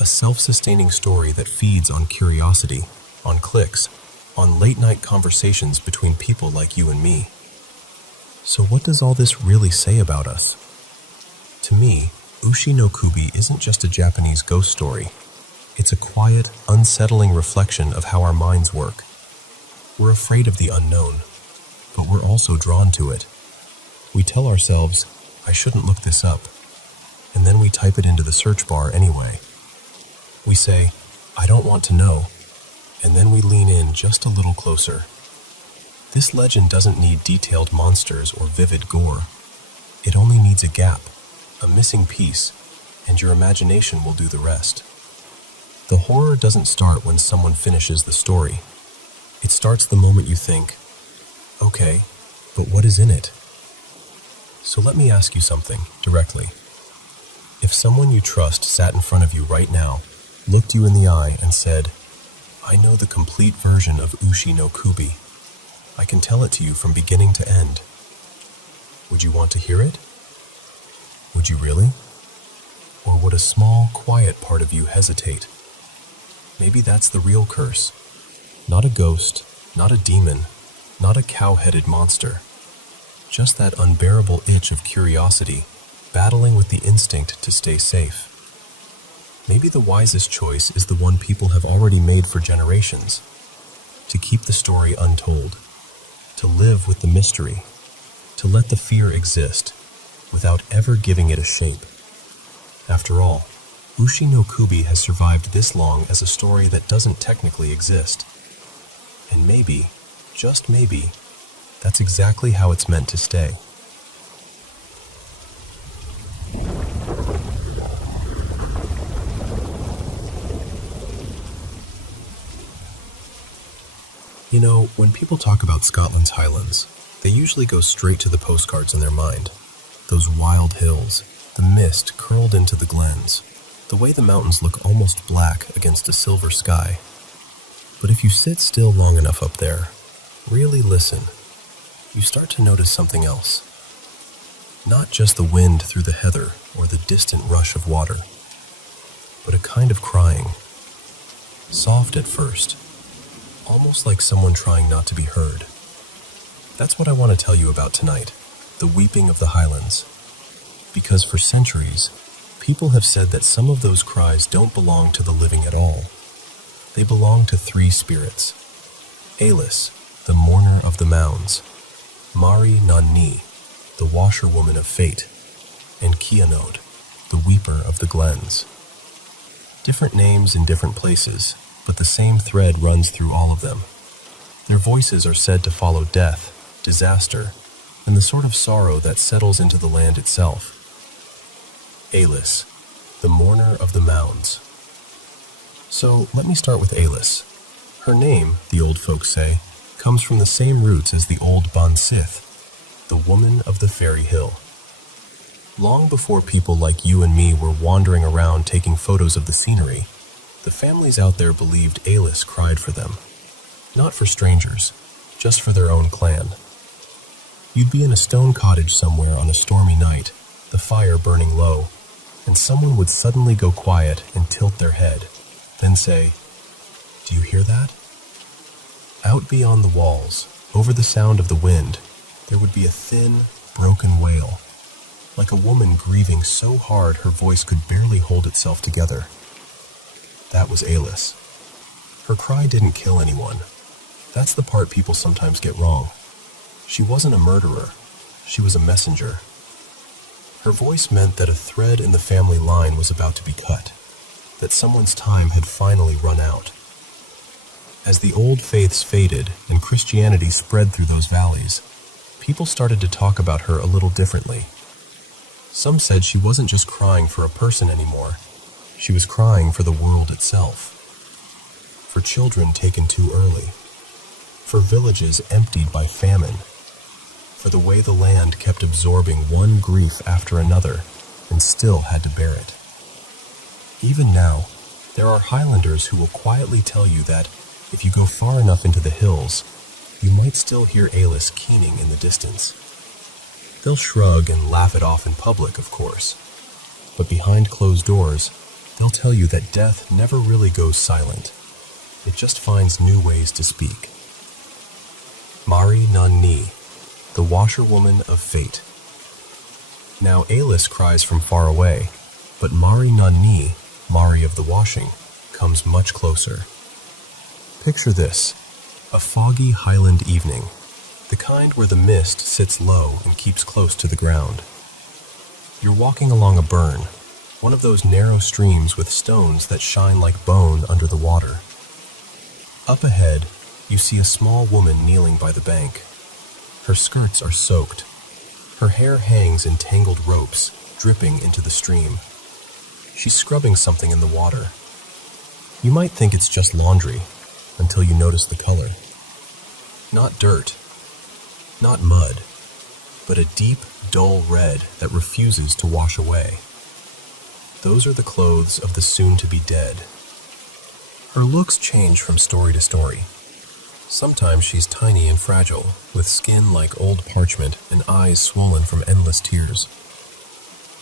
a self-sustaining story that feeds on curiosity, on clicks, on late-night conversations between people like you and me. So what does all this really say about us? To me, Ushi no Kubi isn't just a Japanese ghost story. It's a quiet, unsettling reflection of how our minds work. We're afraid of the unknown, but we're also drawn to it. We tell ourselves, I shouldn't look this up, and then we type it into the search bar anyway. We say, I don't want to know, and then we lean in just a little closer. This legend doesn't need detailed monsters or vivid gore. It only needs a gap, a missing piece, and your imagination will do the rest. The horror doesn't start when someone finishes the story. It starts the moment you think, okay, but what is in it? So let me ask you something directly. If someone you trust sat in front of you right now, looked you in the eye and said, I know the complete version of Ushi no Kubi. I can tell it to you from beginning to end. Would you want to hear it? Would you really? Or would a small, quiet part of you hesitate? Maybe that's the real curse. Not a ghost, not a demon, not a cow-headed monster. Just that unbearable itch of curiosity, battling with the instinct to stay safe. Maybe the wisest choice is the one people have already made for generations. To keep the story untold. To live with the mystery. To let the fear exist, without ever giving it a shape. After all, Ushi no Kubi has survived this long as a story that doesn't technically exist. And maybe, just maybe, that's exactly how it's meant to stay. You know, when people talk about Scotland's Highlands, they usually go straight to the postcards in their mind. Those wild hills, the mist curled into the glens, the way the mountains look almost black against a silver sky. But if you sit still long enough up there, really listen, you start to notice something else. Not just the wind through the heather or the distant rush of water, but a kind of crying. Soft at first, almost like someone trying not to be heard. That's what I want to tell you about tonight, the weeping of the Highlands. Because for centuries, people have said that some of those cries don't belong to the living at all. They belong to three spirits. Alis, the mourner of the mounds, Mari Nanni, the washerwoman of fate, and Kianod, the weeper of the glens. Different names in different places, but the same thread runs through all of them. Their voices are said to follow death, disaster, and the sort of sorrow that settles into the land itself. Alis, the mourner of the mounds. So let me start with Alis. Her name, the old folks say, comes from the same roots as the old Ban Sith, the woman of the fairy hill. Long before people like you and me were wandering around taking photos of the scenery, the families out there believed Alis cried for them. Not for strangers, just for their own clan. You'd be in a stone cottage somewhere on a stormy night, the fire burning low, and someone would suddenly go quiet and tilt their head, then say, "Do you hear that?" Out beyond the walls, over the sound of the wind, there would be a thin, broken wail, like a woman grieving so hard her voice could barely hold itself together. That was Alis. Her cry didn't kill anyone. That's the part people sometimes get wrong. She wasn't a murderer. She was a messenger. Her voice meant that a thread in the family line was about to be cut, that someone's time had finally run out. As the old faiths faded and Christianity spread through those valleys, people started to talk about her a little differently. Some said she wasn't just crying for a person anymore. She was crying for the world itself. For children taken too early. For villages emptied by famine. For the way the land kept absorbing one grief after another and still had to bear it. Even now, there are Highlanders who will quietly tell you that if you go far enough into the hills, you might still hear Alis keening in the distance. They'll shrug and laugh it off in public, of course. But behind closed doors, they'll tell you that death never really goes silent. It just finds new ways to speak. Mari Nun Ni, the washerwoman of fate. Now Alis cries from far away, but Mari Nun Ni, Mari of the washing, comes much closer. Picture this, a foggy highland evening, the kind where the mist sits low and keeps close to the ground. You're walking along a burn, one of those narrow streams with stones that shine like bone under the water. Up ahead, you see a small woman kneeling by the bank. Her skirts are soaked. Her hair hangs in tangled ropes, dripping into the stream. She's scrubbing something in the water. You might think it's just laundry, until you notice the color. Not dirt, not mud, but a deep, dull red that refuses to wash away. Those are the clothes of the soon-to-be dead. Her looks change from story to story. Sometimes she's tiny and fragile, with skin like old parchment and eyes swollen from endless tears.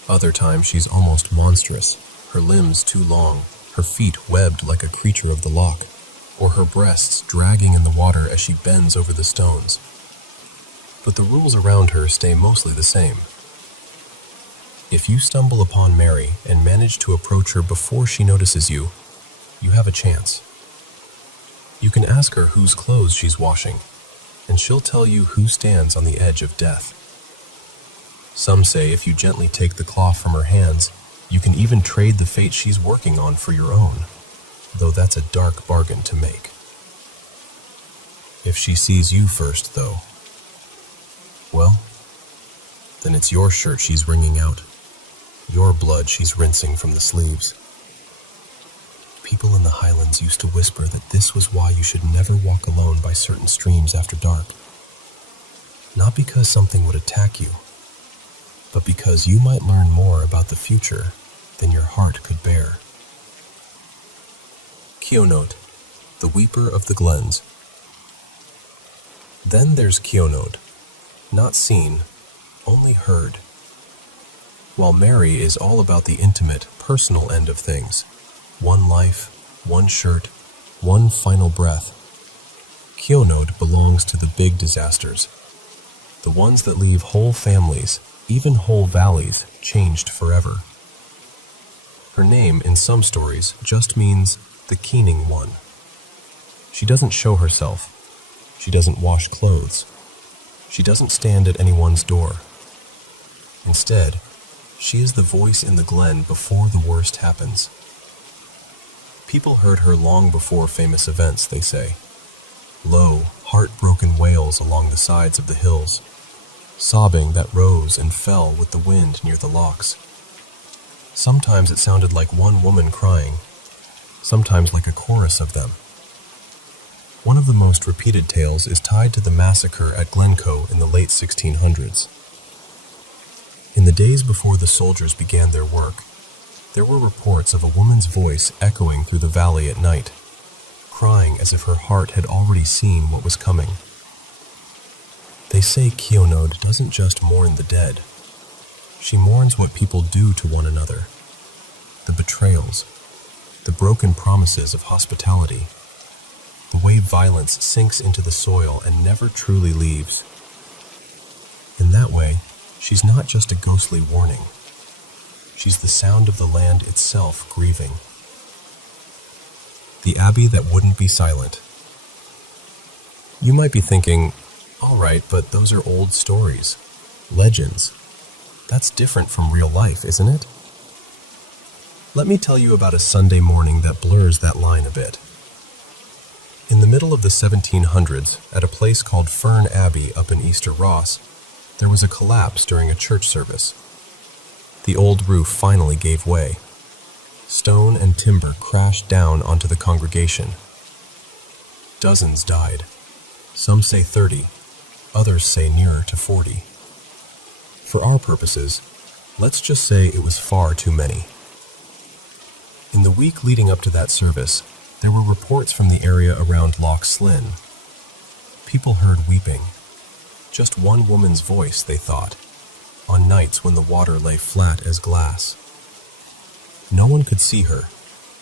Other times she's almost monstrous, her limbs too long, her feet webbed like a creature of the loch, or her breasts dragging in the water as she bends over the stones. But the rules around her stay mostly the same. If you stumble upon Mary and manage to approach her before she notices you, you have a chance. You can ask her whose clothes she's washing, and she'll tell you who stands on the edge of death. Some say if you gently take the cloth from her hands, you can even trade the fate she's working on for your own, though that's a dark bargain to make. If she sees you first, though, well, then it's your shirt she's wringing out, your blood she's rinsing from the sleeves. People in the Highlands used to whisper that this was why you should never walk alone by certain streams after dark. Not because something would attack you, but because you might learn more about the future than your heart could bear. Kionode, the weeper of the glens. Then there's Kionode, not seen, only heard. While Mary is all about the intimate, personal end of things, one life, one shirt, one final breath, Kionode belongs to the big disasters, the ones that leave whole families, even whole valleys, changed forever. Her name, in some stories, just means the keening one. She doesn't show herself. She doesn't wash clothes. She doesn't stand at anyone's door. Instead, she is the voice in the glen before the worst happens. People heard her long before famous events, they say. Low, heartbroken wails along the sides of the hills, sobbing that rose and fell with the wind near the lochs. Sometimes it sounded like one woman crying, sometimes like a chorus of them. One of the most repeated tales is tied to the massacre at Glencoe in the late 1600s. In the days before the soldiers began their work, there were reports of a woman's voice echoing through the valley at night, crying as if her heart had already seen what was coming. They say Kionode doesn't just mourn the dead. She mourns what people do to one another, the betrayals, the broken promises of hospitality, the way violence sinks into the soil and never truly leaves. In that way, she's not just a ghostly warning. She's the sound of the land itself grieving. The abbey that wouldn't be silent. You might be thinking, all right, but those are old stories, legends. That's different from real life, isn't it? Let me tell you about a Sunday morning that blurs that line a bit. In the middle of the 1700s, at a place called Fern Abbey up in Easter Ross, There was a collapse during a church service. The old roof finally gave way. Stone and timber crashed down onto the congregation. Dozens died. Some say 30, others say nearer to 40. For our purposes, let's just say it was far too many. In the week leading up to that service, there were reports from the area around Loch Slinn. People heard weeping. Just one woman's voice, they thought, on nights when the water lay flat as glass. No one could see her,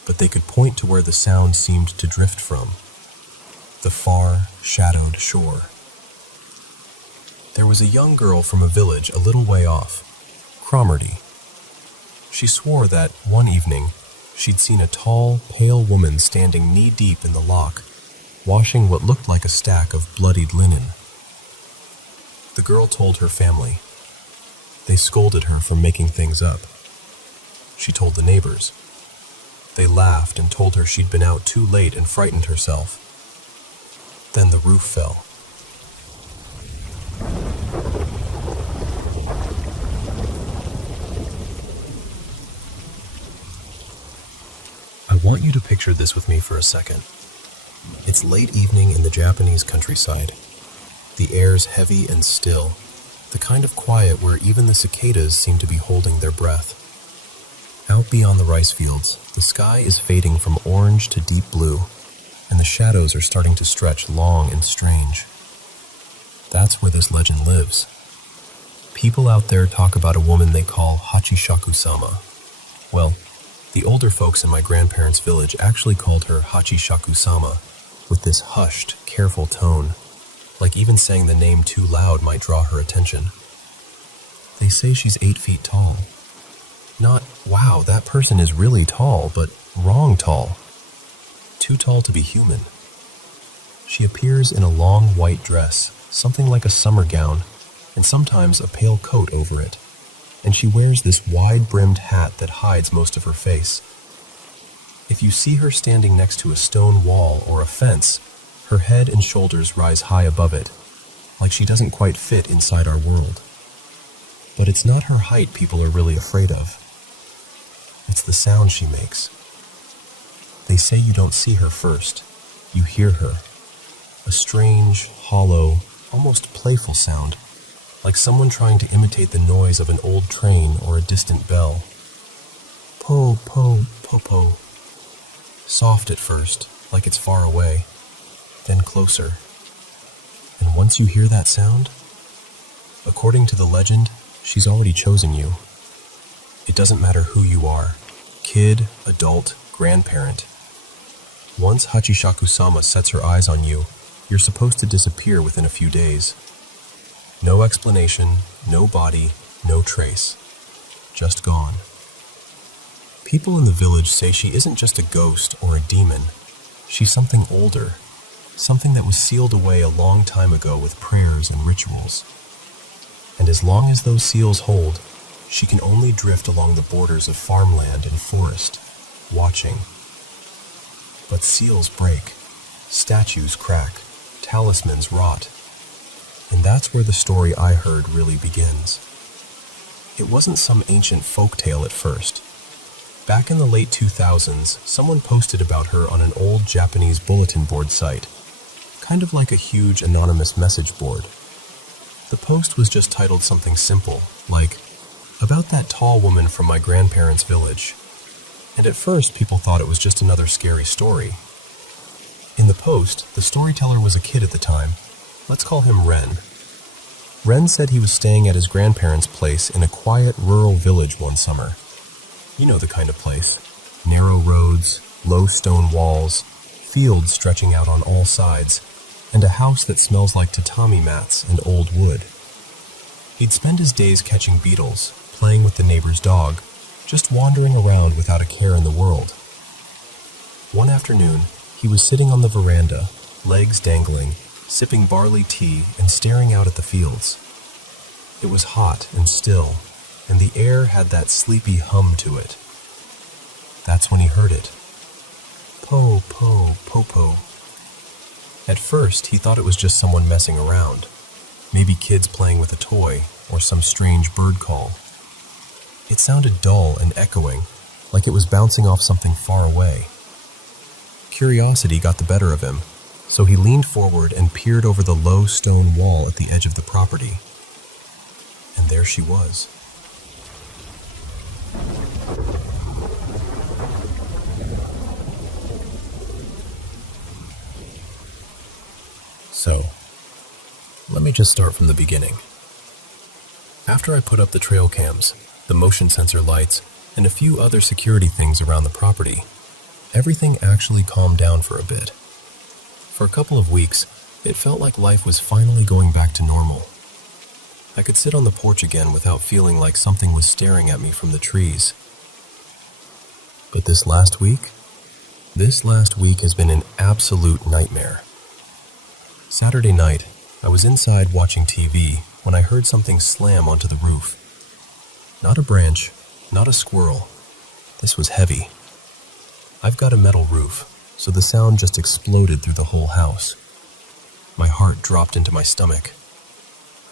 but they could point to where the sound seemed to drift from. The far, shadowed shore. There was a young girl from a village a little way off, Cromarty. She swore that, one evening, she'd seen a tall, pale woman standing knee-deep in the loch, washing what looked like a stack of bloodied linen. The girl told her family. They scolded her for making things up. She told the neighbors. They laughed and told her she'd been out too late and frightened herself. Then the roof fell. I want you to picture this with me for a second. It's late evening in the Japanese countryside. The air's heavy and still, the kind of quiet where even the cicadas seem to be holding their breath. Out beyond the rice fields, the sky is fading from orange to deep blue, and the shadows are starting to stretch long and strange. That's where this legend lives. People out there talk about a woman they call Hachishaku-sama. Well, the older folks in my grandparents' village actually called her Hachishaku-sama, with this hushed, careful tone, like even saying the name too loud might draw her attention. They say she's 8 feet tall. Not, wow, that person is really tall, but wrong tall. Too tall to be human. She appears in a long white dress, something like a summer gown, and sometimes a pale coat over it, and she wears this wide-brimmed hat that hides most of her face. If you see her standing next to a stone wall or a fence, her head and shoulders rise high above it, like she doesn't quite fit inside our world. But it's not her height people are really afraid of. It's the sound she makes. They say you don't see her first, you hear her. A strange, hollow, almost playful sound, like someone trying to imitate the noise of an old train or a distant bell. Po, po, po, po. Soft at first, like it's far away, then closer. And once you hear that sound, according to the legend, she's already chosen you. It doesn't matter who you are, kid, adult, grandparent. Once Hachishaku-sama sets her eyes on you, you're supposed to disappear within a few days. No explanation, no body, no trace. Just gone. People in the village say she isn't just a ghost or a demon. She's something older, something that was sealed away a long time ago with prayers and rituals. And as long as those seals hold, she can only drift along the borders of farmland and forest, watching. But seals break, statues crack, talismans rot. And that's where the story I heard really begins. It wasn't some ancient folktale at first. Back in the late 2000s, someone posted about her on an old Japanese bulletin board site, kind of like a huge anonymous message board. The post was just titled something simple, like, "About that tall woman from my grandparents' village." And at first, people thought it was just another scary story. In the post, the storyteller was a kid at the time. Let's call him Ren. Ren said he was staying at his grandparents' place in a quiet rural village one summer. You know the kind of place. Narrow roads, low stone walls, fields stretching out on all sides, and a house that smells like tatami mats and old wood. He'd spend his days catching beetles, playing with the neighbor's dog, just wandering around without a care in the world. One afternoon, he was sitting on the veranda, legs dangling, sipping barley tea and staring out at the fields. It was hot and still, and the air had that sleepy hum to it. That's when he heard it. Po, po, po, po. At first, he thought it was just someone messing around. Maybe kids playing with a toy or some strange bird call. It sounded dull and echoing, like it was bouncing off something far away. Curiosity got the better of him, so he leaned forward and peered over the low stone wall at the edge of the property. And there she was. So, let me just start from the beginning. After I put up the trail cams, the motion sensor lights, and a few other security things around the property, everything actually calmed down for a bit. For a couple of weeks, it felt like life was finally going back to normal. I could sit on the porch again without feeling like something was staring at me from the trees. But this last week has been an absolute nightmare. Saturday night, I was inside watching TV when I heard something slam onto the roof. Not a branch, not a squirrel. This was heavy. I've got a metal roof, so the sound just exploded through the whole house. My heart dropped into my stomach.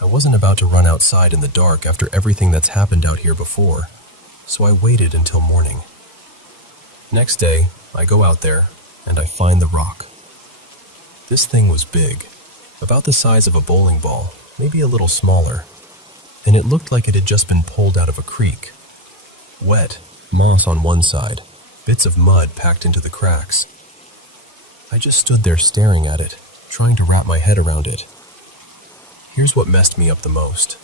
I wasn't about to run outside in the dark after everything that's happened out here before, so I waited until morning. Next day, I go out there, and I find the rock. This thing was big, about the size of a bowling ball, maybe a little smaller, and it looked like it had just been pulled out of a creek. Wet, moss on one side, bits of mud packed into the cracks. I just stood there staring at it, trying to wrap my head around it. Here's what messed me up the most.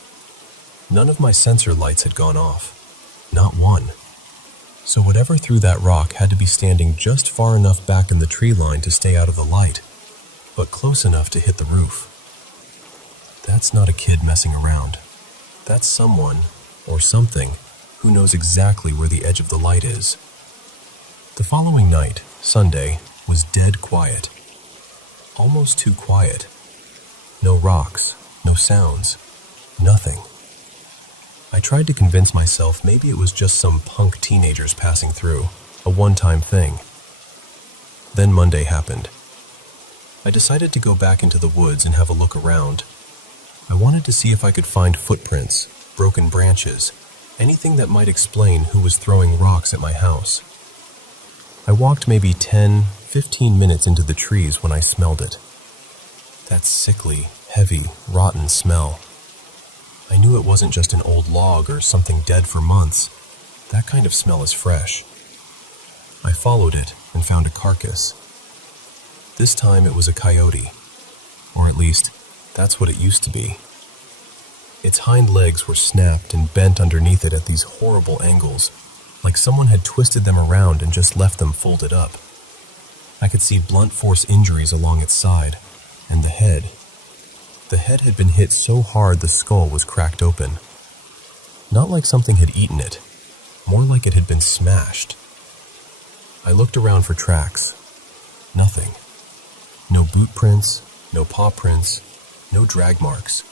None of my sensor lights had gone off. Not one. So whatever threw that rock had to be standing just far enough back in the tree line to stay out of the light, but close enough to hit the roof. That's not a kid messing around. That's someone, or something, who knows exactly where the edge of the light is. The following night, Sunday, was dead quiet. Almost too quiet. No rocks, no sounds, nothing. I tried to convince myself maybe it was just some punk teenagers passing through, a one-time thing. Then Monday happened. I decided to go back into the woods and have a look around. I wanted to see if I could find footprints, broken branches, anything that might explain who was throwing rocks at my house. I walked maybe 10, 15 minutes into the trees when I smelled it. That sickly, heavy, rotten smell. I knew it wasn't just an old log or something dead for months. That kind of smell is fresh. I followed it and found a carcass. This time it was a coyote, or at least, that's what it used to be. Its hind legs were snapped and bent underneath it at these horrible angles, like someone had twisted them around and just left them folded up. I could see blunt force injuries along its side, and the head. The head had been hit so hard the skull was cracked open. Not like something had eaten it, more like it had been smashed. I looked around for tracks. Nothing. No boot prints, no paw prints, no drag marks.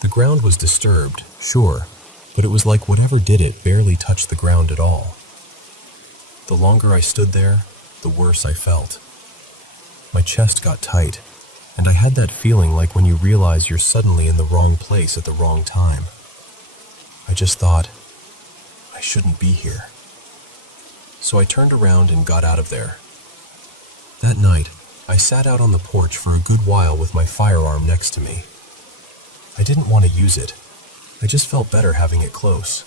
The ground was disturbed, sure, but it was like whatever did it barely touched the ground at all. The longer I stood there, the worse I felt. My chest got tight, and I had that feeling like when you realize you're suddenly in the wrong place at the wrong time. I just thought, I shouldn't be here. So I turned around and got out of there. That night, I sat out on the porch for a good while with my firearm next to me. I didn't want to use it. I just felt better having it close.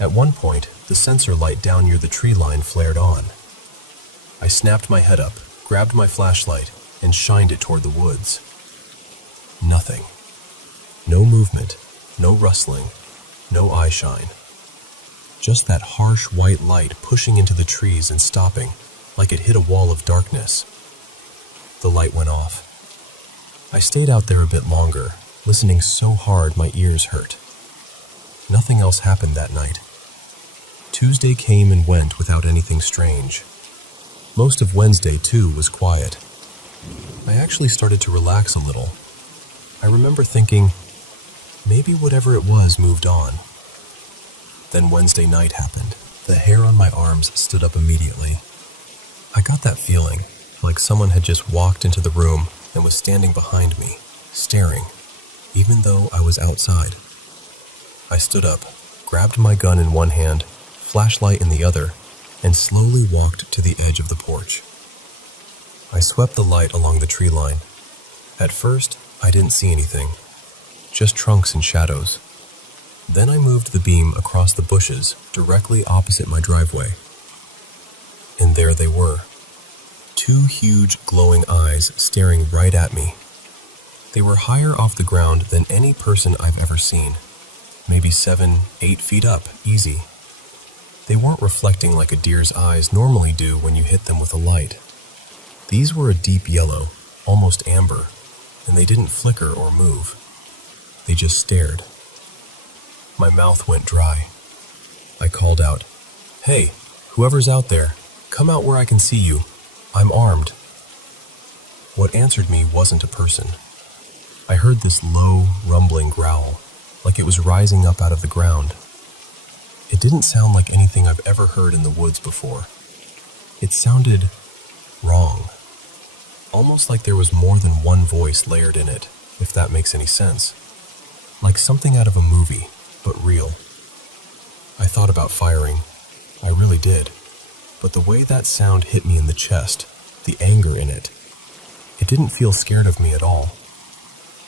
At one point, the sensor light down near the tree line flared on. I snapped my head up, grabbed my flashlight, and shined it toward the woods. Nothing. No movement, no rustling, no eye shine. Just that harsh white light pushing into the trees and stopping, like it hit a wall of darkness. The light went off. I stayed out there a bit longer, listening so hard my ears hurt. Nothing else happened that night. Tuesday came and went without anything strange. Most of Wednesday, too, was quiet. I actually started to relax a little. I remember thinking, maybe whatever it was moved on. Then Wednesday night happened. The hair on my arms stood up immediately. I got that feeling, like someone had just walked into the room and was standing behind me, staring, even though I was outside. I stood up, grabbed my gun in one hand, flashlight in the other, and slowly walked to the edge of the porch. I swept the light along the tree line. At first, I didn't see anything, just trunks and shadows. Then I moved the beam across the bushes directly opposite my driveway. And there they were, two huge glowing eyes staring right at me. They were higher off the ground than any person I've ever seen, maybe 7-8 feet up, easy. They weren't reflecting like a deer's eyes normally do when you hit them with a light. These were a deep yellow, almost amber, and they didn't flicker or move. They just stared. My mouth went dry. I called out, "Hey, whoever's out there, come out where I can see you. I'm armed." What answered me wasn't a person. I heard this low, rumbling growl, like it was rising up out of the ground. It didn't sound like anything I've ever heard in the woods before. It sounded wrong. Almost like there was more than one voice layered in it, if that makes any sense. Like something out of a movie, but real. I thought about firing. I really did. But the way that sound hit me in the chest, the anger in it didn't feel scared of me at all.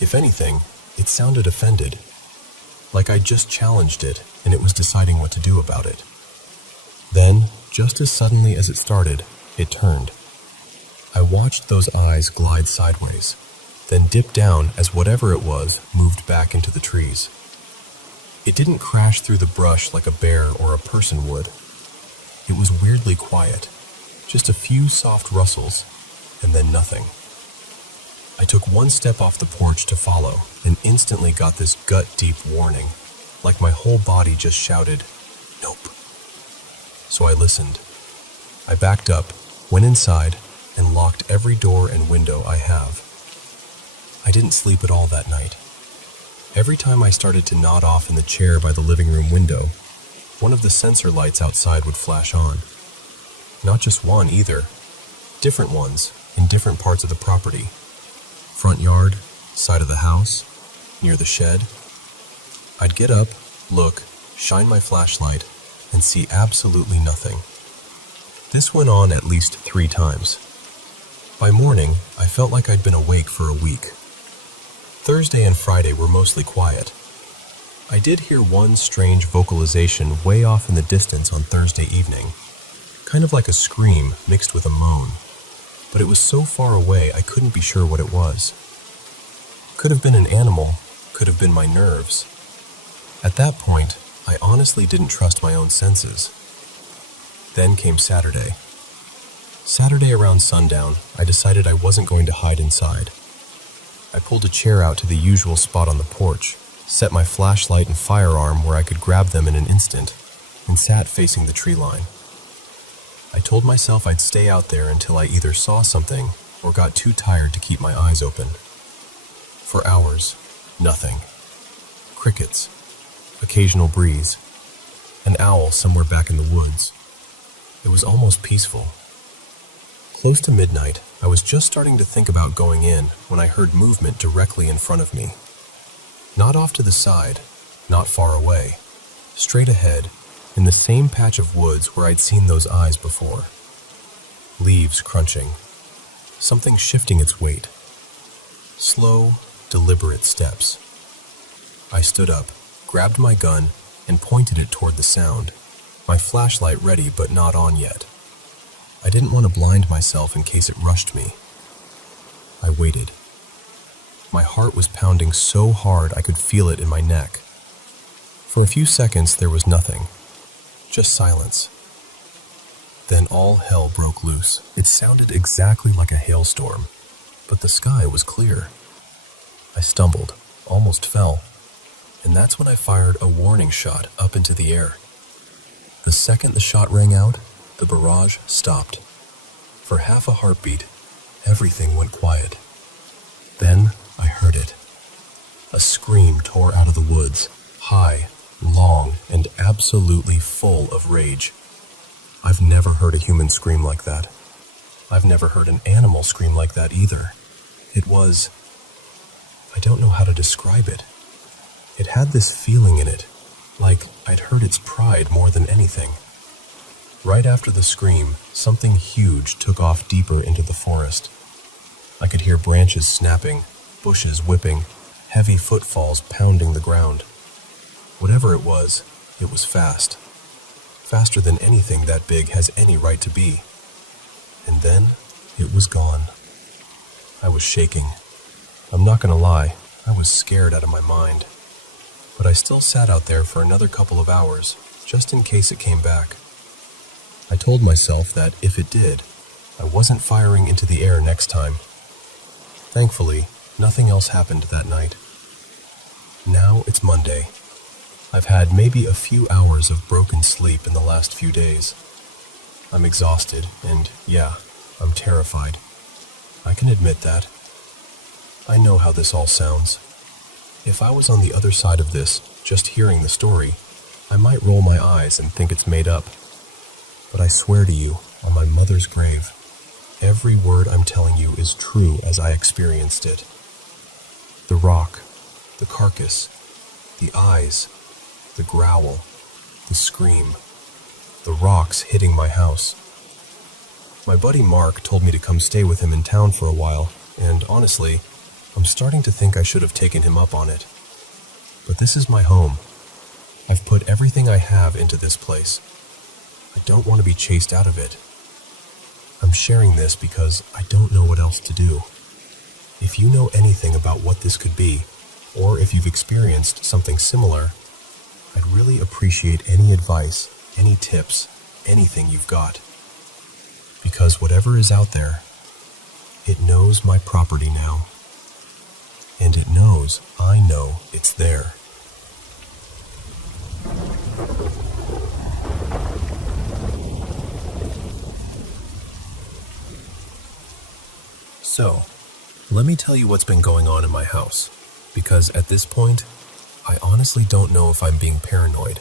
If anything, it sounded offended. Like I just challenged it and it was deciding what to do about it. Then, just as suddenly as it started, it turned. I watched those eyes glide sideways, then dip down as whatever it was moved back into the trees. It didn't crash through the brush like a bear or a person would. It was weirdly quiet, just a few soft rustles, and then nothing. I took one step off the porch to follow and instantly got this gut-deep warning, like my whole body just shouted, "Nope." So I listened. I backed up, went inside, and locked every door and window I have. I didn't sleep at all that night. Every time I started to nod off in the chair by the living room window, one of the sensor lights outside would flash on. Not just one either, different ones in different parts of the property. Front yard, side of the house, near the shed. I'd get up, look, shine my flashlight, and see absolutely nothing. This went on at least 3 times. By morning, I felt like I'd been awake for a week. Thursday and Friday were mostly quiet. I did hear one strange vocalization way off in the distance on Thursday evening, kind of like a scream mixed with a moan, but it was so far away I couldn't be sure what it was. Could have been an animal, could have been my nerves. At that point, I honestly didn't trust my own senses. Then came Saturday. Saturday around sundown, I decided I wasn't going to hide inside. I pulled a chair out to the usual spot on the porch, set my flashlight and firearm where I could grab them in an instant, and sat facing the tree line. I told myself I'd stay out there until I either saw something or got too tired to keep my eyes open. For hours, nothing. Crickets, occasional breeze, an owl somewhere back in the woods. It was almost peaceful. Close to midnight, I was just starting to think about going in when I heard movement directly in front of me. Not off to the side, not far away, straight ahead, in the same patch of woods where I'd seen those eyes before. Leaves crunching, something shifting its weight. Slow, deliberate steps. I stood up, grabbed my gun, and pointed it toward the sound, my flashlight ready but not on yet. I didn't want to blind myself in case it rushed me. I waited. My heart was pounding so hard I could feel it in my neck. For a few seconds there was nothing, just silence. Then all hell broke loose. It sounded exactly like a hailstorm, but the sky was clear. I stumbled, almost fell, and that's when I fired a warning shot up into the air. The second the shot rang out, the barrage stopped. For half a heartbeat, everything went quiet. Then I heard it. A scream tore out of the woods, high, long, and absolutely full of rage. I've never heard a human scream like that. I've never heard an animal scream like that either. It was I don't know how to describe it. It had this feeling in it, like I'd heard its pride more than anything. Right after the scream, something huge took off deeper into the forest. I could hear branches snapping, bushes whipping, heavy footfalls pounding the ground. Whatever it was fast. Faster than anything that big has any right to be. And then, it was gone. I was shaking. I'm not gonna lie, I was scared out of my mind. But I still sat out there for another couple of hours, just in case it came back. I told myself that if it did, I wasn't firing into the air next time. Thankfully, nothing else happened that night. Now it's Monday. I've had maybe a few hours of broken sleep in the last few days. I'm exhausted, and yeah, I'm terrified. I can admit that. I know how this all sounds. If I was on the other side of this, just hearing the story, I might roll my eyes and think it's made up. But I swear to you, on my mother's grave, every word I'm telling you is true as I experienced it. The rock, the carcass, the eyes, the growl, the scream, the rocks hitting my house. My buddy Mark told me to come stay with him in town for a while, and honestly, I'm starting to think I should have taken him up on it. But this is my home. I've put everything I have into this place. I don't want to be chased out of it. I'm sharing this because I don't know what else to do. If you know anything about what this could be, or if you've experienced something similar, I'd really appreciate any advice, any tips, anything you've got. Because whatever is out there, it knows my property now. And it knows I know it's there. So, let me tell you what's been going on in my house, because at this point, I honestly don't know if I'm being paranoid,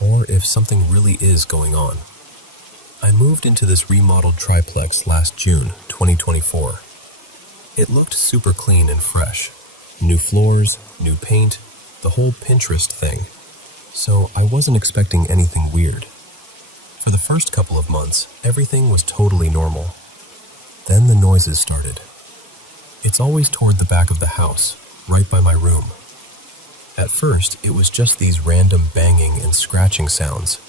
or if something really is going on. I moved into this remodeled triplex last June 2024. It looked super clean and fresh. New floors, new paint, the whole Pinterest thing. So I wasn't expecting anything weird. For the first couple of months, everything was totally normal. Then the noises started. It's always toward the back of the house, right by my room. At first, it was just these random banging and scratching sounds.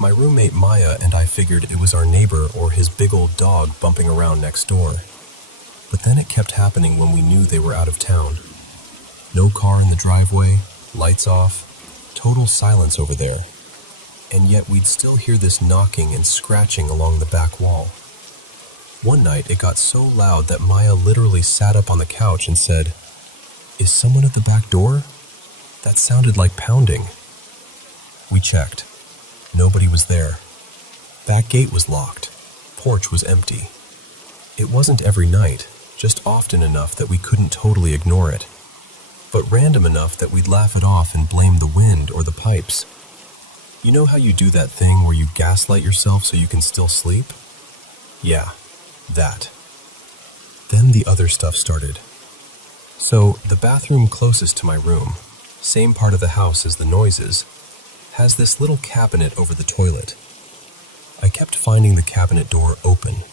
My roommate Maya and I figured it was our neighbor or his big old dog bumping around next door. But then it kept happening when we knew they were out of town. No car in the driveway, lights off, total silence over there. And yet we'd still hear this knocking and scratching along the back wall. One night it got so loud that Maya literally sat up on the couch and said, "Is someone at the back door? That sounded like pounding." We checked. Nobody was there. Back gate was locked. Porch was empty. It wasn't every night, just often enough that we couldn't totally ignore it, but random enough that we'd laugh it off and blame the wind or the pipes. You know how you do that thing where you gaslight yourself so you can still sleep? Yeah, that. Then the other stuff started. So, the bathroom closest to my room, same part of the house as the noises, has this little cabinet over the toilet. I kept finding the cabinet door open.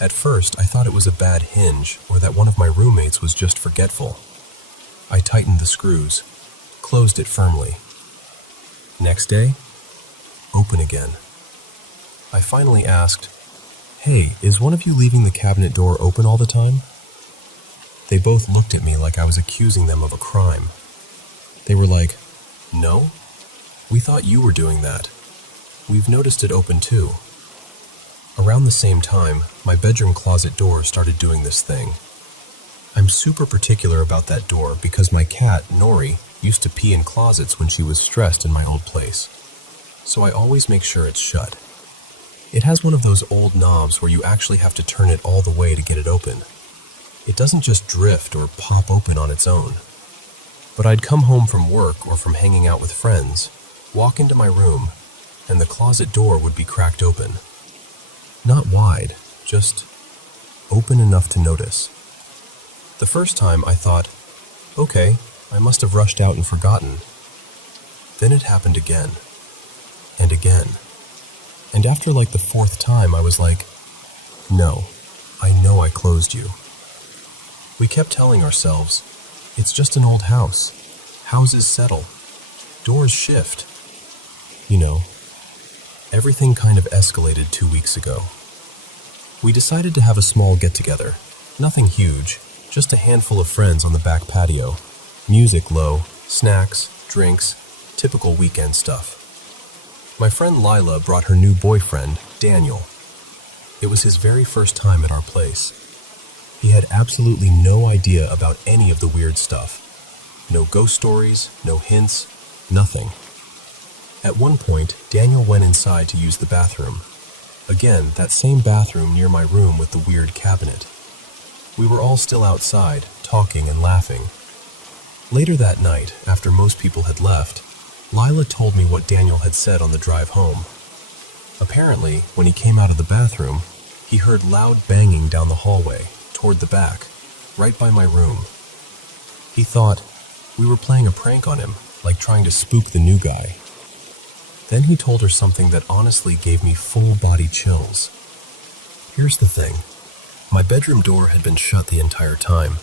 At first, I thought it was a bad hinge or that one of my roommates was just forgetful. I tightened the screws, closed it firmly. Next day, open again. I finally asked, "Hey, is one of you leaving the cabinet door open all the time?" They both looked at me like I was accusing them of a crime. They were like, "No, we thought you were doing that. We've noticed it open too." Around the same time, my bedroom closet door started doing this thing. I'm super particular about that door because my cat, Nori, used to pee in closets when she was stressed in my old place. So I always make sure it's shut. It has one of those old knobs where you actually have to turn it all the way to get it open. It doesn't just drift or pop open on its own. But I'd come home from work or from hanging out with friends, walk into my room, and the closet door would be cracked open. Not wide, just open enough to notice. The first time I thought, Okay, I must have rushed out and forgotten. Then it happened again, and again. And after like the fourth time, I was like, no, I know I closed you. We kept telling ourselves, it's just an old house. Houses settle. Doors shift. You know, everything kind of escalated 2 weeks ago. We decided to have a small get-together. Nothing huge, just a handful of friends on the back patio. Music low, snacks, drinks, typical weekend stuff. My friend Lila brought her new boyfriend, Daniel. It was his very first time at our place. He had absolutely no idea about any of the weird stuff. No ghost stories, no hints, nothing. At one point, Daniel went inside to use the bathroom. Again, that same bathroom near my room with the weird cabinet. We were all still outside, talking and laughing. Later that night, after most people had left, Lila told me what Daniel had said on the drive home. Apparently, when he came out of the bathroom, he heard loud banging down the hallway, toward the back, right by my room. He thought we were playing a prank on him, like trying to spook the new guy. Then he told her something that honestly gave me full-body chills. Here's the thing. My bedroom door had been shut the entire time,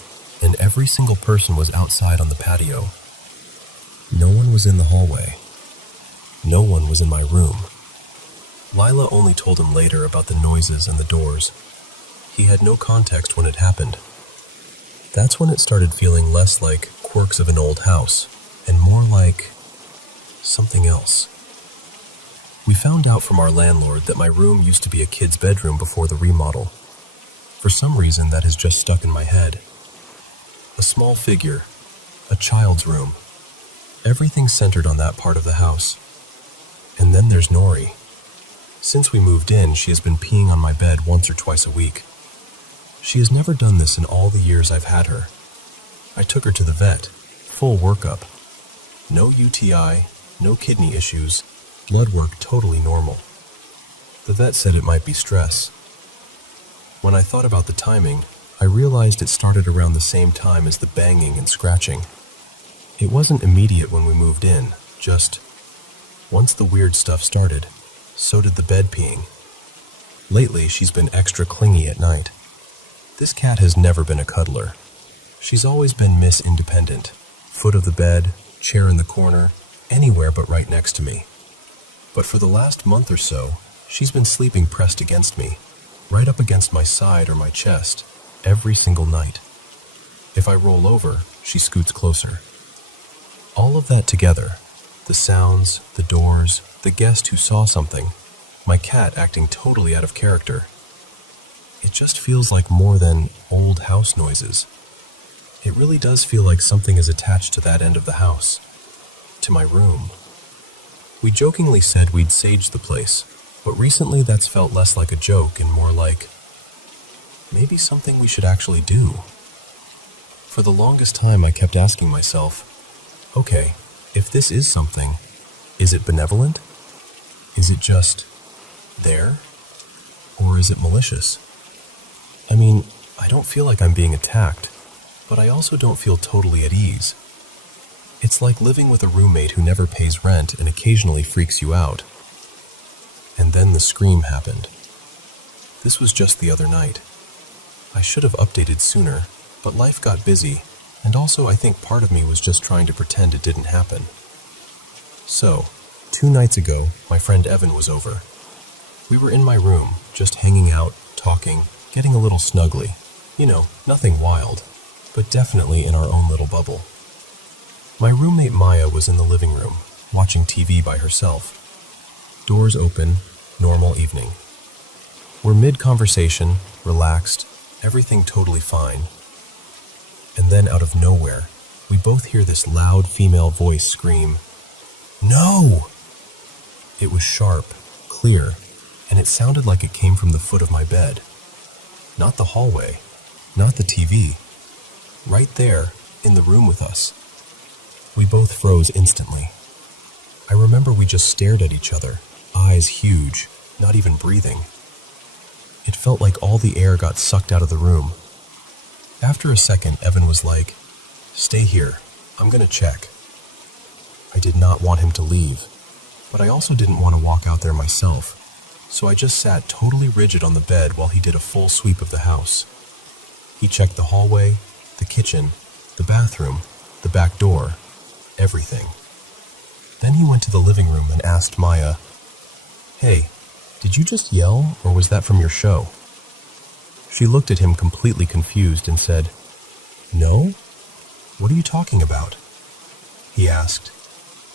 and every single person was outside on the patio. No one was in the hallway. No one was in my room. Lila only told him later about the noises and the doors. He had no context when it happened. That's when it started feeling less like quirks of an old house, and more like something else. We found out from our landlord that my room used to be a kid's bedroom before the remodel. For some reason, that has just stuck in my head. A small figure, a child's room. Everything centered on that part of the house. And then there's Nori. Since we moved in, she has been peeing on my bed once or twice a week. She has never done this in all the years I've had her. I took her to the vet, full workup. No UTI, no kidney issues, blood work totally normal. The vet said it might be stress. When I thought about the timing, I realized it started around the same time as the banging and scratching. It wasn't immediate when we moved in, just once the weird stuff started, so did the bed peeing. Lately, she's been extra clingy at night. This cat has never been a cuddler. She's always been Miss Independent, foot of the bed, chair in the corner, anywhere but right next to me. But for the last month or so, she's been sleeping pressed against me, right up against my side or my chest, every single night. If I roll over, she scoots closer. All of that together, the sounds, the doors, the guest who saw something, my cat acting totally out of character. It just feels like more than old house noises. It really does feel like something is attached to that end of the house, to my room. We jokingly said we'd sage the place, but recently that's felt less like a joke and more like maybe something we should actually do. For the longest time I kept asking myself, okay, if this is something, is it benevolent? Is it just there? Or is it malicious? I mean, I don't feel like I'm being attacked, but I also don't feel totally at ease. It's like living with a roommate who never pays rent and occasionally freaks you out. And then the scream happened. This was just the other night. I should have updated sooner, but life got busy, and also I think part of me was just trying to pretend it didn't happen. So, 2 nights ago, my friend Evan was over. We were in my room, just hanging out, talking, getting a little snuggly. You know, nothing wild, but definitely in our own little bubble. My roommate Maya was in the living room, watching TV by herself. Doors open, normal evening. We're mid-conversation, relaxed, everything totally fine. And then out of nowhere, we both hear this loud female voice scream, "No!" It was sharp, clear, and it sounded like it came from the foot of my bed. Not the hallway, not the TV. Right there, in the room with us. We both froze instantly. I remember we just stared at each other, eyes huge, not even breathing. It felt like all the air got sucked out of the room. After a second, Evan was like, "Stay here. I'm gonna check." I did not want him to leave, but I also didn't want to walk out there myself, so I just sat totally rigid on the bed while he did a full sweep of the house. He checked the hallway, the kitchen, the bathroom, the back door, everything. Then he went to the living room and asked Maya, "Hey, did you just yell, or was that from your show?" She looked at him completely confused and said, "No? What are you talking about?" He asked,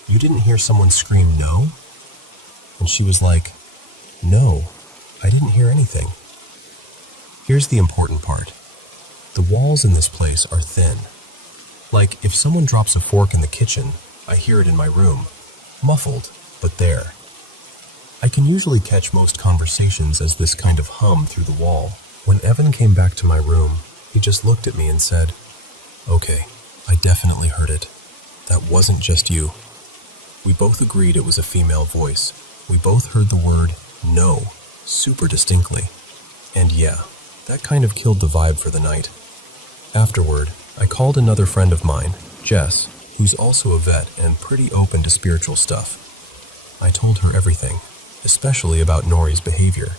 "You didn't hear someone scream no?" And she was like, "No, I didn't hear anything." Here's the important part. The walls in this place are thin. Like, if someone drops a fork in the kitchen, I hear it in my room. Muffled, but there. I can usually catch most conversations as this kind of hum through the wall. When Evan came back to my room, he just looked at me and said, "Okay, I definitely heard it. That wasn't just you." We both agreed it was a female voice. We both heard the word no super distinctly. And yeah, that kind of killed the vibe for the night. Afterward, I called another friend of mine, Jess, who's also a vet and pretty open to spiritual stuff. I told her everything, especially about Nori's behavior.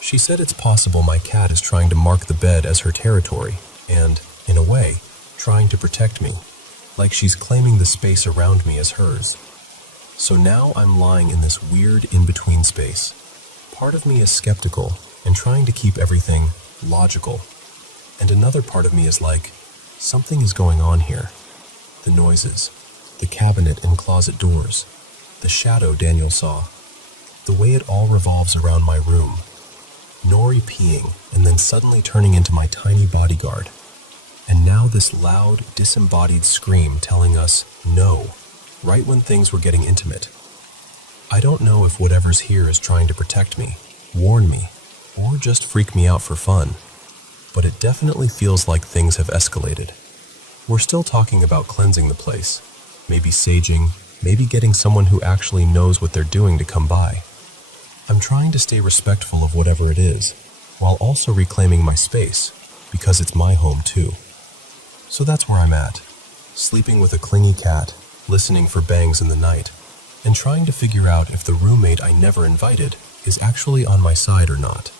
She said it's possible my cat is trying to mark the bed as her territory and, in a way, trying to protect me, like she's claiming the space around me as hers. So now I'm lying in this weird in-between space. Part of me is skeptical and trying to keep everything logical, and another part of me is like, something is going on here. The noises, the cabinet and closet doors, the shadow Daniel saw, the way it all revolves around my room, Nori peeing and then suddenly turning into my tiny bodyguard, and now this loud, disembodied scream telling us no, right when things were getting intimate. I don't know if whatever's here is trying to protect me, warn me, or just freak me out for fun, but it definitely feels like things have escalated. We're still talking about cleansing the place, maybe saging, maybe getting someone who actually knows what they're doing to come by. I'm trying to stay respectful of whatever it is, while also reclaiming my space, because it's my home too. So that's where I'm at, sleeping with a clingy cat, listening for bangs in the night, and trying to figure out if the roommate I never invited is actually on my side or not.